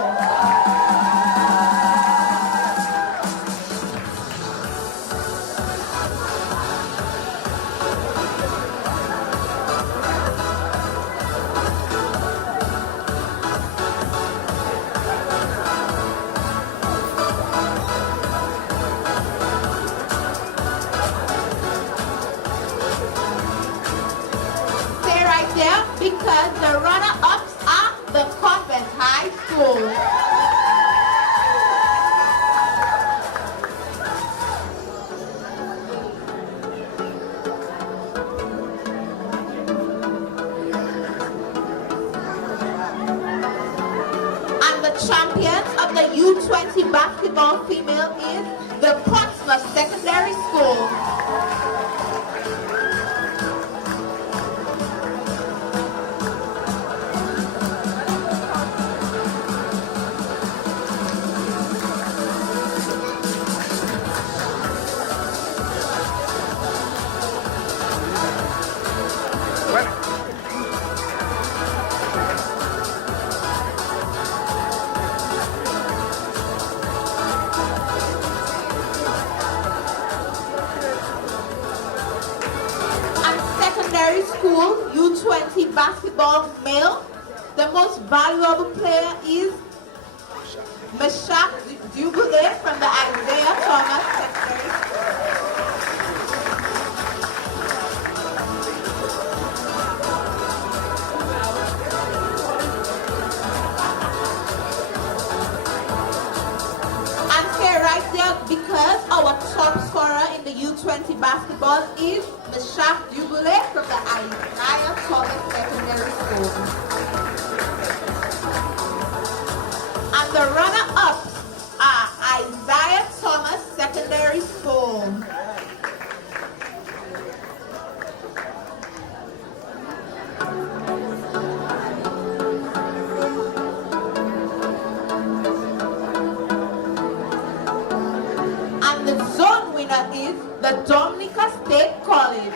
Stay right there because the runner-ups are the Convent High School. And the champions of the U20 basketball female is the Portsmouth Secondary School. And secondary school U20 basketball male, the most valuable player is Meshach Dubule from the Isaiah Thomas Secondary School. And stay right there because our top scorer in the U20 basketball is Meshach Dubule from the Isaiah Thomas Secondary School. And the runner-ups are Isaiah Thomas Secondary School. And the zone winner is the Dominica State College.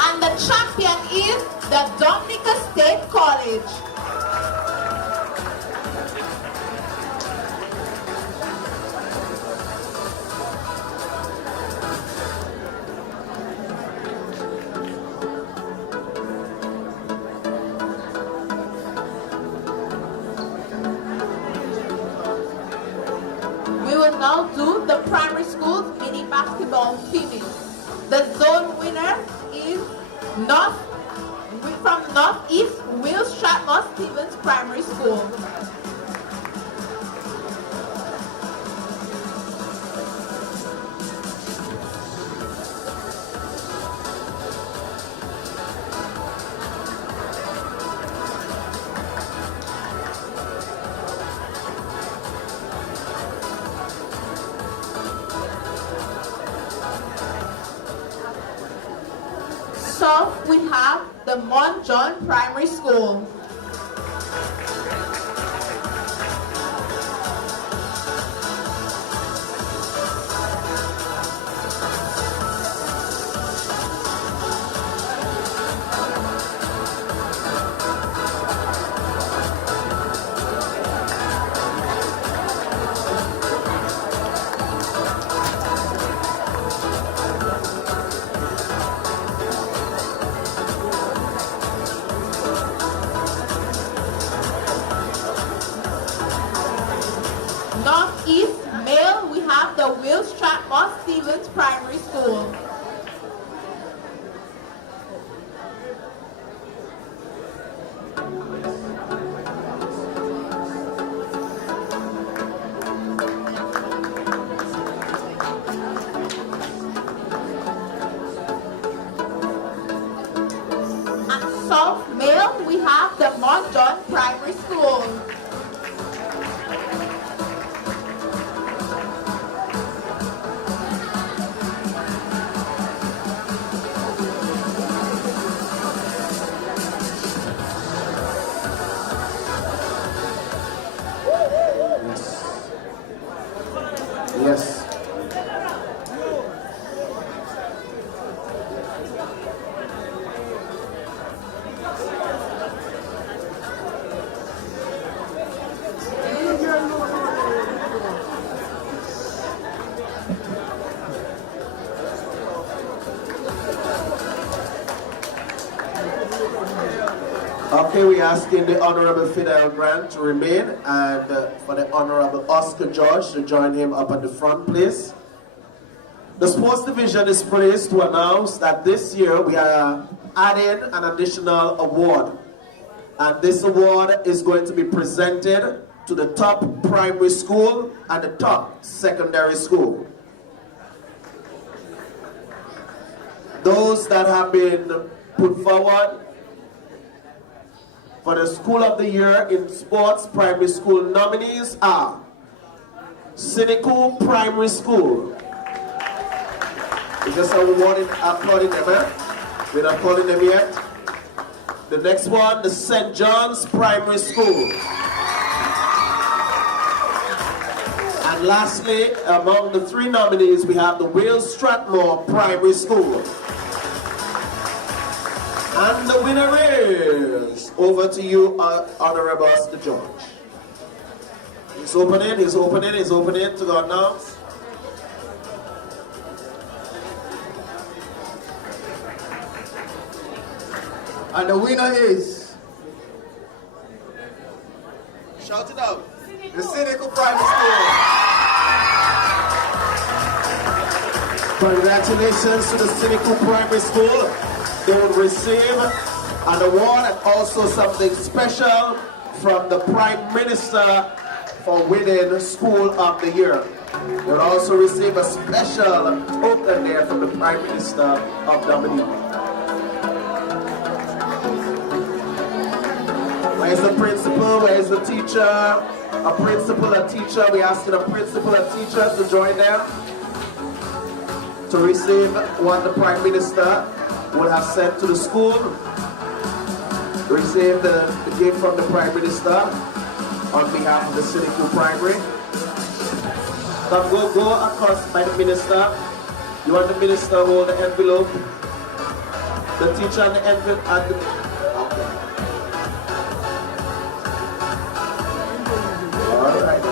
And the champion is the Dominica State College. We will now do the primary school's mini basketball female. The zone winner is from Northeast Will Strathmore Stevens Primary School. So we have the Mont John Primary School. Will Stratmore Stevens Primary School. At South Mail, we have the Mount John Primary School. Yes. Okay, we're asking the Honorable Fidel Grant to remain and for the Honorable Oscar George to join him up at the front, please. The Sports Division is pleased to announce that this year we are adding an additional award. And this award is going to be presented to the top primary school and the top secondary school. Those that have been put forward for the School of the Year in Sports Primary School nominees are Cynical Primary School. We're just applauding them, eh? We're not calling them yet. The next one, the St. John's Primary School. And lastly, among the three nominees, we have the Will Stratmore Primary School. And the winner is, over to you, Honorable Oscar George. He's opening to go announce. And the winner is, Shout it out. the Cynical Primary School. Congratulations to the Cynical Primary School. They will receive an award and also something special from the Prime Minister for winning School of the Year. They'll also receive a special token there from the Prime Minister of Dominica. Where's the principal? Where's the teacher? A principal, a teacher. We're asking a principal, a teacher to join them to receive what the Prime Minister would have sent to the school. Receive the gift from the Prime Minister on behalf of the Cynical Primary. Come go across by the minister. You want the minister to hold the envelope? The teacher and the envelope and the all right.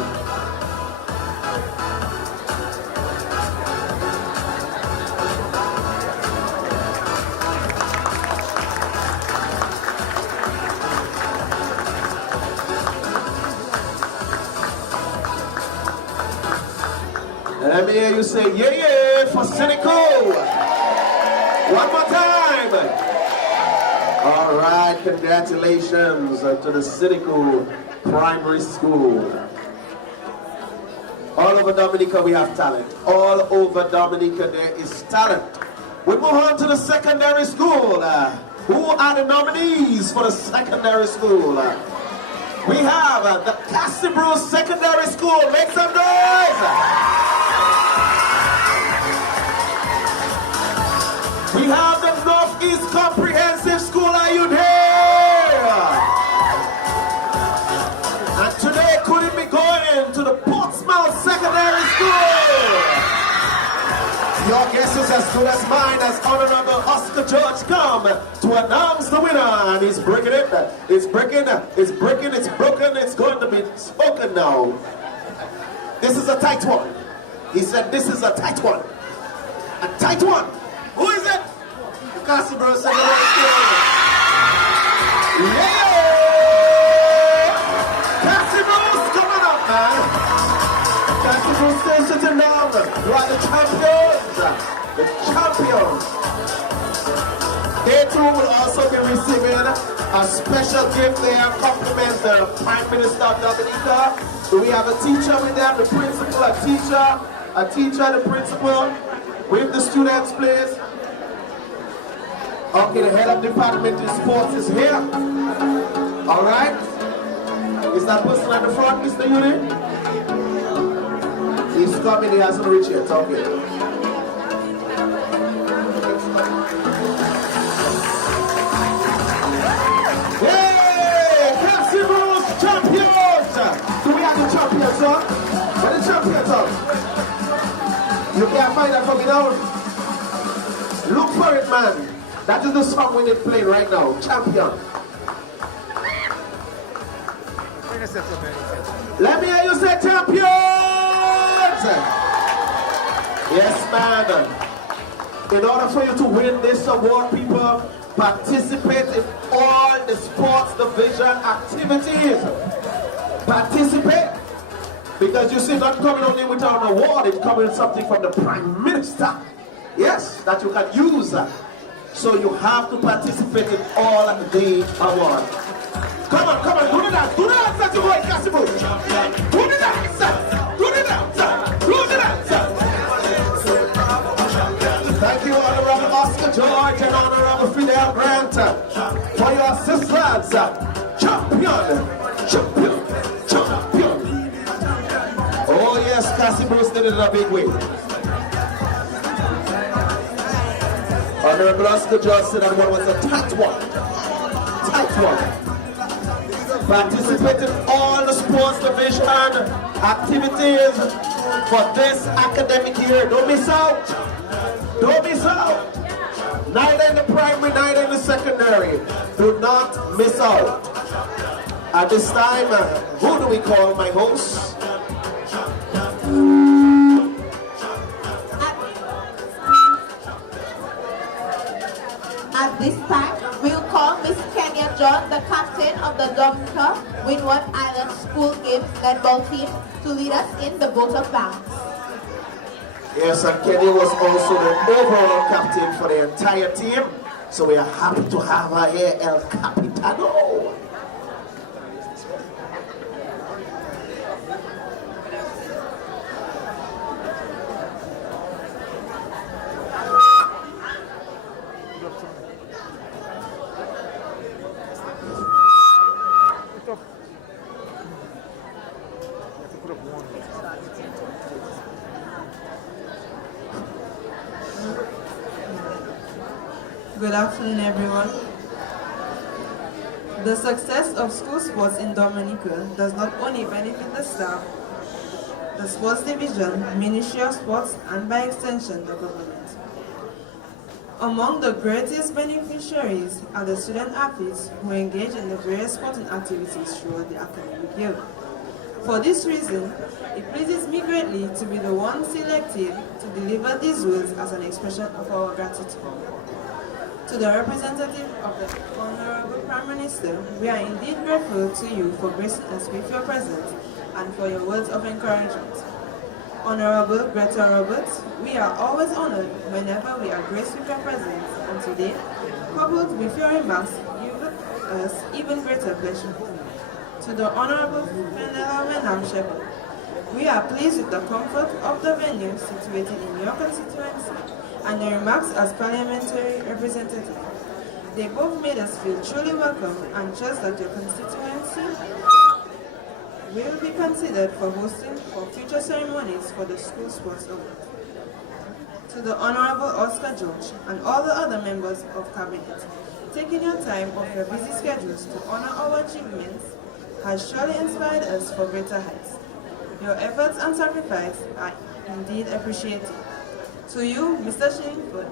Let me hear you say, yeah, yeah, for Cynical. One more time. All right, congratulations to the Cynical Primary School. All over Dominica we have talent. All over Dominica there is talent. We move on to the secondary school. Who are the nominees for the secondary school? We have the Castlebrue Secondary School. Make some noise! We have the Northeast Comprehensive School. Are you there? And today couldn't be going to the Portsmouth Secondary School. Your guess is as good as mine as Honorable Oscar George come to announce the winner. And he's breaking it. It's breaking. It's breaking. It's broken. It's going to be spoken now. This is a tight one. He said this is a tight one. A tight one. Who is it? The Castlebrue Secondary School. Yeah! Castlebrue coming up, man. who stay sitting down, you are the champions. The champions. They too will also be receiving a special gift there, compliment the Prime Minister of Dominica. So we have a teacher with them, the principal, a teacher, the principal, with the students, please. Okay, the head of department of sports is here. All right. Is that person at the front, Mr. Uni? He's coming, he hasn't reached yet. Okay. Hey, Cassius champions! Do we have the champions, sir? Where the champions are? You can't find that for me now. Look for it, man. That is the song we need playing right now. Champion. Let me hear you say champions! Yes, man. In order for you to win this award, people, participate in all the sports division activities. Participate. Because you see, not coming only with an award, it's coming with something from the Prime Minister. Yes, that you can use. So you have to participate in all the awards. Come on, do the dance, that's your boy, Cassius. Do the dance, do the dance, do the dance. Thank you, Honorable Oscar George and Honorable Fidel Grant, for your assistance. Champion. Oh yes, Cassius did it in a big way. Honorable Oscar George said that one was a tight one. Participate in all the sports division activities for this academic year. Don't miss out. Neither in the primary, neither in the secondary. Do not miss out. At this time, who do we call my host? At this time, we'll call Miss Kenya John, the captain of the Dominica Windward Island School Games netball team, to lead us in the vote of thanks. Yes, and Kenya was also the overall captain for the entire team. So we are happy to have her here, El Capitano. Good afternoon, everyone. The success of school sports in Dominica does not only benefit the staff, the sports division, Ministry of Sports, and by extension, the government. Among the greatest beneficiaries are the student athletes who engage in the various sporting activities throughout the academic year. For this reason, it pleases me greatly to be the one selected to deliver these words as an expression of our gratitude. To the representative of the Honorable Prime Minister, we are indeed grateful to you for gracing us with your presence and for your words of encouragement. Honorable Greta Roberts, we are always honored whenever we are graced with your presence, and today, coupled with your remarks, give us even greater pleasure. To the Honorable Fenella Wenham Shepherd, we are pleased with the comfort of the venue situated in your constituency and the remarks as parliamentary representative. They both made us feel truly welcome and trust that your constituency will be considered for hosting for future ceremonies for the school sports award. To the Honorable Oscar George and all the other members of Cabinet, taking your time off your busy schedules to honor our achievements has surely inspired us for greater heights. Your efforts and sacrifice are indeed appreciated. To you, Mr. Shillingford,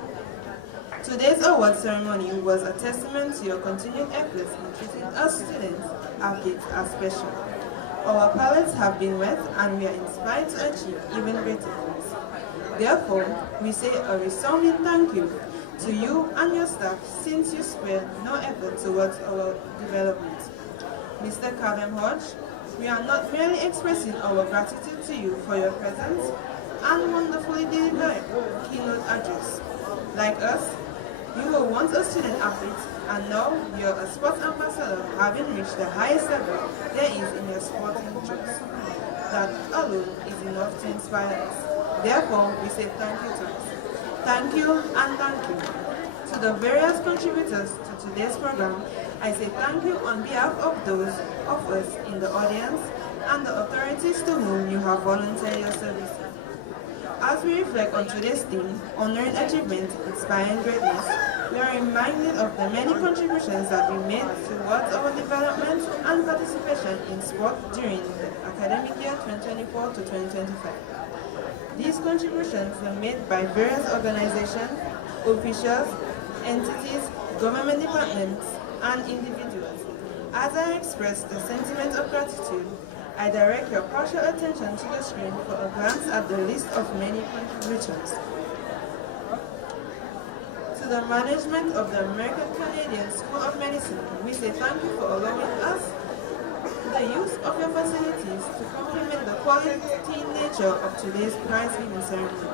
today's award ceremony was a testament to your continued efforts in treating us students, athletes, as special. Our palates have been wet and we are inspired to achieve even greater things. Therefore, we say a resounding thank you to you and your staff since you spared no effort towards our development. Mr. Cavem Hodge, We are not merely expressing our gratitude to you for your presence and wonderfully delivered keynote address. Like us, you were once a student athlete and now you're a sports ambassador, having reached the highest level there is in your sporting choice. That alone is enough to inspire us. Therefore, we say thank you to us. Thank you and thank you. To the various contributors to today's program, I say thank you on behalf of those of us in the audience and the authorities to whom you have volunteered your services. As we reflect on today's theme, honoring achievement, inspiring greatness, we are reminded of the many contributions that we made towards our development and participation in sport during the academic year 2024 to 2025. These contributions were made by various organizations, officials, entities, government departments, and individuals. As I express the sentiment of gratitude, I direct your partial attention to the screen for a glance at the list of many contributions. To the management of the American Canadian School of Medicine, we say thank you for allowing us the use of your facilities to complement the quality nature of today's prize-giving ceremony.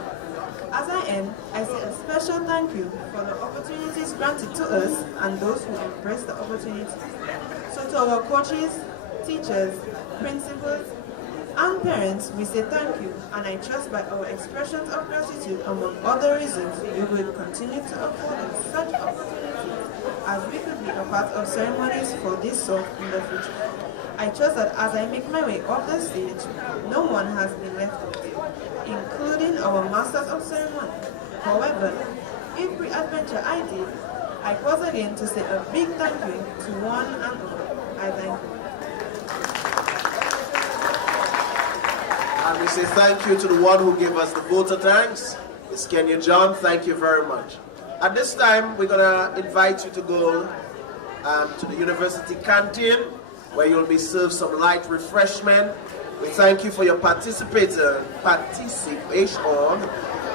As I end, I say a special thank you for the opportunities granted to us and those who embrace the opportunities. So to our coaches, teachers, principals, and parents, we say thank you, and I trust by our expressions of gratitude, among other reasons, you will continue to afford us such opportunities as we could be a part of ceremonies for this sort in the future. I trust that as I make my way up the stage, no one has been left out, including our Masters of Ceremony. However, if pre-adventure I did, I pause again to say a big thank you to one and all. I thank you. And we say thank you to the one who gave us the vote of thanks, Ms. Kenya John. Thank you very much. At this time, we're going to invite you to go to the university canteen, where you'll be served some light refreshment. We thank you for your participation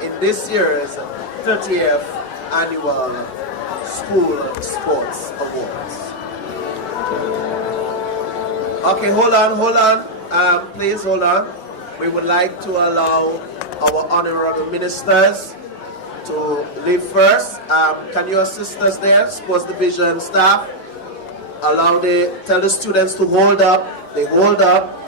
in this year's 30th Annual School Sports Awards. Okay, hold on. Please hold on. We would like to allow our honorable ministers to leave first. Can you assist us there, sports division staff? Tell the students to hold up. They hold up.